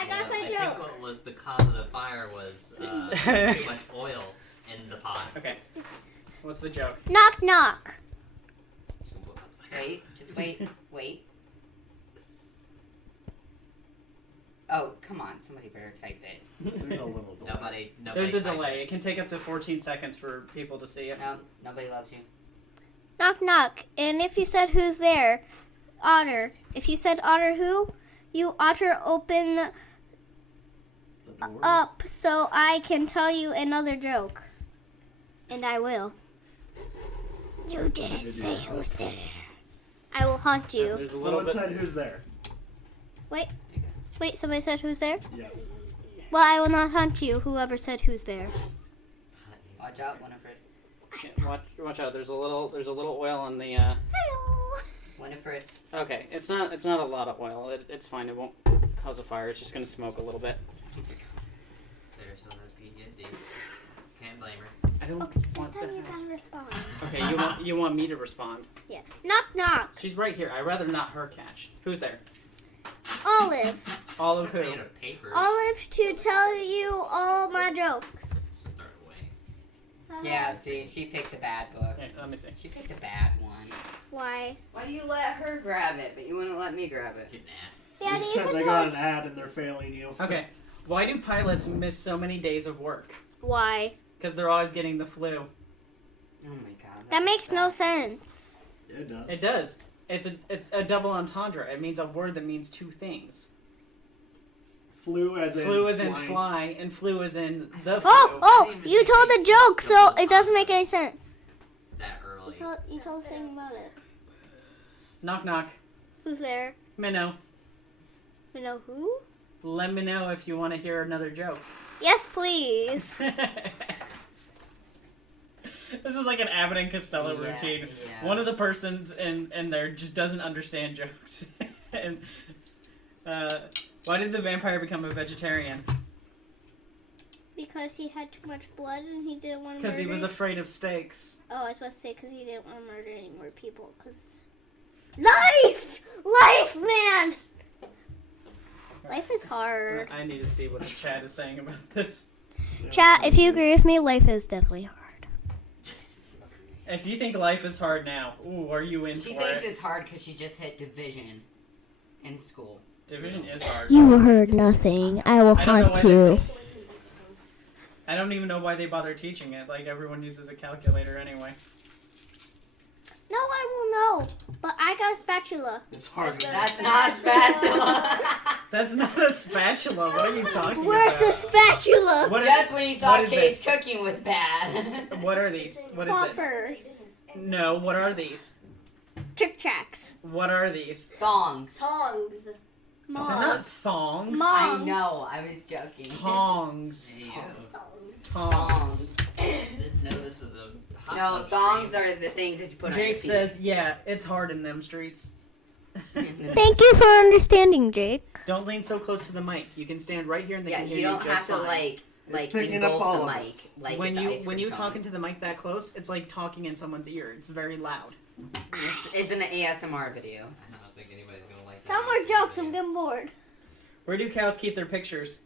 I got a funny I think joke. what was the cause of the fire was too much oil in the pot. Okay. What's the joke? Knock, knock. Wait, just wait, wait. Oh, come on. Somebody better type it. There's a little delay. Nobody There's a typed delay. it. It can take up to 14 seconds for people to see it. No, nobody loves you. Knock, knock. And if you said who's there, Otter. If you said Otter who, you Otter open The door. up so I can tell you another joke. And I will. You didn't say who's there. I will haunt you. There's a Someone little bit. said who's there. Wait, somebody said who's there? Yes. Well, I will not haunt you, whoever said who's there. Watch out, Winifred. Yeah, watch out. There's a little oil on the. Hello. Winifred. Okay, it's not a lot of oil. It's fine. It won't cause a fire. It's just gonna smoke a little bit. Sarah still has PTSD. Can't blame her. I don't Okay, want this time the you house. gotta respond. Okay, you want me to respond? Yeah. Knock, knock. She's right here. I'd rather not her catch. Who's there? Olive. All of who? Made of paper. Olive to tell you all my jokes. Start away. Yeah, see, she picked the bad book. Okay, let me see. She picked a bad one. Why? Why do you let her grab it, but you wouldn't let me grab it? Get mad. Yeah, You you said can they got talk. an ad and they're failing you. Okay, why do pilots miss so many days of work? Why? Because they're always getting the flu. Oh my god. That makes no sense. It does. It does. It's a double entendre. It means a word that means two things. Flu as in Flu as in flying. fly, and flu as in the flu. Oh, you told the joke, so it doesn't make any sense. That early. You told the thing about it. Knock knock. Who's there? Minnow. You know who? Let me know if you want to hear another joke. Yes, please. This is like an Abbott and Costello Yeah, routine. yeah. One of the persons in there just doesn't understand jokes. And why did the vampire become a vegetarian? Because he had too much blood and he didn't want to Because murder. he was afraid of steaks. Oh, I was supposed to say because he didn't want to murder any more people. Because life, man. Life is hard. I need to see what the chat is saying about this. Chat, if you agree with me, life is definitely hard. If you think life is hard now, ooh, are you in She for thinks it? it's hard because she just hit division in school. Division is hard. You heard nothing. I will I don't know hunt why you. I don't even know why they bother teaching it. Like, everyone uses a calculator anyway. No one will know. But I got a spatula. It's hard. That's not spatula. That's not a spatula. What are you talking Where's the about? spatula? What Just are, when you what thought is Kay's this? cooking was bad. What are these? What is this? Poppers. No, what are these? Trick tracks. What are these? Thongs. Tongs. They're not Moms. thongs. Mom. I know. I was joking. Tongs. There you go. Tongs. Thongs. Didn't know this was a hot No, tub thongs stream. are the things that you put on Jake your feet. says, yeah, it's hard in them streets. Thank you for understanding, Jake. Don't lean so close to the mic. You can stand right here and they Yeah, can hear you don't just have to fine. like picking up engulf all the of mic. us. Like when it's you ice when cream you cone. talk into the mic that close, it's like talking in someone's ear. It's very loud. It's an ASMR video. I don't think anybody's gonna like Tell that. more jokes. I'm getting bored. Where do cows keep their pictures?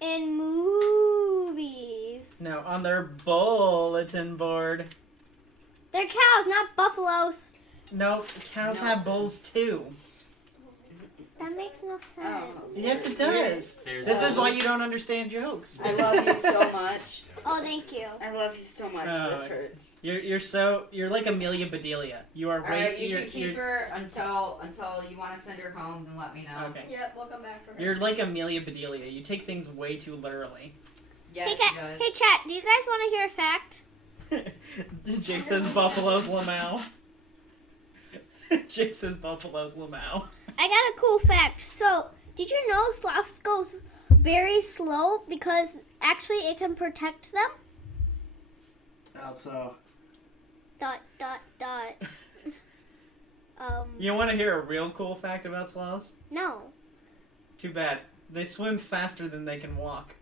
In movies. No, on their bulletin board. They're cows, not buffaloes. No, cows No. have bulls too. That makes no sense. Yes, it does. There's This is why those. you don't understand jokes. I love you so much. Oh, thank you. I love you so much. Oh, This hurts. You're like Amelia Bedelia. You are All right, you you're, can keep her until you want to send her home. Then let me know. Okay. Yep, we'll come back for her. You're like Amelia Bedelia. You take things way too literally. Yes, Hey, she does. hey, chat. Do you guys want to hear a fact? Jake says Buffalo's Lamau. Jake says Buffalo's Lamau. I got a cool fact. So, did you know sloths go very slow because actually it can protect them? How so? ... You want to hear a real cool fact about sloths? No. Too bad. They swim faster than they can walk.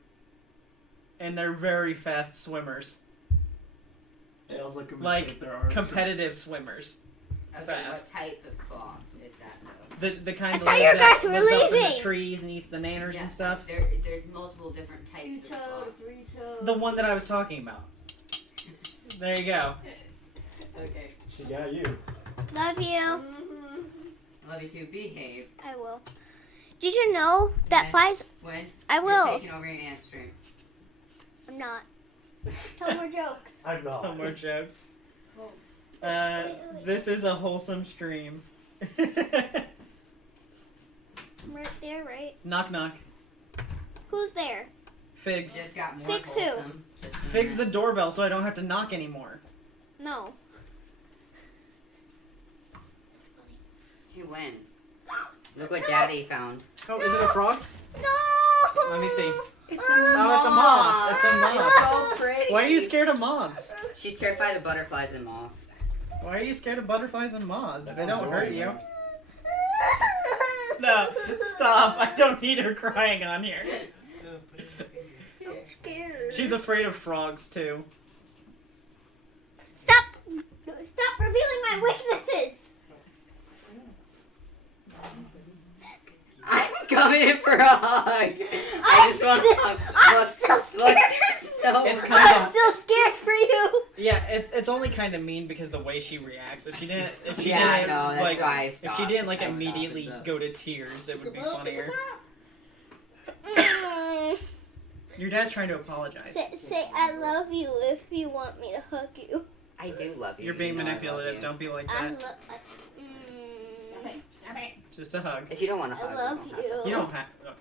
And they're very fast swimmers. Dale's looking to Like, see if there are competitive swimmers. Okay, fast. what type of sloth is that though? The kind I that thought lives you up, guys were lives up in leaving. the trees and eats the nanners Yeah, and stuff. There's multiple different types of Two-toed, sloth. three-toed. The one that I was talking about. There you go. Okay. She got you. Love you. Mm-hmm. I love you too. Behave. I will. Did you know that Okay. flies... When I you're will. taking over your aunt's stream. I'm not. Tell more jokes. I'm not. No more jokes. Oh. This is a wholesome stream. I'm right there, right? Knock knock. Who's there? Figs. Just got more Fix who? wholesome. Just a Figs the minute. doorbell so I don't have to knock anymore. No. He went. Look what Daddy found. Oh, is it a frog? No! Let me see. It's Oh, it's a moth. It's a moth. It's so pretty. Why are you scared of moths? She's terrified of butterflies and moths. Why are you scared of butterflies and moths? They don't hurt you. No, stop. I don't need her crying on here. I'm scared. She's afraid of frogs too. Stop! Stop revealing my weaknesses! I'm coming in for a hug. I just want to hug. I'm still scared. No. It's I'm kind of still scared for you. yeah. It's only kind of mean because the way she reacts. If she didn't, Yeah, I didn't, know. That's like, why I if stopped. she didn't like I stopped immediately it, though. go to tears, it would be funnier. Mm. Your dad's trying to apologize. Say I love you if you want me to hug you. I do love you. You're being You know I love manipulative. you. Don't be like I that. love. Just a hug. If you don't want to hug, I love don't have you. You don't have. Okay.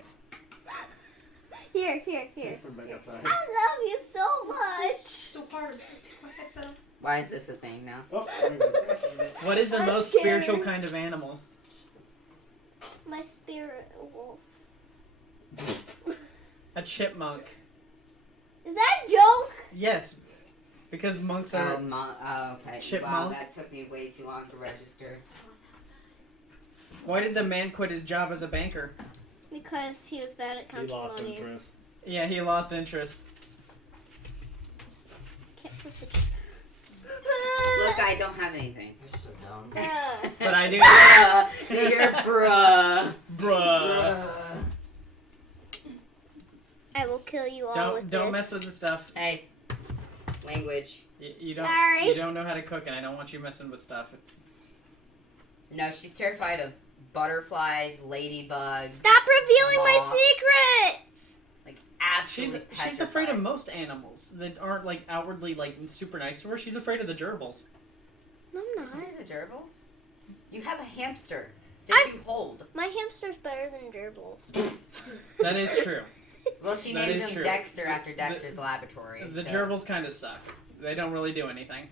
Here. From back outside. I love you so much. So hard. Take my headset off. to. Why is this a thing now? Oh, there it is. What is the I'm most scared. spiritual kind of animal? My spirit wolf. A chipmunk. Is that a joke? Yes, because monks are. Okay. Wow, Chipmunk. that took me way too long to register. Why did the man quit his job as a banker? Because he was bad at He counting lost money. interest. Yeah, he lost interest. Can't put the Look, I don't have anything. This is so dumb. But I do. Do you hear bruh? Bruh. I will kill you all with Don't this. mess with the stuff. Hey, language. You don't. Sorry. You don't know how to cook, and I don't want you messing with stuff. No, she's terrified of butterflies, ladybugs. Stop revealing my moths. secrets! Like, absolutely She's afraid of petrified. most animals that aren't like outwardly like super nice to her. She's afraid of the gerbils. No, I'm You not. see the gerbils? You have a hamster that you hold. My hamster's better than gerbils. That is true. Well, she That named is him true. Dexter after Dexter's laboratory. The so. gerbils kind of suck. They don't really do anything.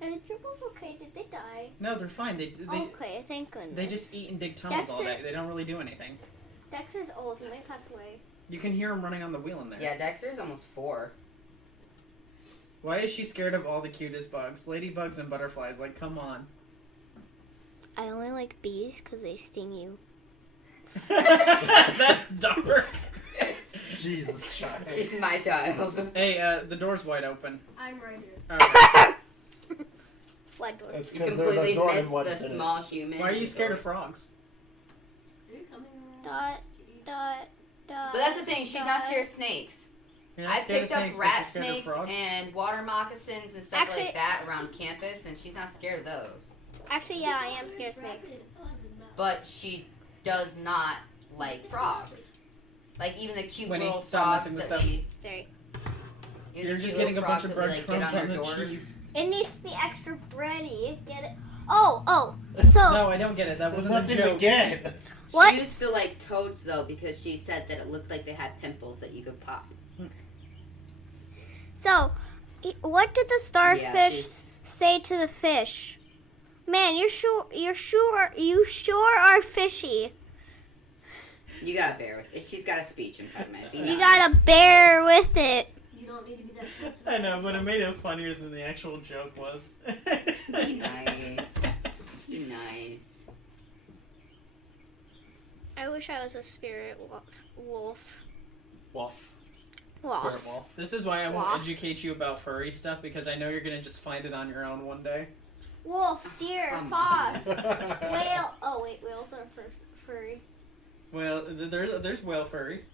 Are the gerbils okay? Did they die? No, they're fine. They Okay, thank goodness. they just eat and dig tunnels all day. They don't really do anything. Dexter's old. He might pass away. You can hear him running on the wheel in there. Yeah, Dexter's almost 4. Why is she scared of all the cutest bugs? Ladybugs and butterflies. Like, come on. I only like bees because they sting you. That's dark. Jesus, child. She's my child. Hey, the door's wide open. I'm right here. Alright. Why door? It's You because there's a completely door missed in one the minute. small human. Why are you scared of frogs? Are you coming around? Dot, dot, dot. But that's the thing, she's not scared of snakes. You're not I scared of picked up snakes, but rat you're scared of snakes frogs? and water moccasins and stuff Actually- like that around campus, and she's not scared of those. Actually, yeah, I am scared of snakes. But she does not like frogs. Like even the cute Winnie, little stop frogs messing with that stuff. we. Sorry. Even You're the just cute getting a little bunch frogs of that we like get breadcrumbs on on our the doors. cheese. It needs to be extra bready. Get it? Oh, so No, I don't get it. That There's wasn't a nothing joke. to get. What? She used to like toads though because she said that it looked like they had pimples that you could pop. So, what did the starfish she's- say to the fish? Man, you sure are fishy. You gotta bear with it. She's got a speech impediment. Be You nice. gotta bear with it. You don't need to be that close. I know, but it made it funnier than the actual joke was. Be nice. Be nice. I wish I was a spirit wolf. Wolf. Wolf. Spirit wolf. This is why I Wolf. won't educate you about furry stuff, because I know you're gonna just find it on your own one day. Wolf, deer, Come fox, whale. Oh wait, whales are furry. Well, there's whale furries.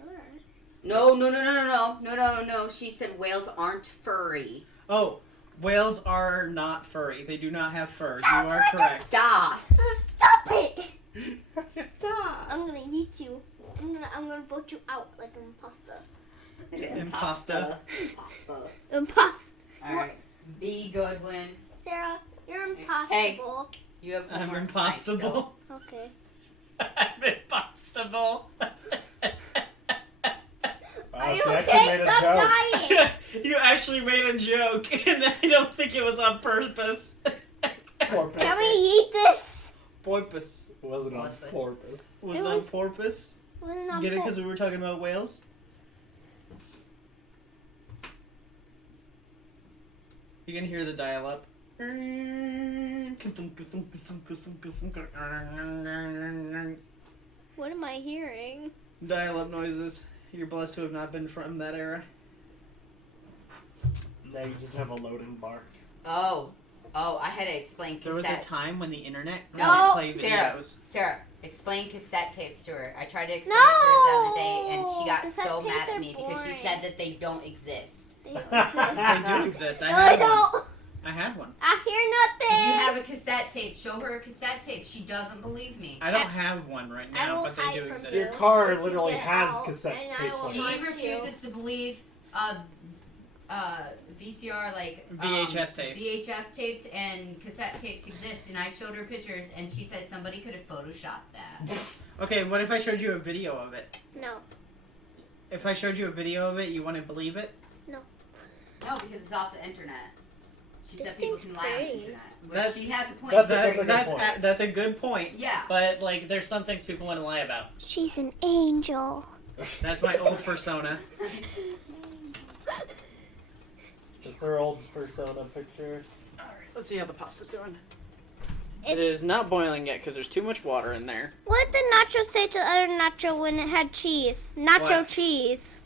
Alright. No. She said whales aren't furry. Oh, whales are not furry. They do not have fur. You are correct. Stop. Stop it! Stop! I'm gonna eat you. I'm gonna put you out like an Impasta. Pasta. imposter. Alright. Be Goodwin. Sarah, you're impossible. You have I'm homework impossible. Okay. I'm impossible. Are you she actually okay? made a Stop joke. dying. You actually made a joke, and I don't think it was on purpose. Porpoise. Can we eat this? Porpoise. It wasn't on Porpoise. porpoise. Was It it on was- porpoise? Wasn't on Get it full. because we were talking about whales? You can hear the dial up. What am I hearing? Dial up noises. You're blessed to have not been from that era. Now you just have a loading bar. Oh, I had to explain There was a cassette. time when the internet No, couldn't play Sarah. videos. Sarah, explain cassette tapes to her. I tried to explain it to her the other day, and she No, got cassette so tapes mad are at me because she boring. said that they don't exist. They don't exist. They do exist. I No, had they one. don't. I had one. I hear nothing. You have a cassette tape. Show her a cassette tape. She doesn't believe me. I don't have one right I now, will but they hide do from exist. you. Your car If you literally get has out, cassette and I tapes will on She it. hunt you. refuses to believe VCR VHS tapes. VHS tapes and cassette tapes exist, and I showed her pictures, and she said somebody could have photoshopped that. Okay, what if I showed you a video of it? No. If I showed you a video of it, you wouldn't believe it? No, because it's off the internet. She said people thing's can lie on the pretty. internet. Which That's- she has a point. That's a good point. That's a good point. Yeah. But like, there's some things people want to lie about. She's an angel. That's my old persona. That's her old persona picture. All right, let's see how the pasta's doing. It is not boiling yet because there's too much water in there. What did the nacho say to the other nacho when it had cheese? Nacho What? cheese.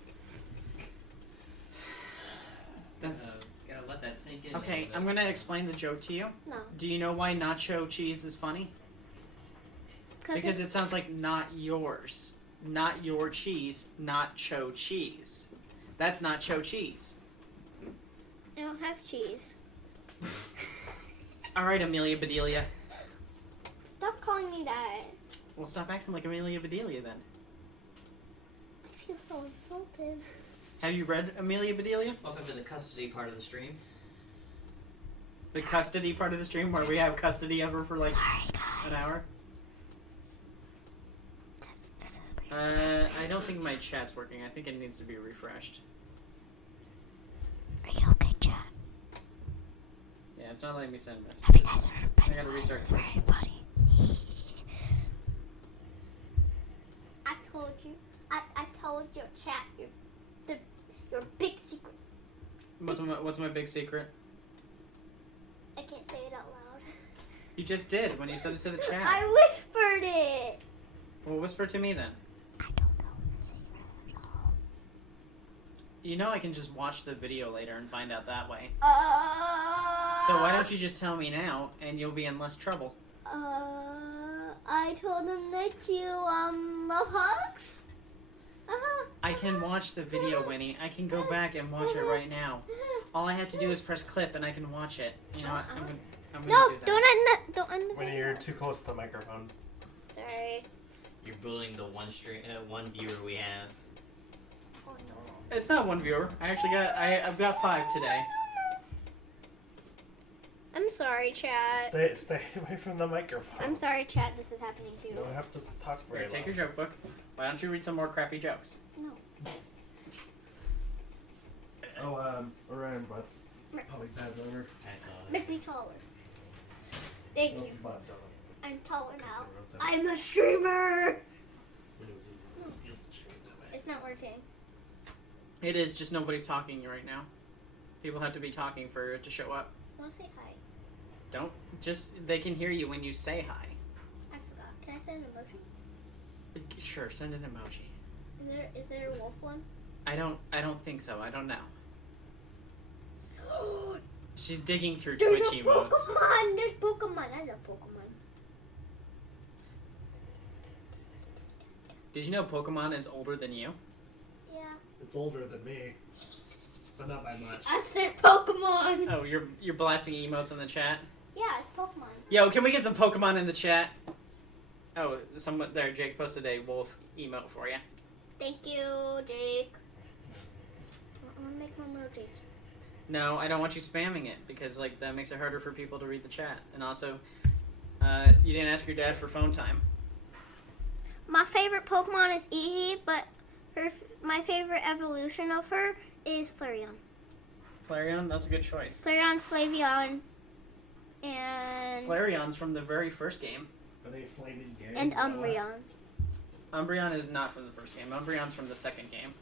That's Gotta let that sink in. okay. I'm gonna explain the joke to you. No. Do you know why nacho cheese is funny? Because it sounds like not yours. Not your cheese, nacho cheese. That's nacho cheese. I don't have cheese. All right, Amelia Bedelia. Stop calling me that. Well, stop acting like Amelia Bedelia then. I feel so insulted. Have you read Amelia Bedelia? Welcome to the custody part of the stream. The custody part of the stream where we have custody of her for like Sorry, guys. an hour? This is weird. I don't think my chat's working. I think it needs to be refreshed. Are you okay, Chad? Yeah, it's not letting me send messages. Have you guys heard of I gotta Pennywise? restart It's very funny. I told you. I told your chat your big secret. What's my big secret? I can't say it out loud. You just did when you said it to the chat. I whispered it. Well, whisper to me then. I don't know the secret at all. You know I can just watch the video later and find out that way. So So why don't you just tell me now and you'll be in less trouble? I told them that you love hugs. I can watch the video, Winnie. I can go back and watch it right now. All I have to do is press clip and I can watch it. You know what? I'm gonna No, do that. don't end the When video. you're too close to the microphone. Sorry. You're bullying the one viewer we have. Oh no. It's not one viewer. I've got 5 today. I'm sorry, chat. Stay away from the microphone. I'm sorry, chat. This is happening too. You don't have to talk very Here, take your loud. joke book. Why don't you read some more crappy jokes? No. Oh, around what? Probably pads over. I saw that. Make me taller. Thank you. Those butt dogs. I'm taller now. Because I'm a streamer. Windows isn't skilled to stream that way. It's not working. It is, just nobody's talking right now. People have to be talking for it to show up. Want to say hi? Don't, they can hear you when you say hi. I forgot. Can I send an emoji? Sure, send an emoji. Is there a wolf one? I don't think so. I don't know. She's digging through There's Twitch a emotes. Pokemon. There's Pokemon. I love Pokemon. Did you know Pokemon is older than you? Yeah. It's older than me, but not by much. I said Pokemon. Oh, you're blasting emotes in the chat? Yeah, it's Pokemon. Yo, can we get some Pokemon in the chat? Oh, someone there, Jake posted a wolf emote for you. Thank you, Jake. I'm gonna make more emojis. No, I don't want you spamming it because like that makes it harder for people to read the chat. And also, you didn't ask your dad for phone time. My favorite Pokemon is Eevee, but my favorite evolution of her is Flareon. Flareon, that's a good choice. Flareon, Flavion, and Flareon's from the very first game. Are they flaming games? and Umbreon. Umbreon is not from the first game. Umbreon's from the second game.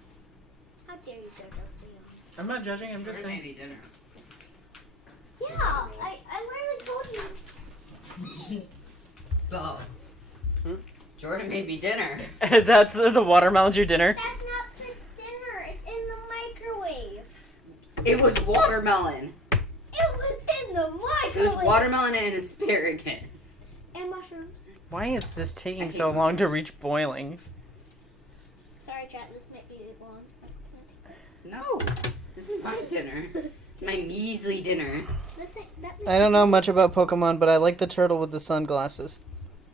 How dare you judge Umbreon? I'm not judging. I'm just Jordan saying. made me dinner. Yeah, I literally told you. Oh. Hmm? Jordan made me dinner. That's the watermelon's your dinner. That's not the dinner. It's in the microwave. It was watermelon. It was in the It was microwave. watermelon and asparagus. And mushrooms. Why is this taking so long to reach boiling? Sorry, chat. This might be long. No, this is my dinner. It's my measly dinner. I don't know much about Pokemon, but I like the turtle with the sunglasses.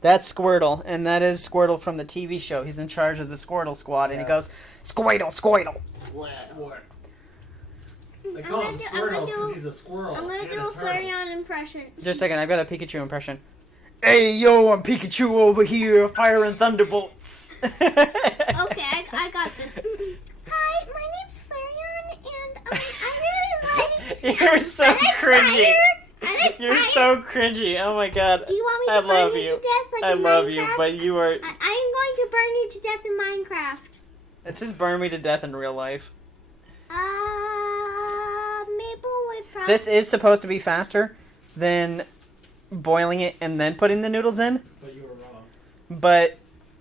That's Squirtle, and that is Squirtle from the TV show. He's in charge of the Squirtle squad, and he goes, Squirtle, Squirtle. What? They I'm call gonna him do- I'm Squirtle gonna because do- he's a squirrel. I'm gonna and do a turtle. Flareon impression. Just a second, I've got a Pikachu impression. Hey, yo, I'm Pikachu over here, fire and thunderbolts. Okay, I got this. Hi, my name's Flareon, and I really like You're so cringy. You're so cringy. Oh my god. Do you want me I to love burn you you. to death like I in love Minecraft? you, but you are. I am going to burn you to death in Minecraft. Just burn me to death in real life. Maple would probably. This is supposed to be faster than boiling it and then putting the noodles in, But you were wrong. but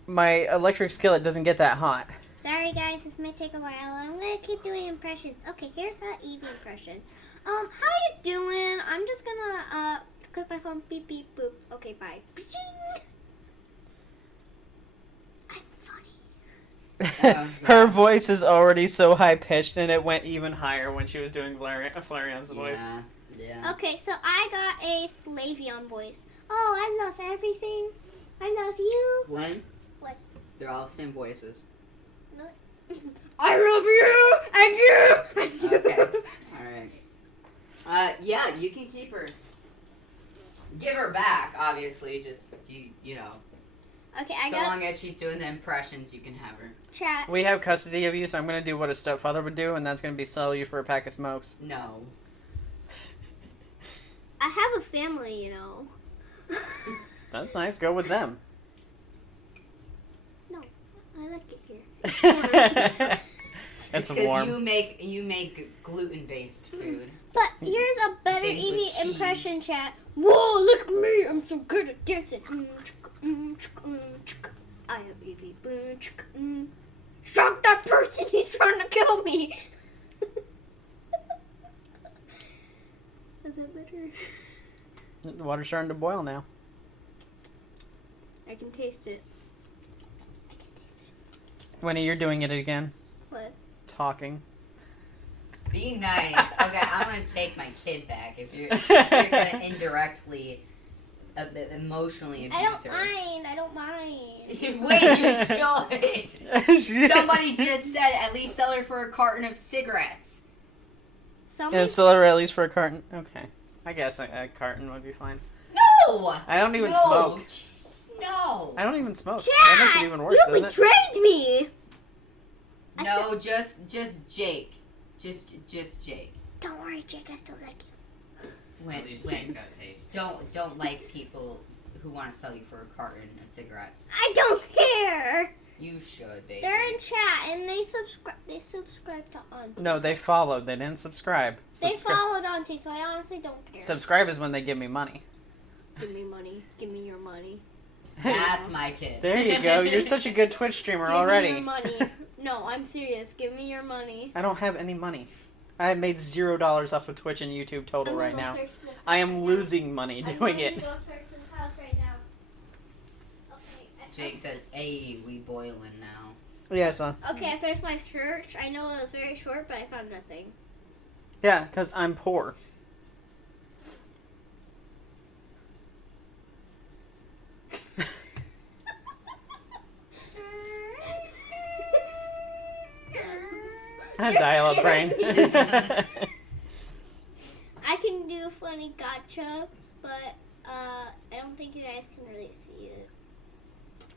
my electric skillet doesn't get that hot. Sorry guys, this may take a while. I'm gonna keep doing impressions. Okay, here's an Evie impression. How you doing? I'm just gonna click my phone. Beep beep boop. Okay, bye. Ka-ching! I'm funny. Her voice is already so high pitched, and it went even higher when she was doing Flarion's voice. Yeah. Okay, so I got a Slavion voice. Oh, I love everything. I love you. When? What? They're all the same voices. I love you and you. Okay. Alright. Yeah, you can keep her. Give her back, obviously. Just, you know. Okay, I So got long as she's doing the impressions, you can have her. chat. We have custody of you, so I'm going to do what a stepfather would do, and that's going to be sell you for a pack of smokes. No. I have a family, you know. That's nice. Go with them. No, I like it here. It's because warm. you make gluten-based food. But here's a better Things with Evie cheese. impression, chat. Whoa, look at me! I'm so good at dancing. I am Evie. Stop that person! He's trying to kill me. Is that better? The water's starting to boil now. I can taste it. Winnie, you're doing it again. What? Talking. Be nice. Okay, I'm gonna take my kid back if you're gonna indirectly, emotionally abuse her. I don't mind. Wait, you should. Somebody just said at least sell her for a carton of cigarettes. Someone And sell her at least for a carton. Okay. I guess a carton would be fine. No! I don't even No! smoke. No! I don't even smoke. Chat, That makes it even worse, you doesn't it? betrayed me. No, just Jake. Just Jake. Don't worry, Jake. I still like you. At least Jake's got taste. Don't like people who want to sell you for a carton of cigarettes. I don't care. You should, baby. They're in chat and they subscribe. They subscribe to Auntie. No, they followed. They didn't subscribe. They followed Auntie, so I honestly don't care. Subscribe is when they give me money. Give me money. Give me your money. That's my kid. There you go. You're such a good Twitch streamer Give already. me your money. No, I'm serious. Give me your money. I don't have any money. I have made $0 off of Twitch and YouTube total I'm right gonna now. go search this I am right now. losing money I'm doing going it. to go search this house right now. Okay. Jake says, "Hey, we boiling now." Yeah, son. Okay, I finished my search. I know it was very short, but I found nothing. Yeah, because I'm poor. Dial up brain. I can do a funny gotcha, but I don't think you guys can really see it.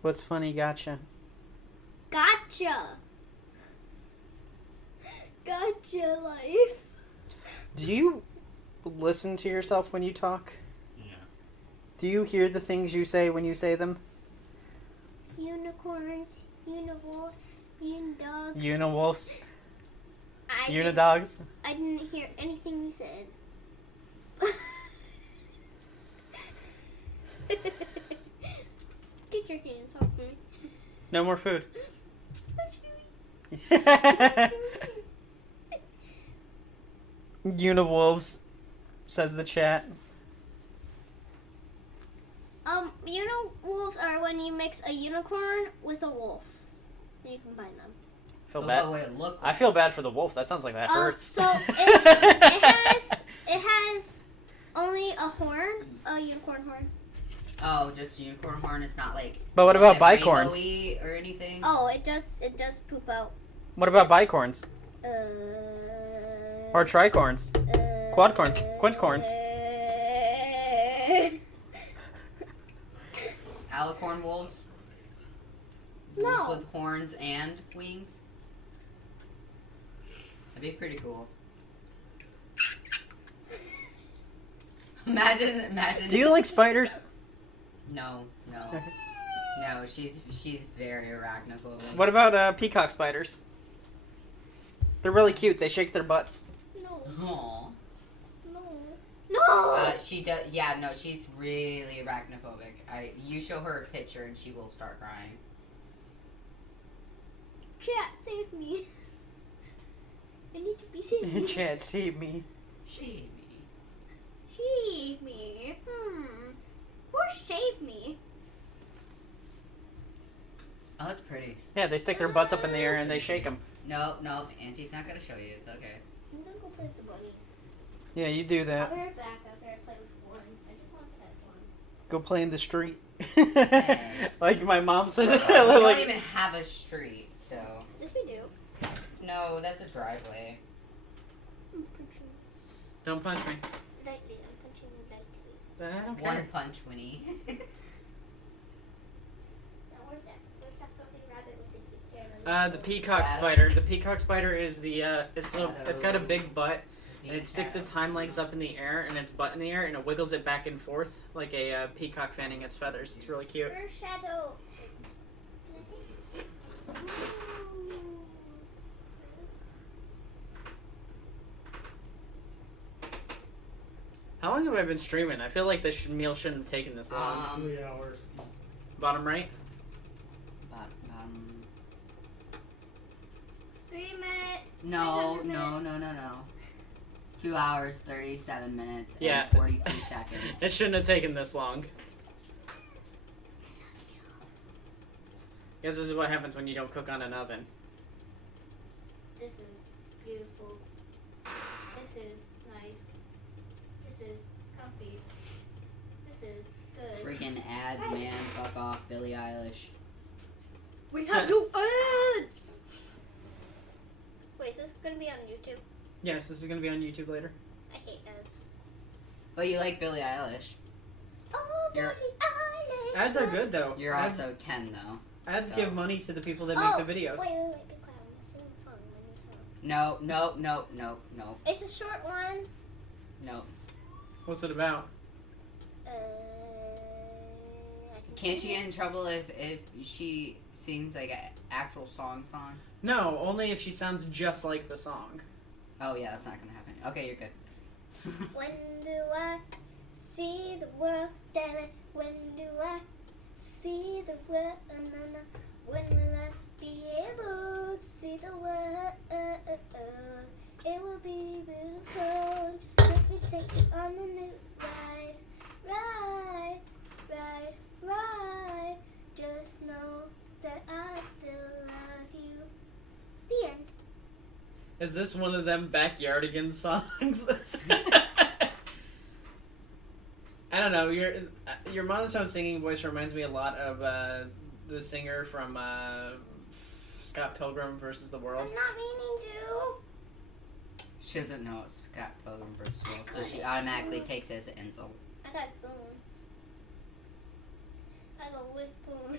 What's funny? Gotcha. Gotcha! Gotcha life. Do you listen to yourself when you talk? Yeah. Do you hear the things you say when you say them? Unicorns, uniwolves, unidogs. Univolfs? I Unidogs? didn't hear anything you said. Get your hands off me. No more food. Uniwolves, says the chat. Uniwolves are when you mix a unicorn with a wolf. You combine them. Feel But bad. what would it look I like? feel bad for the wolf. That sounds like that hurts. So it has only a horn, a unicorn horn. Oh, just unicorn horn. It's not like. But what about bicorns? rainbowy or anything? Oh, it does poop out. What about bicorns? Or tricorns? Quadcorns? Quincorns? Alicorn wolves? No. Wolves with horns and wings? That'd be pretty cool. Imagine. Do you like spiders? No. No, she's very arachnophobic. What about peacock spiders? They're really cute. They shake their butts. No. Aw. No. She does. Yeah, no, she's really arachnophobic. You show her a picture and she will start crying. Chat, save me. I need to be saved. Chad, save me. She. Save me. Or save me. Oh, it's pretty. Yeah, they stick their butts up in the air and they shake them. No, Auntie's not gonna show you. It's okay. I'm gonna go play with the bunnies. Yeah, you do I'll that. be right back after I play with one. I just want to pet one. Go play in the street. Hey. Like my mom said. We don't Like, even have a street, so. Yes, we do. No, that's a driveway. I'm punching don't punch me. lightly. I'm punching lightly. I don't One care. punch, Winnie. Now, where's that? Where's that something rabbit with the hair? The peacock Shadow. spider. The peacock spider is the it's got a big butt and it sticks its hind legs up in the air and its butt in the air and it wiggles it back and forth like a peacock fanning its feathers. It's really cute. Where's Shadow? Can I see? Ooh. How long have I been streaming? I feel like this meal shouldn't have taken this long. 3 hours. Bottom right. 3 minutes. No. 300 minutes. 2 hours, 37 minutes, Yeah. and 43 seconds. It shouldn't have taken this long. Guess this is what happens when you don't cook on an oven. This is beautiful. This is nice. This is comfy. This is good. Freaking ads, man. Fuck off, Billie Eilish. We have no ads! Wait, is this gonna be on YouTube? Yes, this is gonna be on YouTube later. I hate ads. But you like Billie Eilish. Oh, You're- Billie Eilish. Ads are good though. You're ads, also 10, though. ads so- give money to the people that Oh, make the videos. Wait, be quiet. I'm gonna sing a song, my new song. No. It's a short one. No. What's it about? I can Can't sing you it. get in trouble if she sings like an actual song? No, only if she sounds just like the song. Oh yeah, that's not gonna happen. Okay, you're good. When do I see the world? When do I see the world? When will I be able to see the world? It will be beautiful. Just let me take you on a new ride. Ride. Just know that I still love you. The end. Is this one of them backyardigans songs? I don't know. Your monotone singing voice reminds me a lot of the singer from Scott Pilgrim versus the World. I'm not meaning to. She doesn't know it's Scott Pilgrim vs. World, so she automatically takes it as an insult. I got spoon. I got with spoon.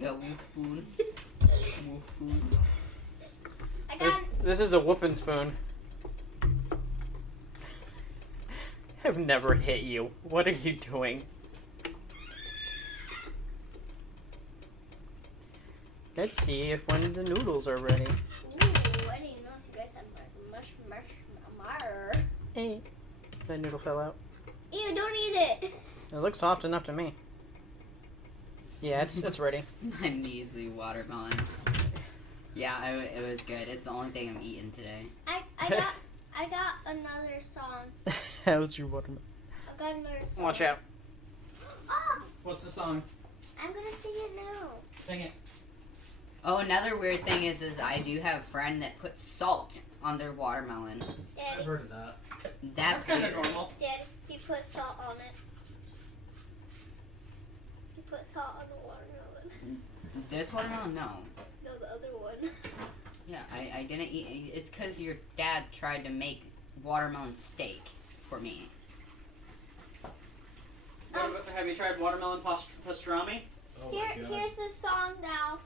Go woof spoon. Woof spoon. I got. This is a whooping spoon. I've never hit you. What are you doing? Let's see if one of the noodles are ready. Ooh, I didn't know you guys had mush. Hey. That noodle fell out. Ew, don't eat it. It looks soft enough to me. Yeah, it's ready. My measly watermelon. Yeah, it was good. It's the only thing I'm eating today. I got another song. How's your watermelon? I got another song. Watch out. Oh, What's the song? I'm gonna sing it now. Sing it. Oh, another weird thing is I do have a friend that puts salt on their watermelon. I've Daddy, heard of that. That's kind of weird. normal. Daddy, he put salt on it. He put salt on the watermelon. This watermelon, no. No, the other one. Yeah, I didn't eat. It's because your dad tried to make watermelon steak for me. Have you tried watermelon pastrami? Oh my God. Here's the song now.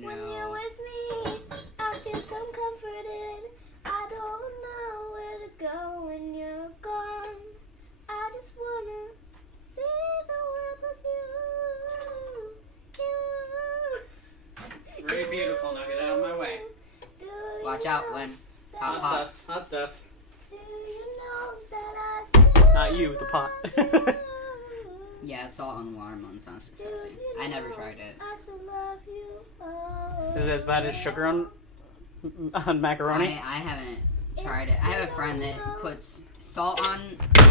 When you're No. with me, I feel so comforted. I don't know where to go when you're gone. I just Very beautiful. Now get out of my way. Do you Watch out know when that- pop Hot pop. stuff. Hot stuff. Do you know that I still Not you, the pot. love you? Yeah, salt on watermelon sounds Do disgusting. you I never know tried it. I still love you. Oh, Is it as bad as sugar on macaroni? I haven't tried it. I have a friend that puts salt on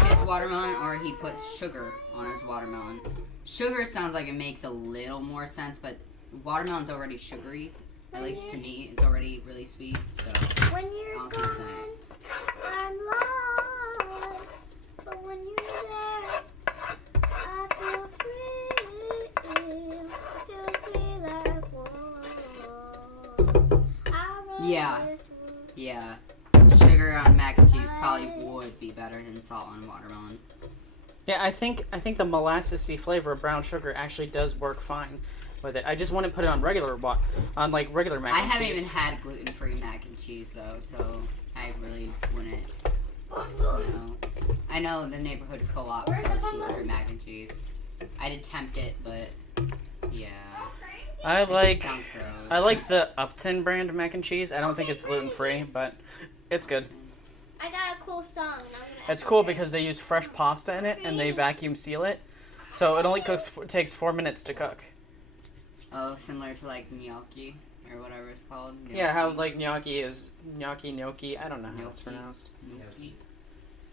his watermelon or he puts sugar on his watermelon. Sugar sounds like it makes a little more sense, but watermelon's already sugary. At least to me, it's already really sweet, so when I you're don't see the gone, point. I'm lost. But when you're there, I feel free. I feel free like wolves. I run Yeah. with wolves. Yeah. Sugar on mac and cheese probably would be better than salt on watermelon. Yeah, I think the molassesy flavor of brown sugar actually does work fine with it. I just want to put it on regular regular mac I and haven't cheese. even had gluten-free mac and cheese though, so I really wouldn't. You know, I know the neighborhood co-op sells gluten-free mac and cheese. I'd attempt it, but yeah, I it like sounds gross. I like the Upton brand mac and cheese. I don't think it's gluten free, but it's good. I got a cool song. And I'm gonna It's cool because they use fresh pasta in it and they vacuum seal it, so it only takes 4 minutes to cook. Oh, similar to like gnocchi or whatever it's called. Yeah, how like gnocchi is gnocchi. I don't know how it's Gnocchi. pronounced.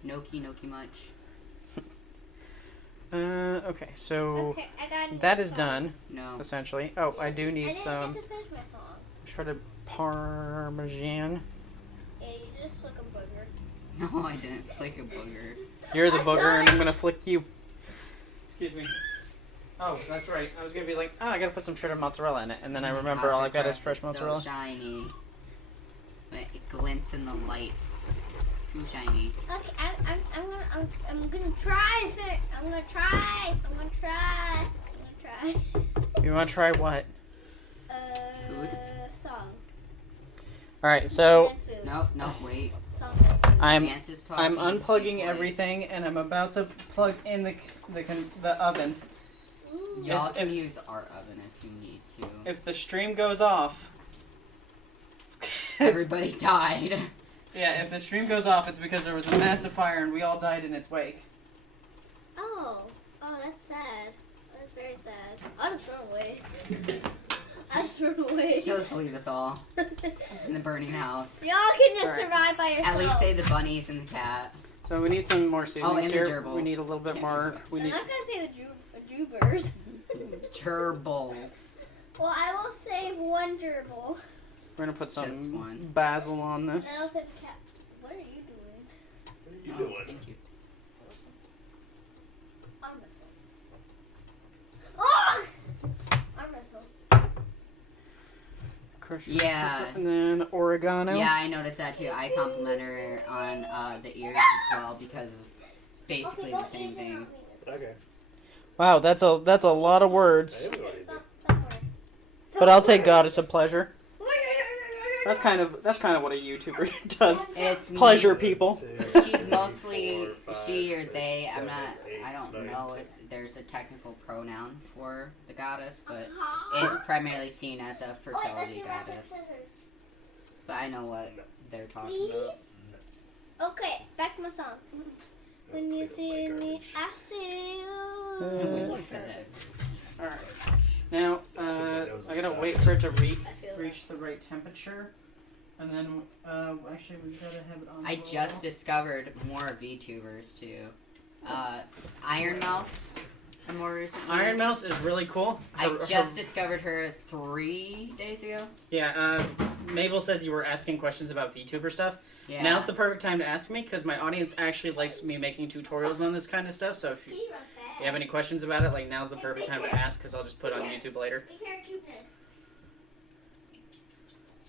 Gnocchi much. Okay, so Okay, I got a that is song. done No. essentially. Oh, I do I need didn't some get to finish my song. shredded Parmesan. Yeah, you just flick a booger. No, I didn't flick a booger. You're the I booger, and I'm thought- gonna flick you. Excuse me. Oh, that's right. I was gonna be like, oh, I gotta put some shredded mozzarella in it, and then I remember all I've got is fresh mozzarella. So shiny. But it glints in the light. Too shiny. Okay, I'm gonna try to finish. I'm gonna try. You wanna try what? Food? Song. All right, so And food. Nope, wait. Song and food. I'm Mantis talking, I'm unplugging please wait. everything, and I'm about to plug in the oven. Ooh. Y'all If- can use our oven if you need to. If the stream goes off, it's, Everybody died. yeah. If the stream goes off, it's because there was a massive fire and we all died in its wake. Oh, that's sad. That's very sad. I'll just throw it away. I'll just throw it away. Just leave us all in the burning house. Y'all can just Alright. survive by yourself. At least say the bunnies and the cat. So we need some more seasonings and the here. gerbils. We need a little bit Can't more. forget. We I'm need. not gonna say the Jubers. Gerbils. Well, I will say one gerbil. We're gonna put Just some one. basil on this. And I'll say the cat. What are you doing? You Oh, doing? thank you. Arm wrestle. Oh! Arm wrestle. Crushed Yeah. and then oregano. Yeah, I noticed that too. I compliment her on the ears as well because of basically the same thing. Okay. Wow, that's a lot of words. I know what I did. Don't worry. But I'll take Goddess of Pleasure. That's kind of what a YouTuber does. It's Pleasure people. She's mostly she or they. I don't know if there's a technical pronoun for the goddess, but it's primarily seen as a Oh, wait, let's fertility do rock, paper, goddess. scissors. But I know what they're talking Please? about. Okay, back to my song. When you see me, I see When you. you said it. All right. Now, I gotta wait for it to reach the right temperature, and then actually we gotta have it on. I just discovered more VTubers too. Iron Mouse, more recently. Iron Mouse is really cool. I just discovered her 3 days ago. Yeah. Mabel said you were asking questions about VTuber stuff. Yeah. Now's the perfect time to ask me because my audience actually likes me making tutorials on this kind of stuff. So if you He runs fast. have any questions about it, like now's the perfect time to ask because I'll just put it on YouTube later. Big hair cuteness.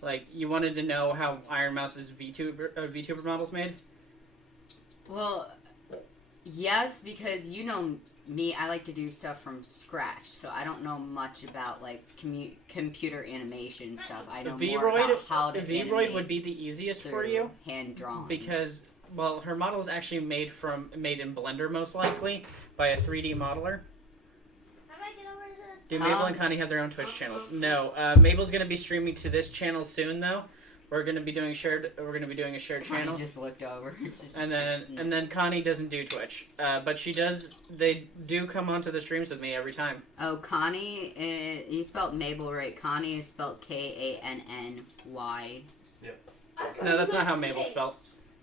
Like you wanted to know how Iron Mouse's VTuber model's made. Well, yes, because you know me, I like to do stuff from scratch, so I don't know much about like computer animation stuff. I know more about how to Vroid animate would be the easiest for through you hand drawing. because well, her model is actually made in Blender most likely by a 3D modeler. How do I get over to the Do Mabel and Connie have their own Twitch channels? No. Mabel's gonna be streaming to this channel soon, though. We're gonna be doing a shared Connie channel. just looked over. And then Connie doesn't do Twitch, but she does. They do come onto the streams with me every time. Oh, Connie, you spelled Mabel right. Connie is spelled Kanny. No, that's not how Mabel's spelled.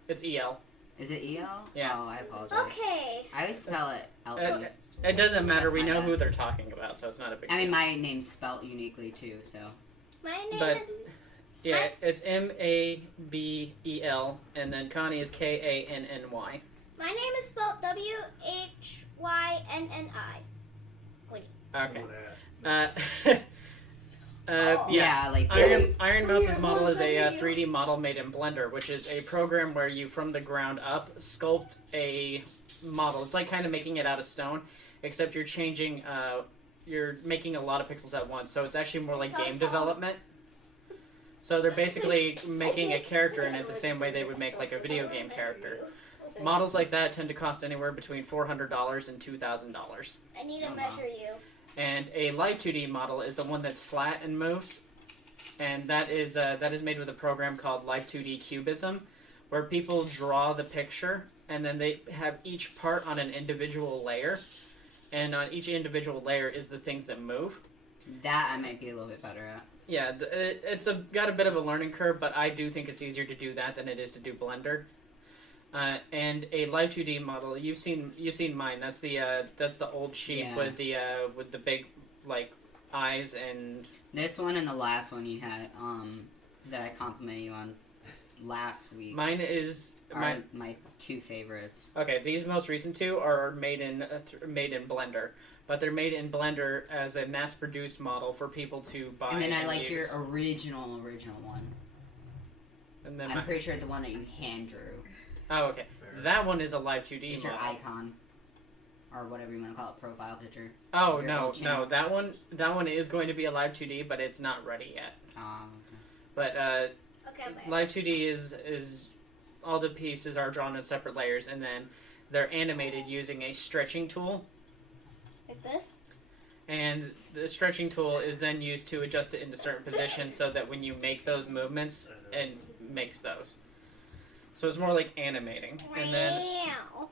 It's EL. Is it EL? Yeah. Oh, I apologize. Okay. I always spell it LE. It doesn't matter. That's We my know bad. who they're talking about, so it's not a big I mean, deal. my name's spelled uniquely too, so. My name But- is. Yeah, it's Mabel, and then Connie is Kanny. My name is spelled Whynni. Okay. Don't ask. Yeah, like. Iron Mouse's model is a 3D model made in Blender, which is a program where you, from the ground up, sculpt a model. It's like kind of making it out of stone, except you're changing, you're making a lot of pixels at once, so it's actually more like game development. So they're basically making a character in it the same way they would make like a video game character. Models like that tend to cost anywhere between $400 and $2,000. I need to measure you. And a live 2D model is the one that's flat and moves, and that is made with a program called Live 2D Cubism, where people draw the picture and then they have each part on an individual layer, and on each individual layer is the things that move. That I might be a little bit better at. Yeah, it's got a bit of a learning curve, but I do think it's easier to do that than it is to do Blender. And a live 2D model, you've seen mine. That's the old sheep Yeah. with the big like eyes and. This one and the last one you had, that I complimented you on last week Mine is are my two favorites. okay. These most recent two are made in Blender, but they're made in Blender as a mass-produced model for people to buy. And then I like your use. original one. And then I'm pretty sure the one that you hand drew. oh, okay. That one is a live 2D It's your model. icon. Or whatever you want to call it, profile picture. Oh Your no, old channel. no, that one is going to be a live 2D, but it's not ready yet. Okay. But Okay, I'm back. live 2D is all the pieces are drawn in separate layers, and then they're animated using a stretching tool. Like this? And the stretching tool is then used to adjust it into certain positions so that when you make those movements, it makes those. So it's more like animating. And then Wow.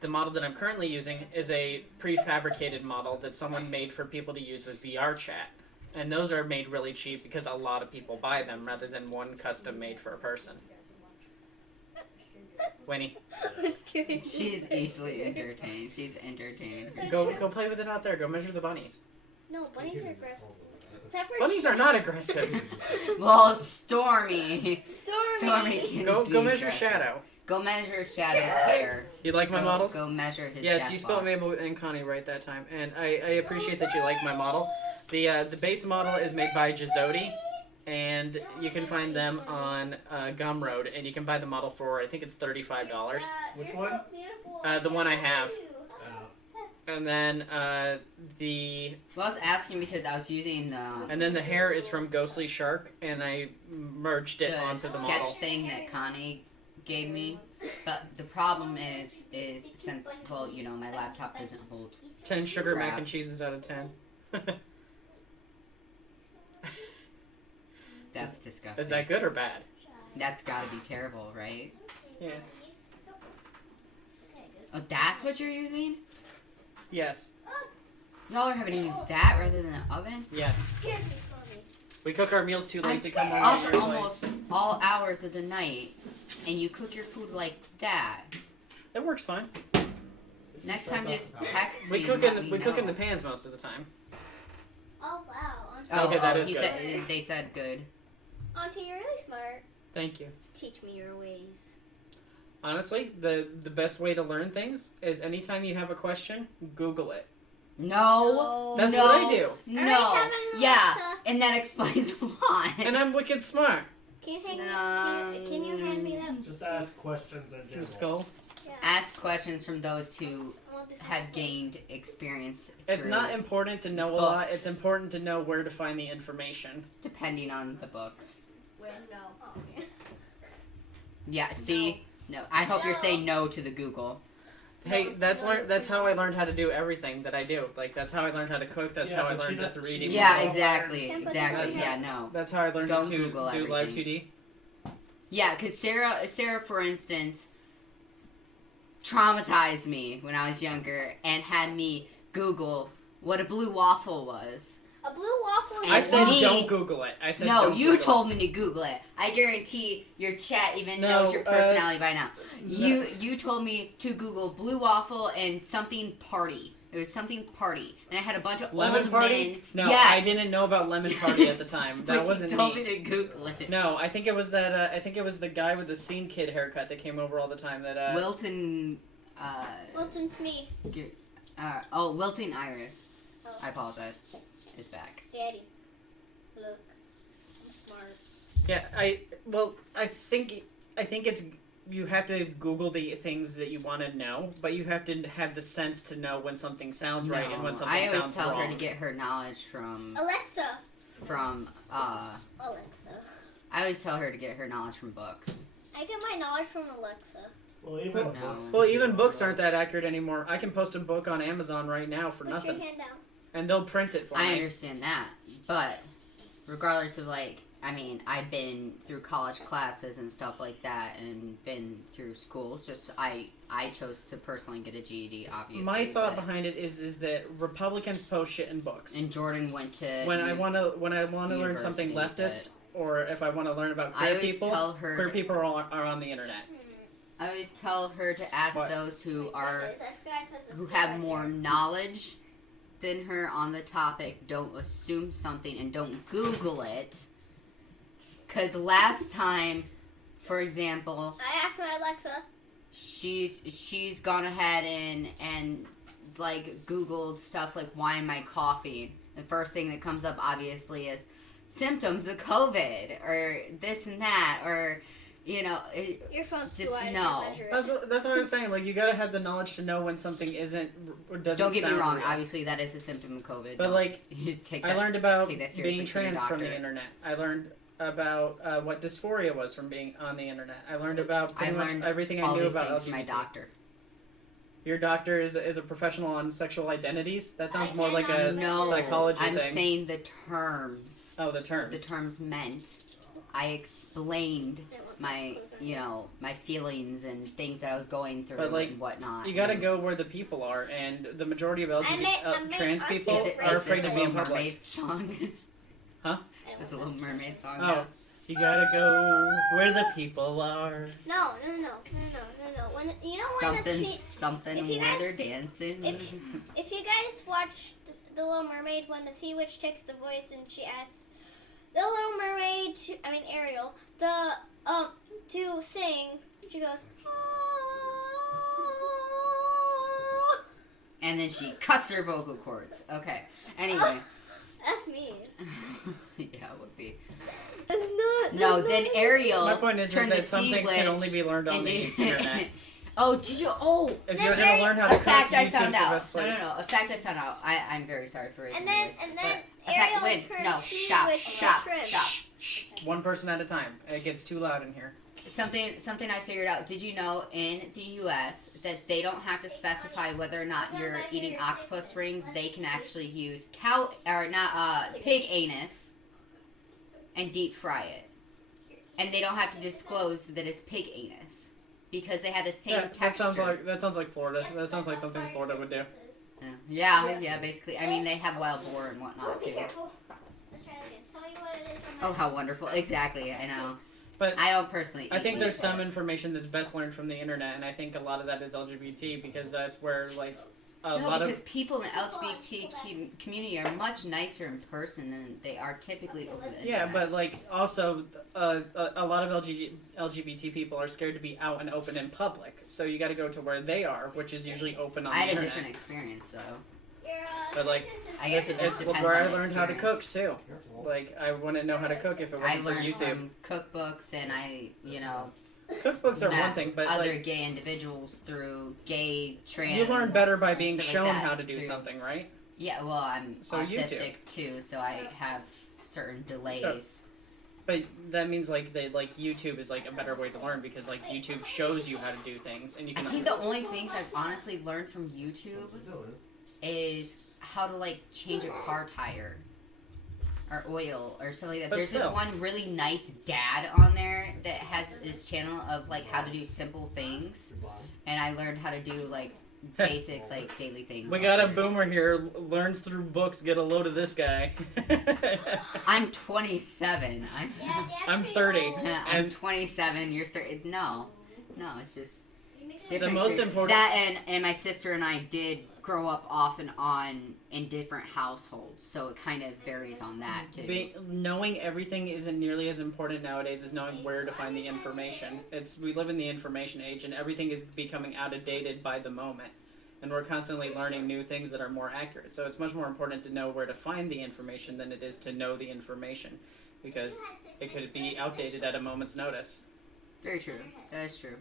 the model that I'm currently using is a prefabricated model that someone made for people to use with VR chat. And those are made really cheap because a lot of people buy them rather than one custom made for a person. Winnie, She's easily entertained. She's entertaining. go play with it out there. Go measure the bunnies. No, bunnies are aggressive. Except for Bunnies are not aggressive. Well, Stormy. Stormy. Stormy can Go be measure aggressive. Shadow. Go measure Shadow's hair. You like my models? Go measure his Yes, death you spelled box. Mabel and Connie right that time, and I appreciate that you like my model. The base model is made by Jazodi, and you can find them on Gumroad, and you can buy the model for I think it's $35. Which one? The one I have, Uh, and then the Well, I was asking because I was using the hair is from Ghostly Shark, and I merged it the onto the sketch model. thing that Connie gave me. But the problem is since, well, you know, my laptop doesn't hold. 10 sugar mac Crap. and cheeses out of 10. That's disgusting. Is that good or bad? That's gotta be terrible, right? Yeah. Oh, that's what you're using? Yes. Y'all are having to use that rather than an oven? Yes. Here's me, Stormy. We cook our meals too late I'm to come over up to your almost place. all hours of the night, and you cook your food like that. It works fine. Next time, just text We me. cook and in let the, me we cook in know. the pans most of the time. Oh, wow. Okay, that is he good. Said, they said good. Auntie, you're really smart. Thank you. Teach me your ways. Honestly, the best way to learn things is anytime you have a question, Google it. No. That's no, what I do. No. Alright, have an Yeah, Alexa. and that explains a lot. And I'm wicked smart. Can you can you hand me that? just ask questions in The general. skull. Yeah. Ask questions from those who I want this have whole thing. gained experience. It's through- not important to know a lot. Books. It's important to know where to find the information. depending on the books. Well, no. Oh, yeah. Yeah. See. No. I hope you're saying no to the Google. Hey, that's how I learned how to do everything that I do. Like that's how I learned how to cook. That's Yeah, how I but she learned the does- 3D. Yeah, model. exactly. Can't put Exactly. this in. Yeah, no. That's how I learned Don't to Google do live everything. 2D. Yeah, because Sarah, for instance, traumatized me when I was younger and had me Google what a blue waffle was. A blue waffle is And I said me- don't Google it. I said No, don't you Google told me to Google it. I guarantee your chat even No, knows your personality by now. no. You told me to Google blue waffle and something party. It was something party, and I had a bunch of Lemon old Party. men. No, yes, I didn't know about Lemon Party at the time. That but wasn't you told me. me to Google it. No, I think it was that. I think it was the guy with the scene kid haircut that came over all the time. That Wilton. Wilton's me. Wilton Iris. Oh. I apologize. Is back. Daddy. Look. I'm smart. Yeah, I think it's you have to Google the things that you want to know, but you have to have the sense to know when something sounds right and when something I always sounds tell wrong. her to get her knowledge from Alexa. Alexa. I always tell her to get her knowledge from books. I get my knowledge from Alexa. Well, even No. books. Well, even books aren't that accurate anymore. I can post a book on Amazon right now for Put nothing, your hand down. and they'll print it for I me. understand that, but regardless of I've been through college classes and stuff like that, and been through school. Just I chose to personally get a GED, obviously. My thought but- behind it is that Republicans post shit in books. And Jordan went to when I want to learn something university, leftist, or if I want to learn about I queer always people, tell her queer to- people are on the internet. I always tell her to ask What? those who I forgot I said this who right have there. more knowledge than her on the topic. Don't assume something and don't Google it. Because last time, for example, I asked my Alexa. she's gone ahead and like Googled stuff like why am I coughing? The first thing that comes up obviously is symptoms of COVID or this and that or Your phone's Just too wide. no. That's what I was saying. Like you gotta have the knowledge to know when something isn't or doesn't. don't get me sound wrong. real. Obviously, that is a symptom of COVID. But Don't- like you take I that- learned about take that seriously, being see your trans from the doctor. internet. I learned about what dysphoria was from being on the internet. I learned about I pretty much learned everything all I knew these about things LGBT. from my doctor. Your doctor is a professional on sexual identities. That sounds I more like a cannot No, psychology I'm thing. saying the terms. Oh, the terms. The terms meant. I explained my my feelings and things that I was going through But, like, and whatnot. You gotta and go where the people are, and the majority of LGBT I made trans art people Is it are is afraid this to a be in Little public. Mermaid song? Huh? Is this a Little Mermaid song? Oh, you gotta go where the people are. No. When Something if you where guys- they're dancing. if you guys watch the Little Mermaid, when the Sea Witch takes the voice and she asks the Little Mermaid, Ariel, to sing, she goes. "Ah." And then she cuts her vocal cords. Okay. Anyway. That's me. Yeah, it would be. That's not. No, then Ariel. My point is turned that the some sea things can witch only be learned on the into- internet. Oh, did you? Oh, If Then you're gonna learn how a to cook, fact I YouTube's found the out. best place. No. A fact I found out. I'm very sorry for raising And my then voice. and then but a fact- Ariel wait, turns no, Sea stop, Witch stop, into shrimp. stop. Shh, one person at a time. It gets too loud in here. Something I figured out. Did you know in the U.S. that they don't have to specify whether or not you're eating octopus rings? They can actually use pig anus and deep fry it, and they don't have to disclose that it's pig anus because they have the same Yeah, texture. that sounds like Florida. That sounds like something Florida would do. Yeah, basically. I mean, they have wild boar and whatnot Be too. careful. Let's try it again. Tell you what it is on my Oh, how wonderful! Exactly, I know. But I don't personally. I eat think there's meat, some but- information that's best learned from the internet, and I think a lot of that is LGBT because that's where like a No, lot because of people in the LGBT community are much nicer in person than they are typically over the yeah, internet. but like also a lot of LGBT people are scared to be out and open in public, so you got to go to where they are, which is usually open on I the had a internet. different experience though. But like I guess it just it's depends where on I the learned how to experience. cook too. Like I wouldn't know how to cook if it I wasn't for learned YouTube. from cookbooks and I, Cookbooks are met one thing, but other like gay individuals through gay, trans. you learn better by being stuff like shown that how to do through- something, right? Yeah, well, I'm So autistic too, so I have certain delays. But that means like YouTube is like a better way to learn because like YouTube shows you how to do things and you I can. think the only things I've honestly learned from YouTube is how to like change a car tire or oil or something like that. But There's still. this one really nice dad on there that has this channel of like how to do simple things, and I learned how to do like basic like daily things. We on got a there. boomer here, learns through books. Get a load of this guy. I'm 27. I'm 30. I'm 27. You're 30. No, it's just The different. most important. That and my sister and I did grow up off and on in different households, so it kind of varies on that too. Knowing everything isn't nearly as important nowadays as knowing where to find the information. We live in the information age, and everything is becoming outdated by the moment, and we're constantly learning new things that are more accurate. So it's much more important to know where to find the information than it is to know the information, because it could be outdated at a moment's notice. Very true. That is true.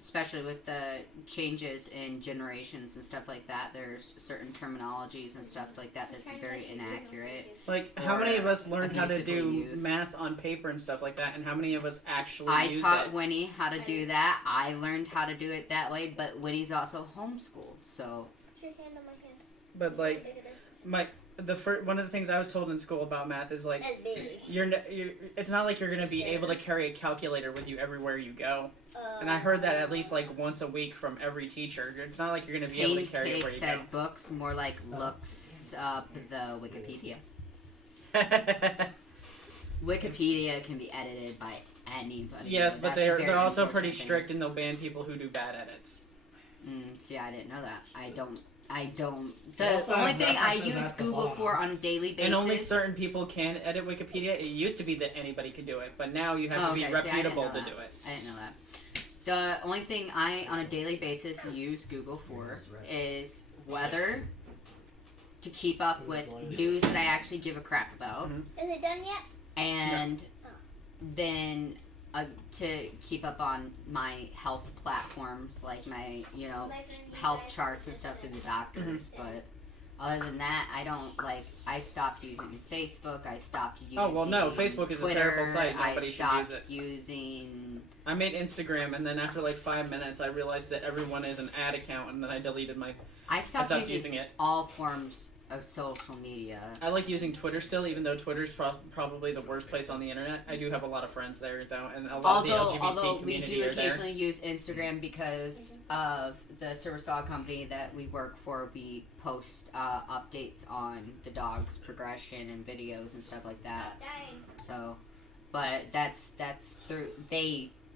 Especially with the changes in generations and stuff like that, there's certain terminologies and stuff like that that's very inaccurate. Like, how many of us learned how to abusively do used. math on paper and stuff like that, and how many of us actually I use taught it? Winnie how to do that. I learned how to do it that way, but Winnie's also homeschooled, so Put your hand on my hand. But like, Look at this. one of the things I was told in school about math is like, That's big. it's not like you're gonna be able to carry a calculator with you everywhere you go. And I heard that at least like once a week from every teacher. It's not like you're gonna be able to Pain carry it Cake where you said books, more like looks up the Wikipedia. go. Wikipedia can be edited by anybody. Yes, but That's a they're very also unfortunate pretty thing. strict and they'll ban people who do bad edits. See, I didn't know that. I don't. They The also only have thing I references use at the Google bottom. for on a daily basis. And only certain people can edit Wikipedia. It used to be that anybody could do it, but now you have Oh, to be okay, see, I didn't reputable know to that. do it. I didn't know that. The only thing I, on a daily basis, use Google for is weather, to keep up with news that I actually give a crap about, Is it done yet? and then to keep up on my health platforms, like my, health charts and stuff through the doctors, but other than that, I stopped using Facebook, I stopped using Oh, well, no, Facebook is a terrible Twitter, site. Nobody I should stopped use it. using... I made Instagram, and then after like 5 minutes, I realized that everyone is an ad account, and then I deleted my. I stopped, using using it. all forms of social media. I like using Twitter still, even though Twitter's probably the worst place on the internet. I do have a lot of friends there, though, and a lot of the LGBT Although we community do are there. occasionally use Instagram because of the service dog company that we work for. We post updates on the dog's progression and videos and stuff like that. Dying. So, but that's through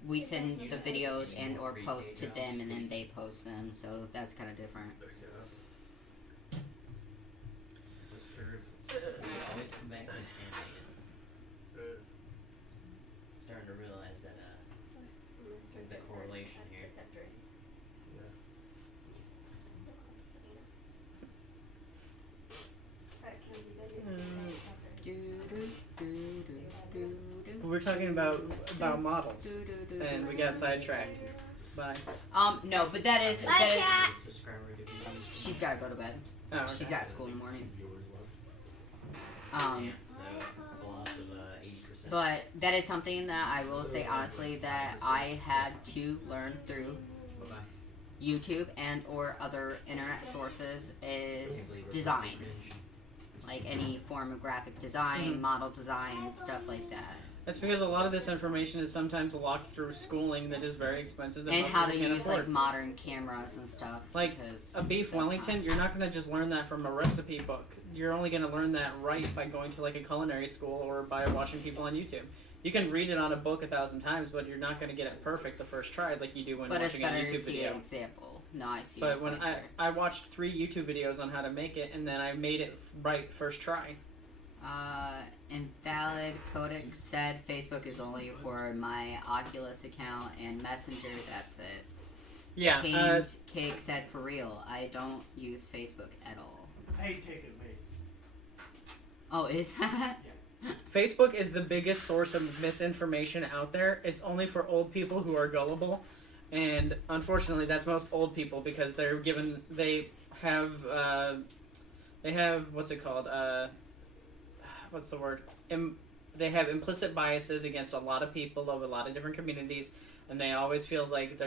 we send the videos and or post to them, and then they post them. So that's kind of different. Always come back to Canada. Starting to realize that the correlation here. We're talking about models, and we got sidetracked. Bye. No, but that is Bye, cat. Subscriber she's gotta go to bed. Oh, okay. She's got school in the morning. so a loss of 80%. But that is something that I will say honestly that I had to learn through Bye-bye. YouTube and or other internet sources is design. Like any form of graphic design, model design, stuff like that. That's because a lot of this information is sometimes locked through schooling that is very expensive. That And most how to people can't use afford. like modern cameras and stuff. Like because a beef that's Wellington, not- you're not going to just learn that from a recipe book. You're only going to learn that right by going to like a culinary school or by watching people on YouTube. You can read it on a book 1,000 times, but you're not going to get it perfect the first try like you do when But it's watching a better to YouTube see video. an example. No, I see. But your when point I, there. I watched 3 YouTube videos on how to make it, and then I made it right first try. Invalid Codec said Facebook is only for my Oculus account and Messenger. That's it. Yeah. Paint Cake said for real. I don't use Facebook at all. Paint Cake is me. Oh, is that? Facebook is the biggest source of misinformation out there. It's only for old people who are gullible, and unfortunately, that's most old people because they have what's it called? What's the word? they have implicit biases against a lot of people of a lot of different communities, and they always feel like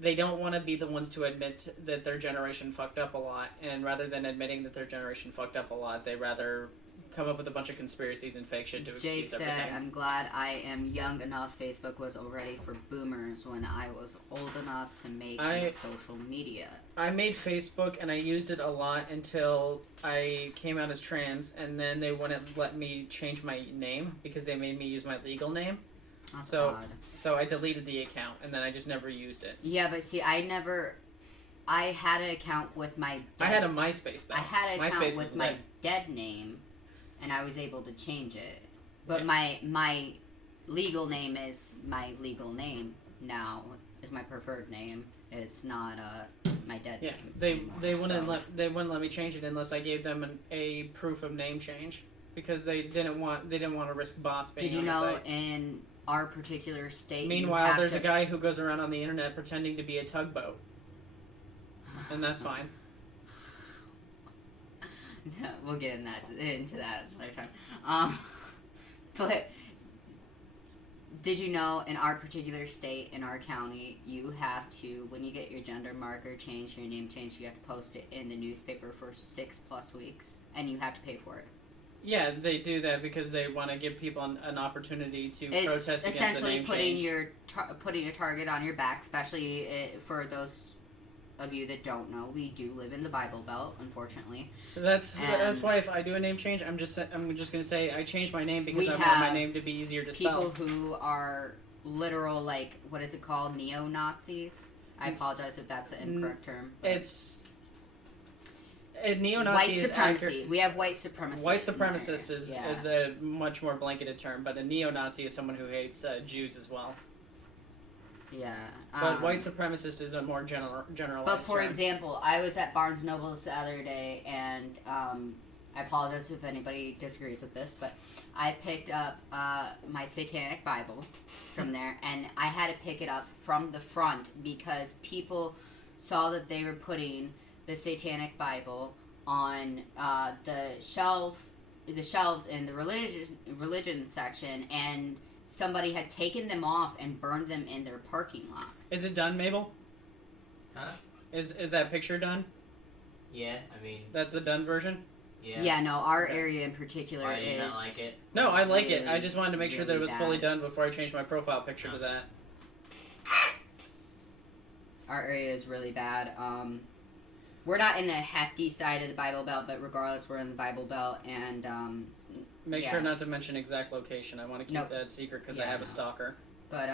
they don't want to be the ones to admit that their generation fucked up a lot, and rather than admitting that their generation fucked up a lot, they rather come up with a bunch of conspiracies and fake shit to Jake excuse said, everything. I'm glad I am young enough. Facebook was already for boomers when I was old enough to make a social media. I made Facebook and I used it a lot until I came out as trans, and then they wouldn't let me change my name because they made me use my legal name. That's So- odd. So I deleted the account, and then I just never used it. Yeah, but see, I had an account with my I had a MySpace though. I had an MySpace account was with my lit. dead name, and I was able to change it. But Yeah. my legal name is my legal name now. Is my preferred name. It's not my dead Yeah, name. they anymore, they wouldn't so. let me change it unless I gave them a proof of name change because they didn't want to risk bots being Did you on the know site. in our particular state? you Meanwhile, have there's to, a guy who goes around on the internet pretending to be a tugboat, and that's fine. We'll get into that another time. But did you know in our particular state, in our county, you have to, when you get your gender marker changed, your name changed, you have to post it in the newspaper for 6+ weeks, and you have to pay for it. Yeah, they do that because they want to give people an opportunity to It's protest against the essentially name putting change. putting a target on your back, especially for those of you that don't know. We do live in the Bible Belt, unfortunately. That's And- why if I do a name change, I'm just gonna say I changed my name because We I want my have name to be easier to People spell. who are literal, like, what is it called, neo-Nazis? I apologize if that's an incorrect term. but- It's neo-Nazi white is supremacy. accurate. We have white supremacy. White in there. supremacist is a much more blanketed term, but a neo-Nazi is someone who hates Jews as well. Yeah. But white supremacist is a more generalized But for term. example, I was at Barnes Noble the other day, and I apologize if anybody disagrees with this, but I picked up my Satanic Bible from there, and I had to pick it up from the front because people saw that they were putting the Satanic Bible on the shelves in the religion section, and somebody had taken them off and burned them in their parking lot. Is it done, Mabel? Huh? Is that picture done? Yeah, I mean, That's the done version? yeah. Yeah, no, our area in particular Why do you is. not like it? No, I like it. I Really, just wanted to make sure that it really was fully bad. done before I changed my profile picture to that. Our area is really bad. We're not in the hefty side of the Bible Belt, but regardless, we're in the Bible Belt, and Make yeah. sure not to mention exact location. I want to keep Nope. that secret because I Yeah, have a no. stalker. but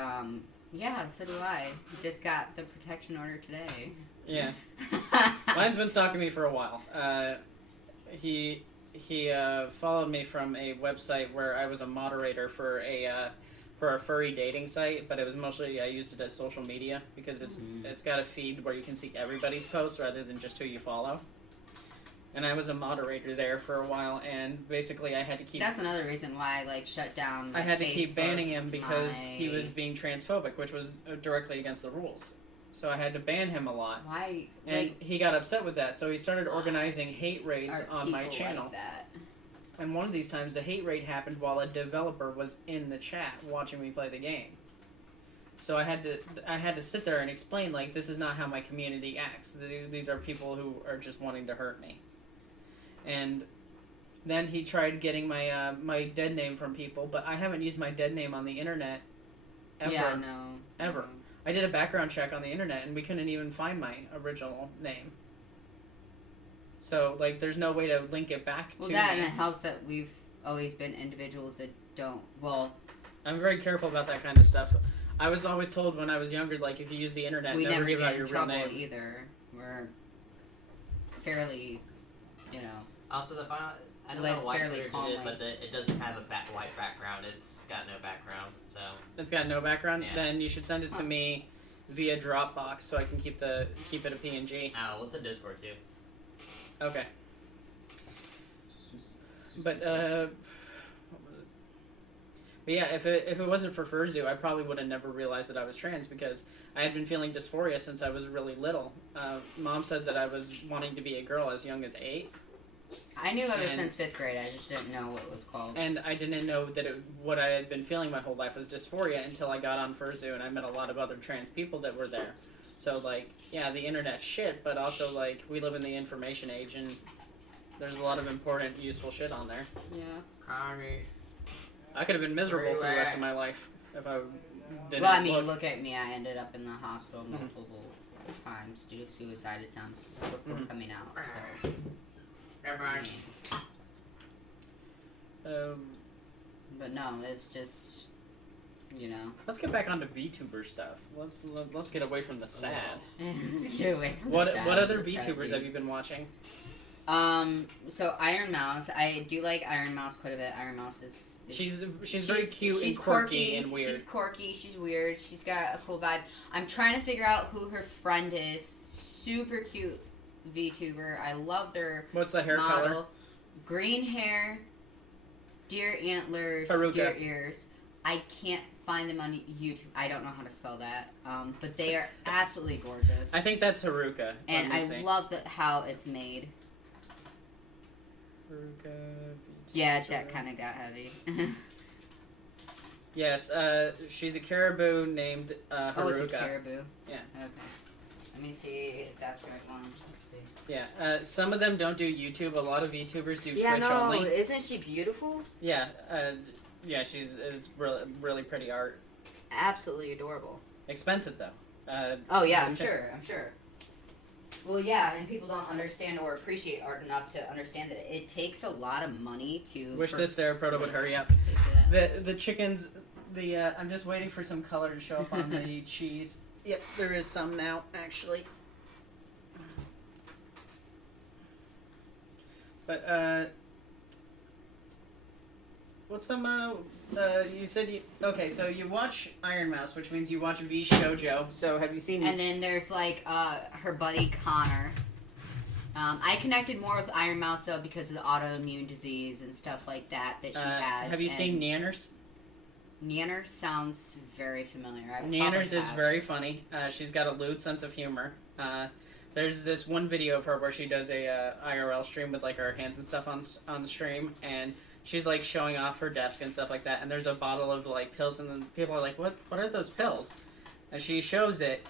yeah, so do I. Just got the protection order today. Yeah. Mine's been stalking me for a while. He followed me from a website where I was a moderator for a furry dating site, but it was mostly I used it as social media because it's got a feed where you can see everybody's posts rather than just who you follow. And I was a moderator there for a while, and basically I had to keep That's another reason why I shut down. I had to keep Facebook, banning him because he my- was being transphobic, which was directly against the rules. So I had to ban him a lot. Why? And he got upset with that, so he started organizing hate Like, raids are on my people channel. like that? And one of these times, the hate raid happened while a developer was in the chat watching me play the game. So I had to sit there and explain, like, this is not how my community acts. These are people who are just wanting to hurt me. And then he tried getting my my dead name from people, but I haven't used my dead name on the internet ever. Yeah, no. Ever. no. I did a background check on the internet, and we couldn't even find my original name. So, like, there's no way to link it back Well, to that me. and it helps that we've always been individuals that don't. Well, I'm very careful about that kind of stuff. I was always told when I was younger, like, if you use the internet, we never never give out get your in real trouble name. either. We're fairly, you know. Also, I don't Like, know why fairly Twitter did calmly. it, but it doesn't have a white background. It's got no background, so It's got no background. Yeah. Then you should send it to me via Dropbox so I can keep it a PNG. oh, it's a Discord too. Okay. But yeah, if it wasn't for Furzu, I probably would have never realized that I was trans because I had been feeling dysphoria since I was really little. Mom said that I was wanting to be a girl as young as 8. I knew ever And- since 5th grade. I just didn't know what it was called. And I didn't know that what I had been feeling my whole life was dysphoria until I got on Furzu and I met a lot of other trans people that were there. So, like, yeah, the internet's shit, but also, like, we live in the information age and there's a lot of important, useful shit on there. Yeah. I could have been miserable for the rest of my life if I didn't Well, I mean, look. look at me. I ended up in the hospital multiple times due to suicide attempts before coming out. So. But no, it's just, you know. Let's get back onto VTuber stuff. Let's get away from the sad. Let's get away from What the sad what other and VTubers depressing. have you been watching? So Iron Mouse, I do like Iron Mouse quite a bit. Iron Mouse is She's very cute she's and quirky and weird. She's quirky, she's weird, she's got a cool vibe. I'm trying to figure out who her friend is. Super cute VTuber. I love their What's the hair model. color? Green hair, deer antlers, Haruka. deer ears. I can't find them on YouTube. I don't know how to spell that. But they are absolutely gorgeous. I think that's Haruka. And Let me I see. love how it's made. Haruka. Yeah, chat kind of got heavy. Yes, she's a caribou named Haruka. Oh, it's a caribou? Yeah. Okay. Let me see if that's the right one. Let's see. Yeah, some of them don't do YouTube. A lot of VTubers do Yeah, Twitch no, only. isn't she beautiful? Yeah, yeah, it's really pretty art. Absolutely adorable. Expensive though. Oh yeah, I'm sure. Well, yeah, and people don't understand or appreciate art enough to understand that it takes a lot of money to. Wish this Sarah Proto would hurry up. fix it up. The chickens. I'm just waiting for some color to show up on the cheese. Yep, there is some now actually. But what's some you said you okay? So you watch Iron Mouse, which means you watch V Shoujo. So have you seen? And then there's like her buddy Connor. I connected more with Iron Mouse though because of the autoimmune disease and stuff like that she has. Have you and seen Nanners? Nanner sounds very familiar. Nanners is very funny. She's got a lewd sense of humor. There's this one video of her where she does a IRL stream with like her hands and stuff on the stream, and she's like showing off her desk and stuff like that. And there's a bottle of like pills, and then people are like, "What are those pills?" And she shows it,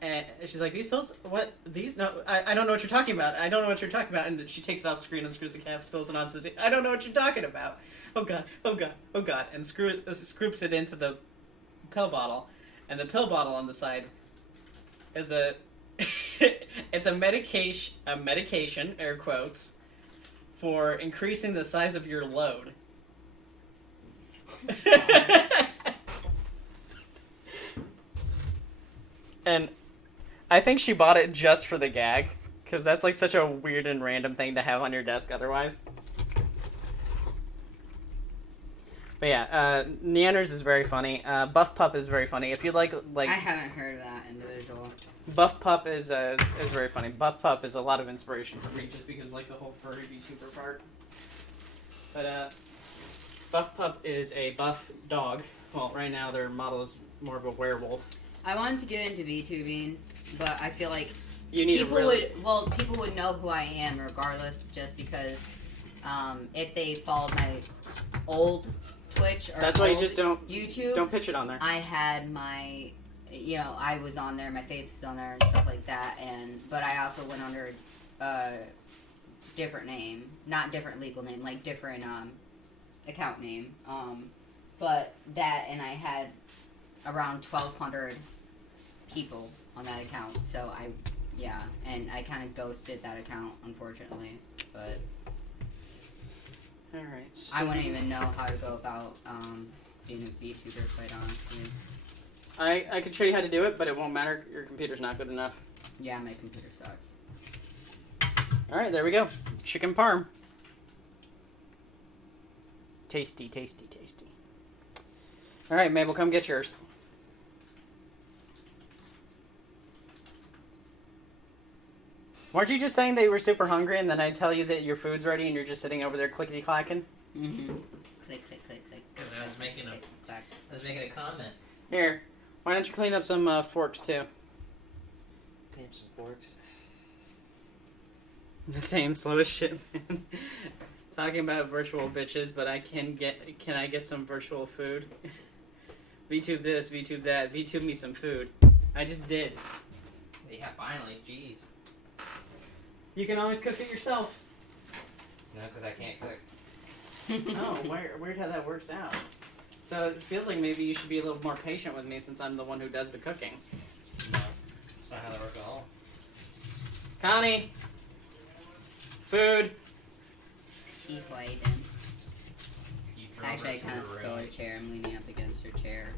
and she's like, "These pills? What? These? No, I don't know what you're talking about. I don't know what you're talking about." And she takes it off screen and screws the cap, spills it on. Says, "I don't know what you're talking about. Oh god, oh god, oh god!" And scoops it into the pill bottle, and the pill bottle on the side is a it's a medication, air quotes, for increasing the size of your load. And I think she bought it just for the gag, because that's like such a weird and random thing to have on your desk otherwise. But yeah, Neanders is very funny. Buff Pup is very funny. If you like I haven't heard of that individual. Buff Pup is very funny. Buff Pup is a lot of inspiration for me, just because like the whole furry VTuber part. But Buff Pup is a buff dog. Well, right now their model is more of a werewolf. I wanted to get into VTubing, but I feel like You need people a really people would know who I am regardless, just because if they followed my old Twitch or That's why you old just don't YouTube, pitch it on there. I had my, I was on there, my face was on there and stuff like that, but I also went under a different name, not different legal name, like different account name, but that, and I had around 1,200 people on that account, so and I kind of ghosted that account, unfortunately, but Alright. So I wouldn't even know how to go about being a VTuber, quite honestly. I could show you how to do it, but it won't matter. Your computer's not good enough. Yeah, my computer sucks. Alright, there we go. Chicken parm. Tasty, tasty, tasty. Alright, Mabel, come get yours. Weren't you just saying that you were super hungry, and then I tell you that your food's ready, and you're just sitting over there clickety-clacking? Mm-hmm. Click, click, click, click. Because I was making Click, clack. a comment. Here, why don't you clean up some forks, too? Clean up some forks. The same slow as shit, man. Talking about virtual bitches, but can I get some virtual food? VTube this, VTube that, VTube me some food. I just did. Yeah, finally. Jeez. You can always cook it yourself. No, because I can't cook. Oh, weird how that works out. So it feels like maybe you should be a little more patient with me since I'm the one who does the cooking. No. That's not how that works at all. Connie! Food! She played in. You drove Actually, I her to kind of the stole her road. chair. I'm leaning up against her chair.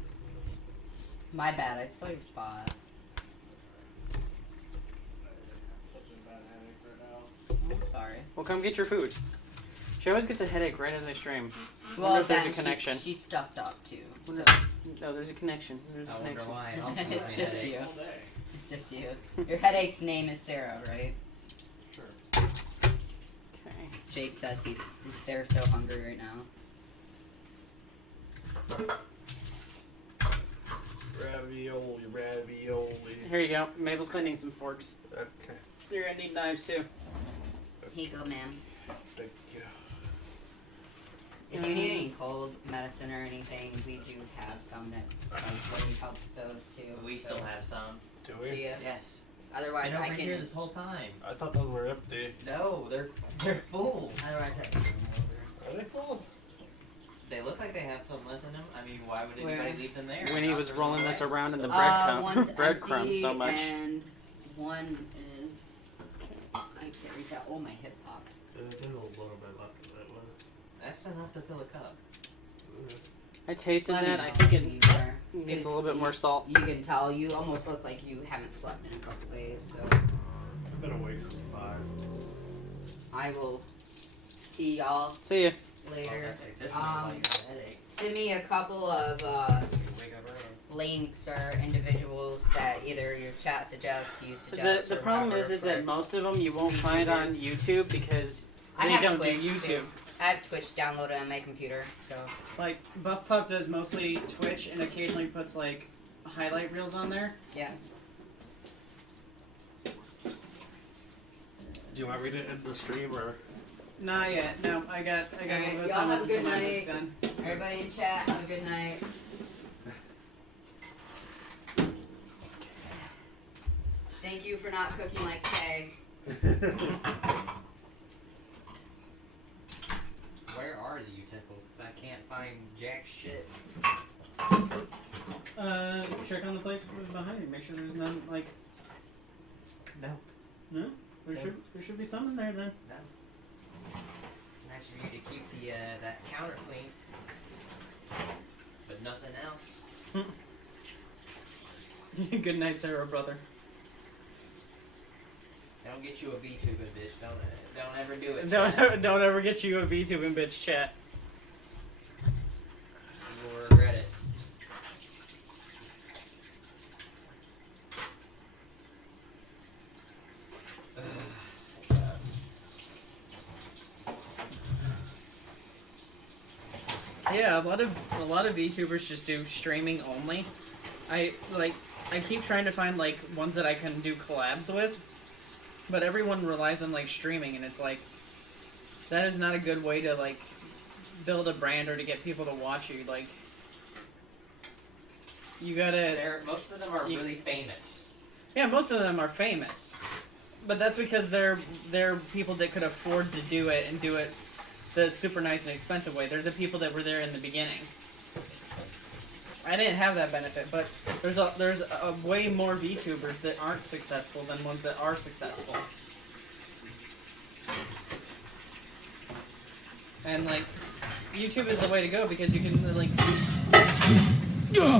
My bad. I stole your spot. I'm sorry. Well, come get your food. She always gets a headache right as I stream. Well, if there's a then connection. she's stuffed up too. So No, there's a connection. There's a I wonder connection. why. It also it's gives me a just headache. you. It's just you. Your headache's name is Sera, right? Sure. Okay. Jake says they're so hungry right now. Ravioli. Here you go. Mabel's cleaning some forks. Okay. You're gonna need knives too. Here you go, ma'am. Thank you. If you need any cold medicine or anything, we do have some that really help those too. We still have some. Do Do we? you? Yes. Otherwise, Been I over can. here this whole time. I thought those were empty. No, they're full. Otherwise, I can. Bring them over. Are they full? They look like they have some left in them. I mean, why would Where? anybody leave them there? When he Not was throw them rolling this away? around in the One's breadcrumbs so empty much. And one is. I can't reach out. Oh, my hip popped. There's a little bit left of that one. That's enough to fill a cup. I tasted Let me that. know I think if it you are. needs a little bit more salt. You can tell you almost look like you haven't slept in a couple days, so I've been awake since 5. I will see y'all See ya. later. That's like this one, like a headache. Send me a couple of So you wake up early. links or individuals that either your chat suggests, you suggest. The or problem whatever is for- that most of them you won't find on YouTube because I they have don't Twitch do YouTube. too. I have Twitch downloaded on my computer, so Like Buff Pup does mostly Twitch and occasionally puts like highlight reels on there. yeah. Do you want me to end the stream or? Not yet. No, I got a Alright, little bit of y'all time have a until good my work's night. done. Everybody in chat, have a good night. Thank you for not cooking like Kay. Where are the utensils? Because I can't find jack shit. Check on the plates behind you. Make sure there's none like. No. No, there No. should be some in there then. No. Nice for you to keep the that counter clean. But nothing else. Good night, Sarah, brother. Don't get you a VTuber, bitch. Don't ever do it. Don't ever get you a VTube and bitch chat. You will regret it. Yeah, a lot of VTubers just do streaming only. I keep trying to find like ones that I can do collabs with, but everyone relies on like streaming, and it's like that is not a good way to like build a brand or to get people to watch you. Like you gotta. Most of them are you- really famous. Yeah, most of them are famous, but that's because they're people that could afford to do it and do it the super nice and expensive way. They're the people that were there in the beginning. I didn't have that benefit, but there's a way more VTubers that aren't successful than ones that are successful. And like, YouTube is the way to go because you can like.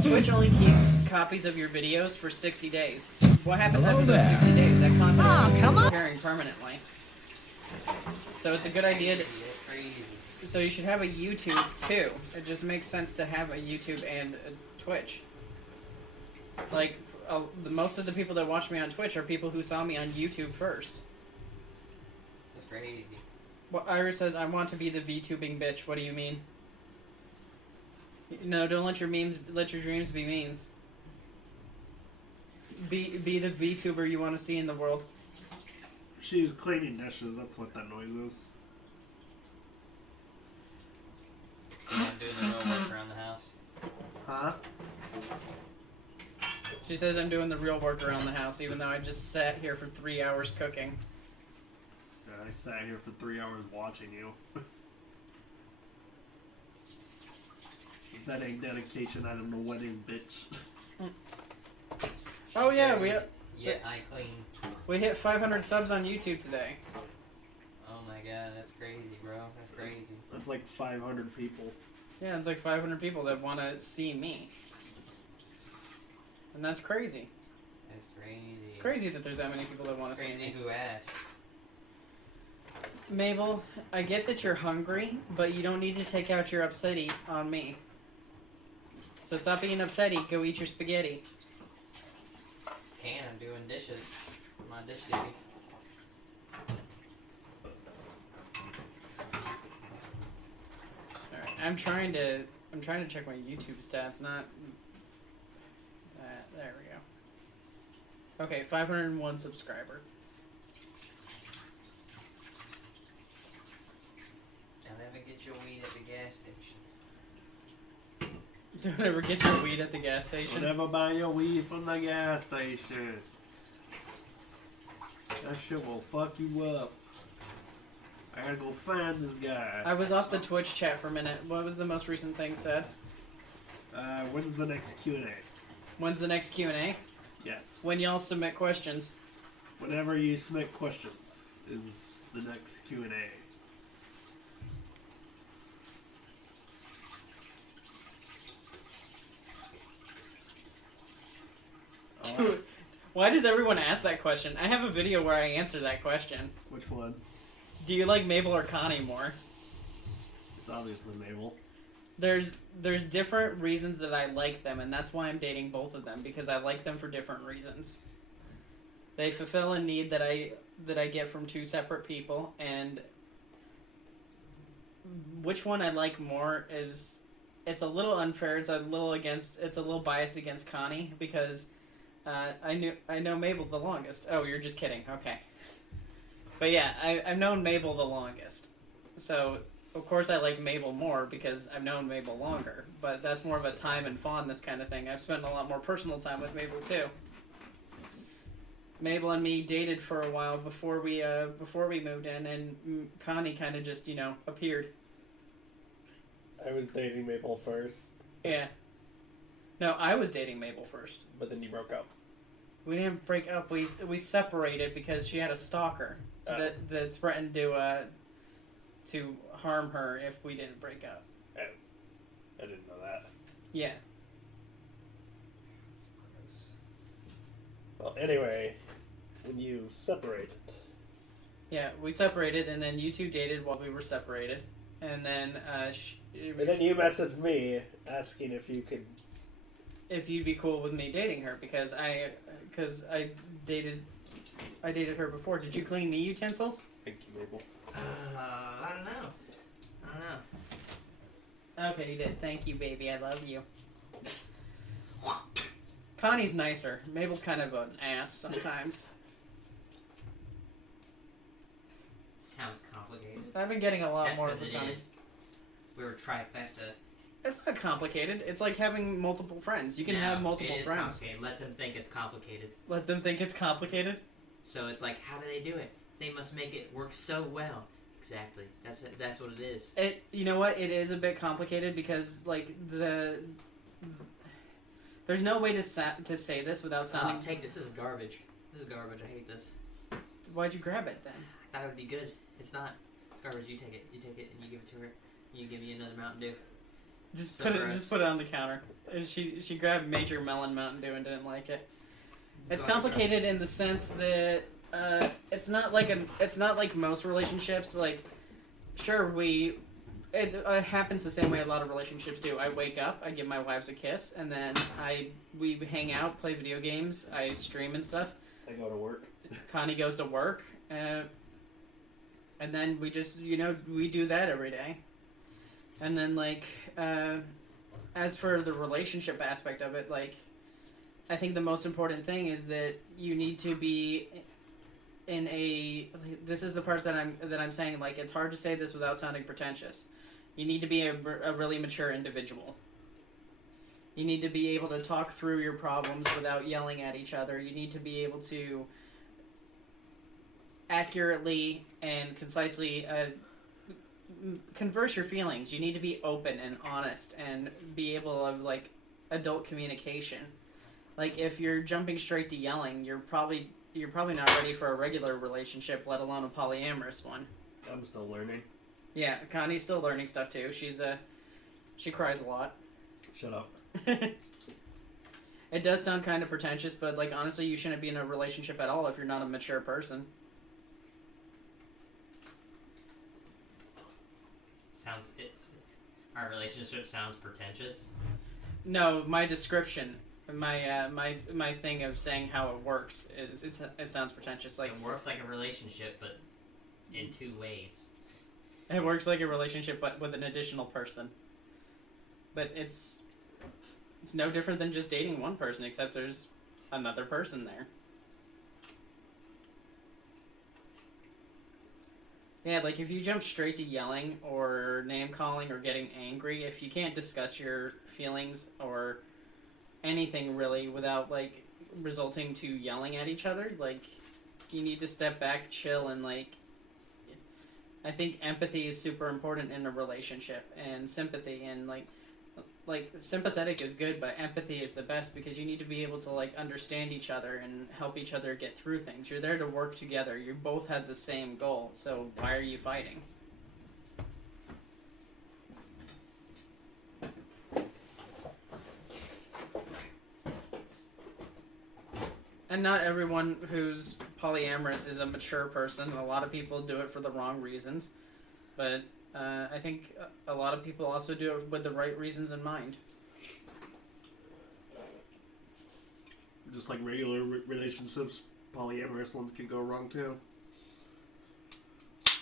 Twitch only keeps copies of your videos for 60 days. What happens after those 60 days? That content is disappearing permanently. So it's a good idea to. It's crazy. So you should have a YouTube too. It just makes sense to have a YouTube and a Twitch. Like, most of the people that watch me on Twitch are people who saw me on YouTube first. It's crazy. Well, Iris says, I want to be the VTubing bitch. What do you mean? No, don't let your dreams be memes. Be the VTuber you want to see in the world. She's cleaning dishes. That's what that noise is. You know, doing the real work around the house. Huh? She says I'm doing the real work around the house, even though I just sat here for 3 hours cooking. Yeah, I sat here for 3 hours watching you. If that ain't dedication, I don't know what is, bitch. Oh yeah, Yeah, I clean. we hit 500 subs on YouTube today. Oh my god, that's crazy, bro. That's crazy. That's like 500 people. Yeah, it's like 500 people that want to see me. And that's crazy. That's crazy. It's crazy that there's that many people that want to see Crazy me. who asked. Mabel, I get that you're hungry, but you don't need to take out your upsetty on me. So stop being upsetty, go eat your spaghetti. I'm doing dishes. My dish duty. Alright, I'm trying to check my YouTube stats, not there we go. Okay, 501 subscriber. Don't ever get your weed at the gas station. Don't ever get your weed at the gas station. Don't ever buy your weed from the gas station. That shit will fuck you up. I gotta go find this guy. I was off the Twitch chat for a minute. What was the most recent thing said? When's the next Q&A? When's the next Q&A? Yes. When y'all submit questions. Whenever you submit questions is the next Q&A. Why does everyone ask that question? I have a video where I answer that question. Which one? Do you like Mabel or Connie more? It's obviously Mabel. There's different reasons that I like them, and that's why I'm dating both of them, because I like them for different reasons. They fulfill a need that I get from two separate people, and which one I like more is, it's a little unfair. It's a little biased against Connie because I know Mabel the longest. Oh, you're just kidding. Okay. But yeah, I've known Mabel the longest, so of course I like Mabel more because I've known Mabel longer. But that's more of a time and fondness kind of thing. I've spent a lot more personal time with Mabel too. Mabel and me dated for a while before we moved in, and Connie kind of just appeared. I was dating Mabel first, Yeah. No, I was dating Mabel first. but then you broke up. We didn't break up. We separated because she had a stalker that threatened to harm her if we didn't break up. I didn't know that. Yeah. It's gross. Well, anyway, when you separated, Yeah, we separated, and then you two dated while we were separated, and then and then you messaged me asking if you could. if you'd be cool with me dating her because I dated her before. Did you clean me utensils? Thank you, Mabel. I don't know. Okay, you did. Thank you, baby. I love you. Connie's nicer. Mabel's kind of an ass sometimes. Sounds complicated. I've been getting a lot That's more because from it Connie. is. We were trifecta. It's not complicated. It's like having multiple friends. You can No, have multiple it is friends. complicated. Let them think it's complicated. Let them think it's complicated. So it's like, how do they do it? They must make it work so well. Exactly. That's what it is. You know what? It is a bit complicated because like there's no way to say this without sounding. Take this. This is garbage. This is garbage. I hate this. Why'd you grab it then? I thought it would be good. It's not. It's garbage. You take it. You take it and you give it to her. You give me another Mountain Dew. Just So put gross. it. Just put it on the counter. She grabbed Major Melon Mountain Dew and didn't like it. It's Garbage. complicated in the sense that it's not like most relationships. Like, sure, it happens the same way a lot of relationships do. I wake up, I give my wives a kiss, and then we hang out, play video games, I stream and stuff. I go to work. Connie goes to work, and then we just we do that every day. And then as for the relationship aspect of it, I think the most important thing is that you need to be in a. This is the part that I'm saying. Like, it's hard to say this without sounding pretentious. You need to be a really mature individual. You need to be able to talk through your problems without yelling at each other. You need to be able to accurately and concisely converse your feelings. You need to be open and honest and be able to, like, adult communication. Like, if you're jumping straight to yelling, you're probably not ready for a regular relationship, let alone a polyamorous one. I'm still learning. Yeah, Connie's still learning stuff too. She cries a lot. Shut up. It does sound kind of pretentious, but, like, honestly, you shouldn't be in a relationship at all if you're not a mature person. Our relationship sounds pretentious. No, my description, my thing of saying how it works it sounds pretentious. Like, it works like a relationship, but in two ways. it works like a relationship, but with an additional person. But it's no different than just dating one person, except there's another person there. Yeah, like, if you jump straight to yelling or name-calling or getting angry, if you can't discuss your feelings or anything, really, without, like, resulting to yelling at each other, like, you need to step back, chill, and, like, I think empathy is super important in a relationship, and sympathy, and, like, sympathetic is good, but empathy is the best because you need to be able to, like, understand each other and help each other get through things. You're there to work together. You both have the same goal, so why are you fighting? And not everyone who's polyamorous is a mature person. A lot of people do it for the wrong reasons, but I think a lot of people also do it with the right reasons in mind. Just like regular relationships, polyamorous ones can go wrong too.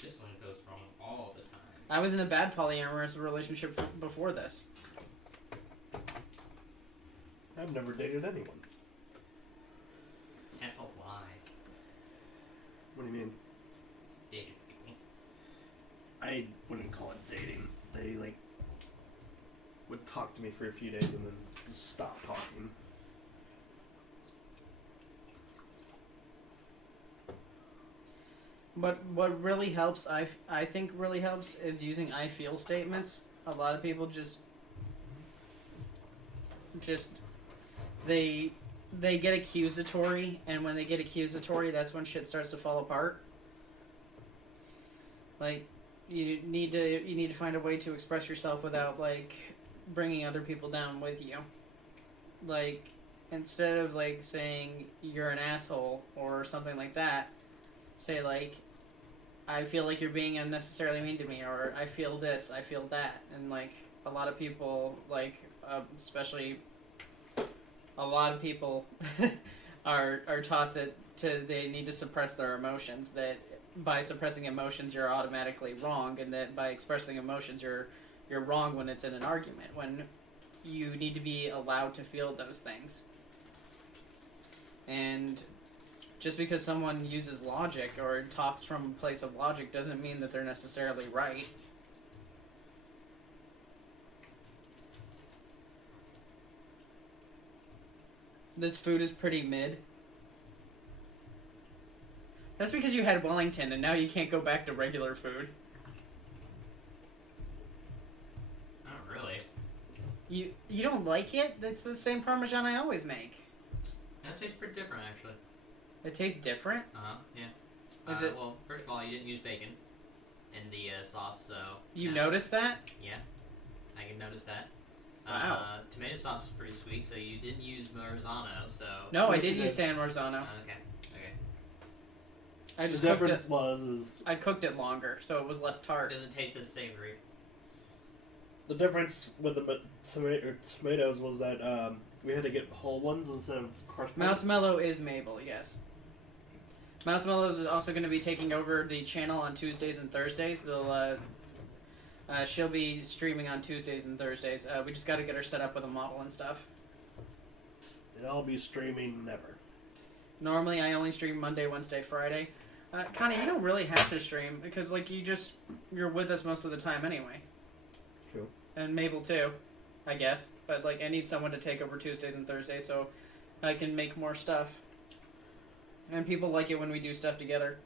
This one goes wrong all the time. I was in a bad polyamorous relationship before this. I've never dated anyone. That's a lie. What do you mean? Dated people. I wouldn't call it dating. They, like, would talk to me for a few days and then just stop talking. But what really helps, I think really helps, is using I feel statements. A lot of people just they get accusatory, and when they get accusatory, that's when shit starts to fall apart. Like, you need to find a way to express yourself without, like, bringing other people down with you. Like, instead of, like, saying you're an asshole or something like that, say, like, I feel like you're being unnecessarily mean to me, or I feel this, I feel that. And, like, a lot of people, like, especially a lot of people are taught that they need to suppress their emotions, that by suppressing emotions you're automatically wrong, and that by expressing emotions you're wrong when it's in an argument, when you need to be allowed to feel those things. And just because someone uses logic or talks from a place of logic doesn't mean that they're necessarily right. This food is pretty mid. That's because you had Wellington and now you can't go back to regular food. Not really. You don't like it? That's the same Parmesan I always make. That tastes pretty different, actually. It tastes different? Uh-huh, yeah. Is it? Well, first of all, you didn't use bacon in the sauce, so... You no. noticed that? Yeah, I can notice that. Wow. Tomato sauce is pretty sweet, so you didn't use Marzano, so... No, I Yes, did you use did. San Marzano. Okay. I The just cooked difference it. was I cooked it longer, so it was less tart. Does it taste as savory? the difference with the tomatoes was that we had to get whole ones instead of crushed ones. Mousemello is Mabel, yes. Mousemello is also going to be taking over the channel on Tuesdays and Thursdays. She'll be streaming on Tuesdays and Thursdays. We just got to get her set up with a model and stuff. And I'll be streaming never. Normally, I only stream Monday, Wednesday, Friday. Connie, you don't really have to stream because like you're with us most of the time anyway. True. And Mabel too, I guess. But like I need someone to take over Tuesdays and Thursdays so I can make more stuff. And people like it when we do stuff together.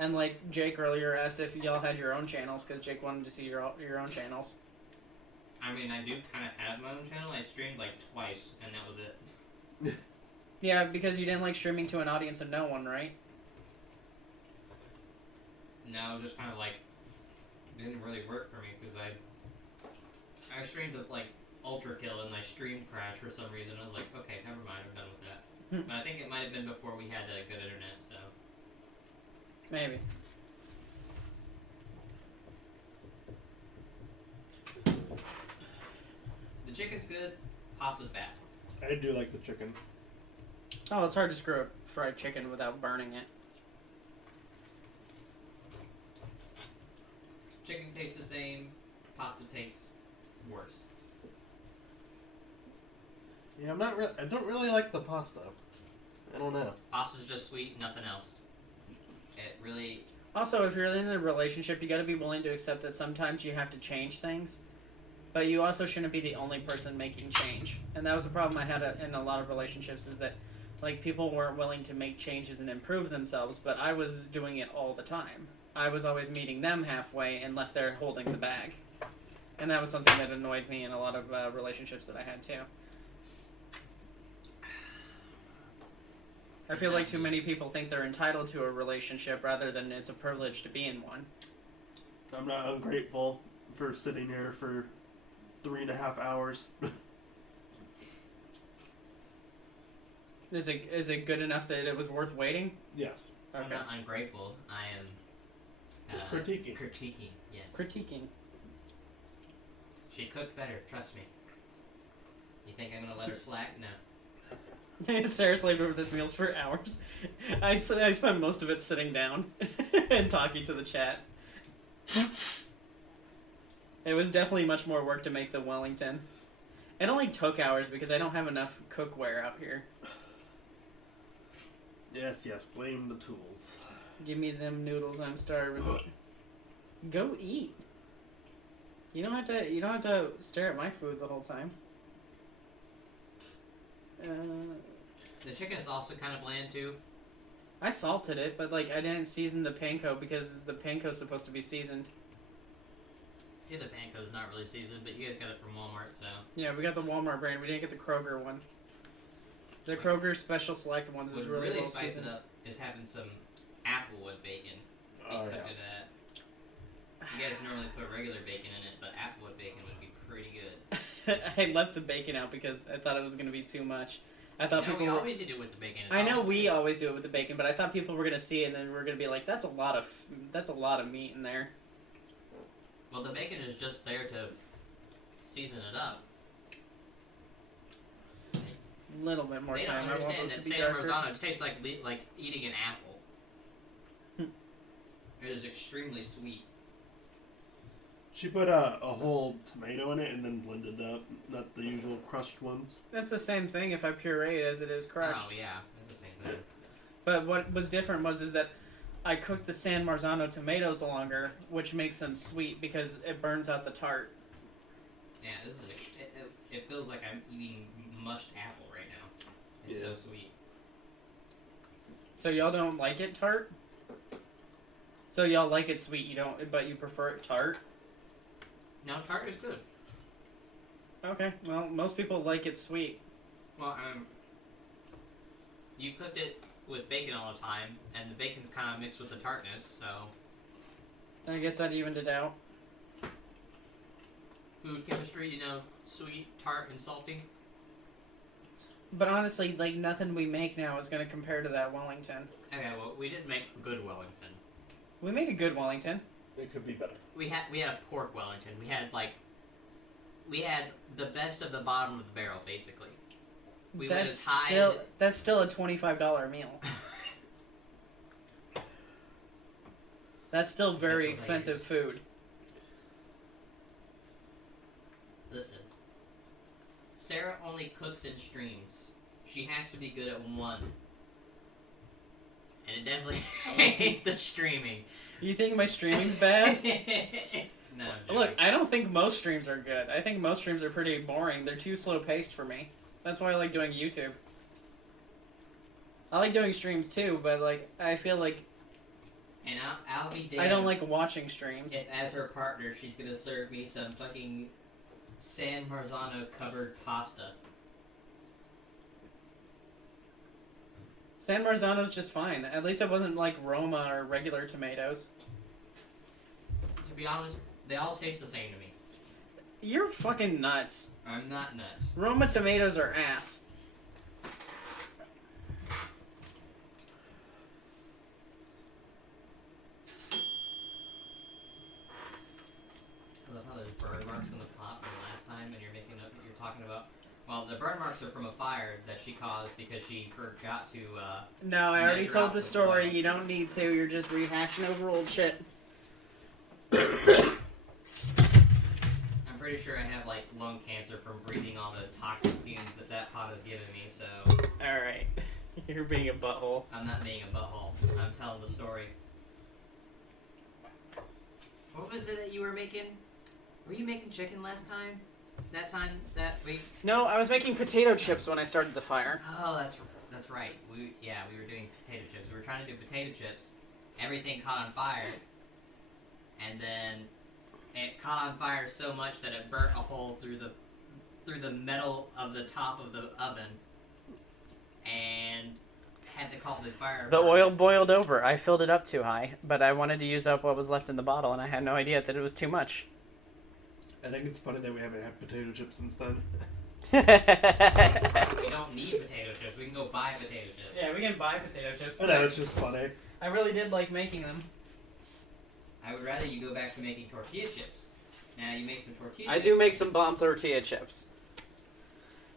And like Jake earlier asked if y'all had your own channels because Jake wanted to see your own channels. I mean, I do kind of have my own channel. I streamed like twice, and that was it. Yeah, because you didn't like streaming to an audience of no one, right? No, just kind of like didn't really work for me because I streamed with like Ultra Kill and my stream crashed for some reason. I was like, okay, never mind, I'm done with that. But I think it might have been before we had good internet, so. Maybe. The chicken's good, pasta's bad. I do like the chicken. Oh, it's hard to screw up fried chicken without burning it. Chicken tastes the same, pasta tastes worse. Yeah, I don't really like the pasta. I don't know. Pasta's just sweet, nothing else. It really. Also, if you're in a relationship, you got to be willing to accept that sometimes you have to change things. But you also shouldn't be the only person making change. And that was the problem I had in a lot of relationships is that like people weren't willing to make changes and improve themselves, but I was doing it all the time. I was always meeting them halfway and left there holding the bag. And that was something that annoyed me in a lot of relationships that I had too. I feel like too many people think they're entitled to a relationship rather than it's a privilege to be in one. I'm not ungrateful for sitting here for 3.5 hours. Is it good enough that it was worth waiting? Yes. I'm Okay. not ungrateful. I am. Just critiquing. Critiquing, yes. Critiquing. She cooked better, trust me. You think I'm gonna let her slack? No. Sarah slaved over this meals for hours. I spent most of it sitting down and talking to the chat. It was definitely much more work to make the Wellington. It only took hours because I don't have enough cookware out here. Yes, blame the tools. Give me them noodles, I'm starving. Go eat. You don't have to stare at my food the whole time. The chicken is also kind of bland too. I salted it, but like I didn't season the panko because the panko's supposed to be seasoned. Yeah, the panko's not really seasoned, but you guys got it from Walmart, so. Yeah, we got the Walmart brand. We didn't get the Kroger one. The Kroger Special Select ones is What really well spice seasoned. it up is having some applewood bacon. Be Oh, cooked yeah. in that. You guys normally put regular bacon in it, but applewood bacon would be pretty good. I left the bacon out because I thought it was going to be too much. I thought No, people we were... always do it with the bacon. It's I know always we good. always do it with the bacon, but I thought people were going to see it and then we're going to be like, that's a lot of meat in there. Well, the bacon is just there to season it up. A little bit more They time. don't I want understand those that to be Sera darker. Marzano tastes like eating an apple. It is extremely sweet. She put a whole tomato in it and then blended up, not the usual crushed ones. That's the same thing if I puree it as it is crushed. Oh yeah, it's the same thing. But what was different is that I cooked the San Marzano tomatoes longer, which makes them sweet because it burns out the tart. Yeah, this is it feels like I'm eating mushed apple right now. It's so Yeah. sweet. So y'all don't like it tart? So y'all like it sweet, but you prefer it tart? No, tart is good. Okay, well, most people like it sweet. Well, you cooked it with bacon all the time, and the bacon's kind of mixed with the tartness, so. I guess that evened it out. Food chemistry, sweet, tart, and salty. But honestly, like, nothing we make now is going to compare to that Wellington. Okay, well, we didn't make good Wellington. We made a good Wellington. It could be better. We had a pork Wellington. We had the best of the bottom of the barrel, basically. We went as high That's still a $25 meal. That's still very That's expensive food. Listen, Sera only cooks in streams. She has to be good at one. And It definitely ain't the streaming. You think my streaming's bad? No, I'm joking. Look, I don't think most streams are good. I think most streams are pretty boring. They're too slow paced for me. That's why I like doing YouTube. I like doing streams too, but like I feel like And I'll be damned. I don't like watching streams. If, as her partner, she's gonna serve me some fucking San Marzano covered pasta. San Marzano's just fine. At least it wasn't like Roma or regular tomatoes. To be honest, they all taste the same to me. You're fucking nuts. I'm not nuts. Roma tomatoes are ass. I love how there's burn marks in the pot from last time, and you're talking about. Well, the burn marks are from a fire that she caused because she forgot to. No, I already measure told out the some story. oil. You don't need to. You're just rehashing over old shit. I'm pretty sure I have like lung cancer from breathing all the toxic fumes that pot has given me. So Alright. You're being a butthole. I'm not being a butthole. I'm telling the story. What was it that you were making? Were you making chicken last time? That week? No, I was making potato chips when I started the fire. Oh, that's right. We were doing potato chips. We were trying to do potato chips. Everything caught on fire, and then it caught on fire so much that it burnt a hole through the metal of the top of the oven, and had to call the fire. The oil boiled over. I filled it up too high, but I wanted to use up what was left in the bottle, and I had no idea that it was too much. I think it's funny that we haven't had potato chips since then. We don't need potato chips. We can go buy potato chips. Yeah, we can buy potato chips. I know, it's just funny. I really did like making them. I would rather you go back to making tortilla chips. Now you make some tortilla I chips. do make some bomb tortilla chips.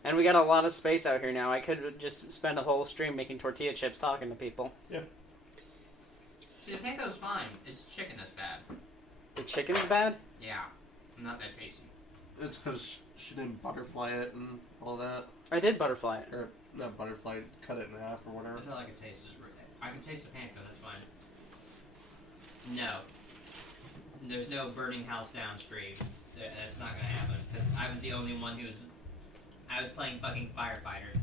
And we got a lot of space out here now. I could just spend a whole stream making tortilla chips talking to people. See, the panko's fine. It's the chicken that's bad. The chicken's bad? Yeah. Not that tasty. It's because she didn't butterfly it and all that. I did butterfly it. Or, not butterfly, cut it in half or whatever. I feel like it tastes I can taste the panko, that's fine. No. There's no burning house down stream. That's not gonna happen. Because I was the only one I was playing fucking firefighter.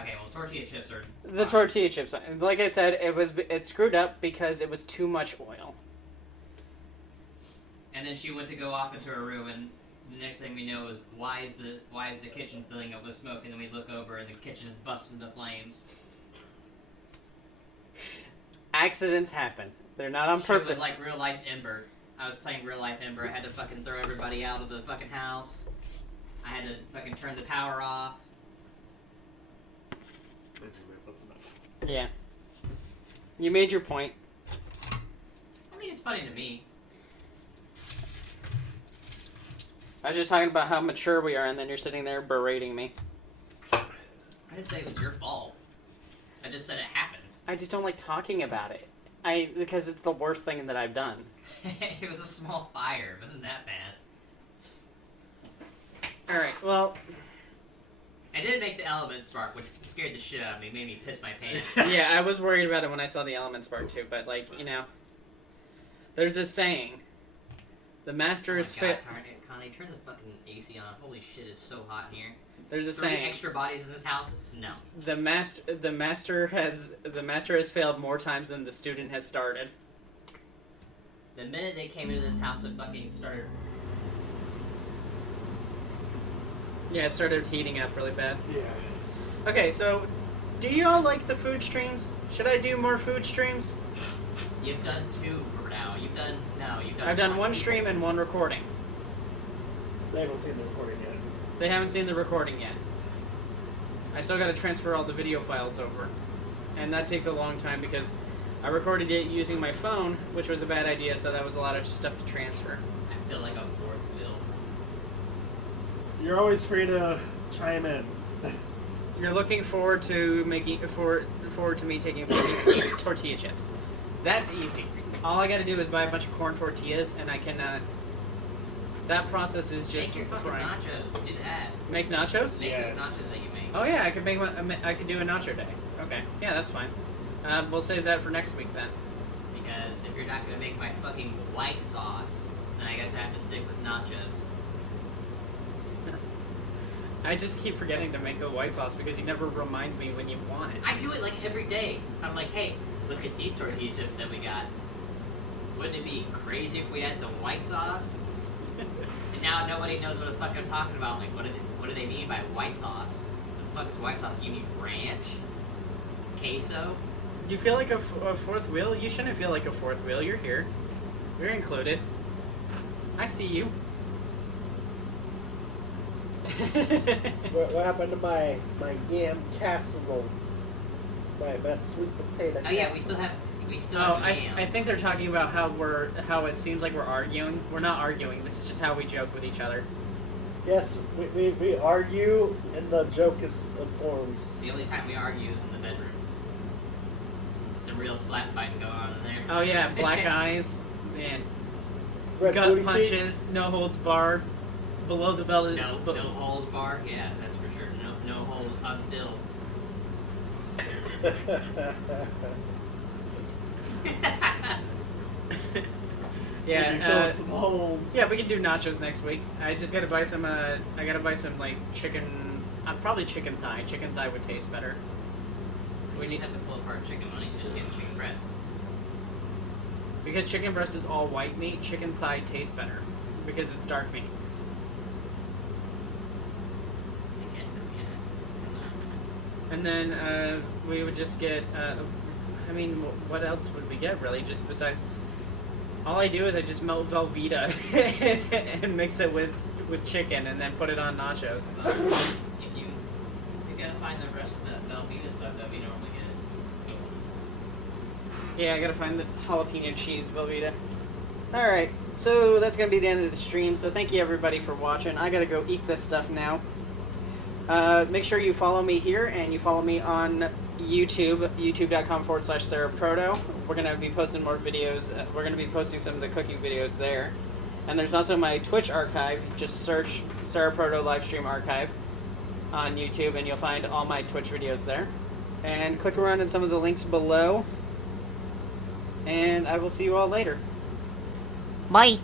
Okay, well, tortilla chips are... The tortilla chips. Like I said, it screwed up because it was too much oil. And then she went to go off into her room, and the next thing we know is why is the kitchen filling up with smoke? And then we look over, and the kitchen is busting into flames. Accidents happen. They're not on Shit purpose. was like real life Ember. I was playing real life Ember. I had to fucking throw everybody out of the fucking house. I had to fucking turn the power off. Yeah. You made your point. I mean, it's funny to me. I was just talking about how mature we are, and then you're sitting there berating me. I didn't say it was your fault. I just said it happened. I just don't like talking about it. Because it's the worst thing that I've done. It was a small fire. It wasn't that bad. Alright, well... I did make the element spark, which scared the shit out of me. Made me piss my pants. Yeah, I was worried about it when I saw the element spark too, but like, you know... There's this saying. The master is fit... Darn it, Connie, turn the fucking AC on. Holy shit, it's so hot in here. There's a 30 saying. extra bodies in this house? No. The master has failed more times than the student has started. The minute they came into this house, it fucking started. Yeah, it started heating up really bad. Yeah. Okay, so do you all like the food streams? Should I do more food streams? You've done 2 for now. You've done I've done 1 stream and 1 recording. They haven't seen the recording yet. They haven't seen the recording yet. I still gotta transfer all the video files over. And that takes a long time because I recorded it using my phone, which was a bad idea, so that was a lot of stuff to transfer. I feel like I'm fourth wheel. You're always free to chime in. You're looking forward to forward to me taking tortilla chips. That's easy. All I gotta do is buy a bunch of corn tortillas, and I can. That process is just Make your fucking frying. nachos. Do that. Make nachos? Make Yes. those nachos that you make. Oh yeah, I could make one. I could do a nacho day. Okay, yeah, that's fine. We'll save that for next week then. Because if you're not gonna make my fucking white sauce, then I guess I have to stick with nachos. I just keep forgetting to make the white sauce because you never remind me when you want it. I do it like every day. I'm like, hey, look at these tortilla chips that we got. Wouldn't it be crazy if we had some white sauce? And now nobody knows what the fuck I'm talking about. Like, what do they mean by white sauce? What the fuck is white sauce? You mean ranch? Queso? You feel like a fourth wheel? You shouldn't feel like a fourth wheel. You're here. You're included. I see you. What happened to my yam casserole? My sweet potato. Oh yeah, we still have yams. I think they're talking about how it seems like we're arguing. We're not arguing. This is just how we joke with each other. Yes, we argue, and the joke is forms. The only time we argue is in the bedroom. Some real slap fighting going on in there. Oh yeah, black eyes, man. Red Gut booty punches, cheeks. no holds barred, below the belt. No holes bar. Yeah, that's for sure. No holes unfilled. Maybe fill Yeah, in some holes. yeah, we can do nachos next week. I just gotta buy some. I gotta buy some like chicken. Probably chicken thigh. Chicken thigh would taste better. We just have to pull apart chicken. Why don't you just get chicken breast? Because chicken breast is all white meat, chicken thigh tastes better because it's dark meat. And then we would just get. I mean, what else would we get really? Just besides, all I do is I just melt Velveeta and mix it with chicken and then put it on nachos. If you gotta find the rest of the Velveeta stuff that we normally get. Yeah, I gotta find the jalapeno cheese Velveeta. Alright, so that's gonna be the end of the stream, so thank you everybody for watching. I gotta go eat this stuff now. Make sure you follow me here, and you follow me on YouTube, youtube.com/SeraProto. We're gonna be posting more videos. We're gonna be posting some of the cooking videos there. And there's also my Twitch archive. Just search Sera Proto Livestream Archive on YouTube, and you'll find all my Twitch videos there. And click around in some of the links below. And I will see you all later. Bye.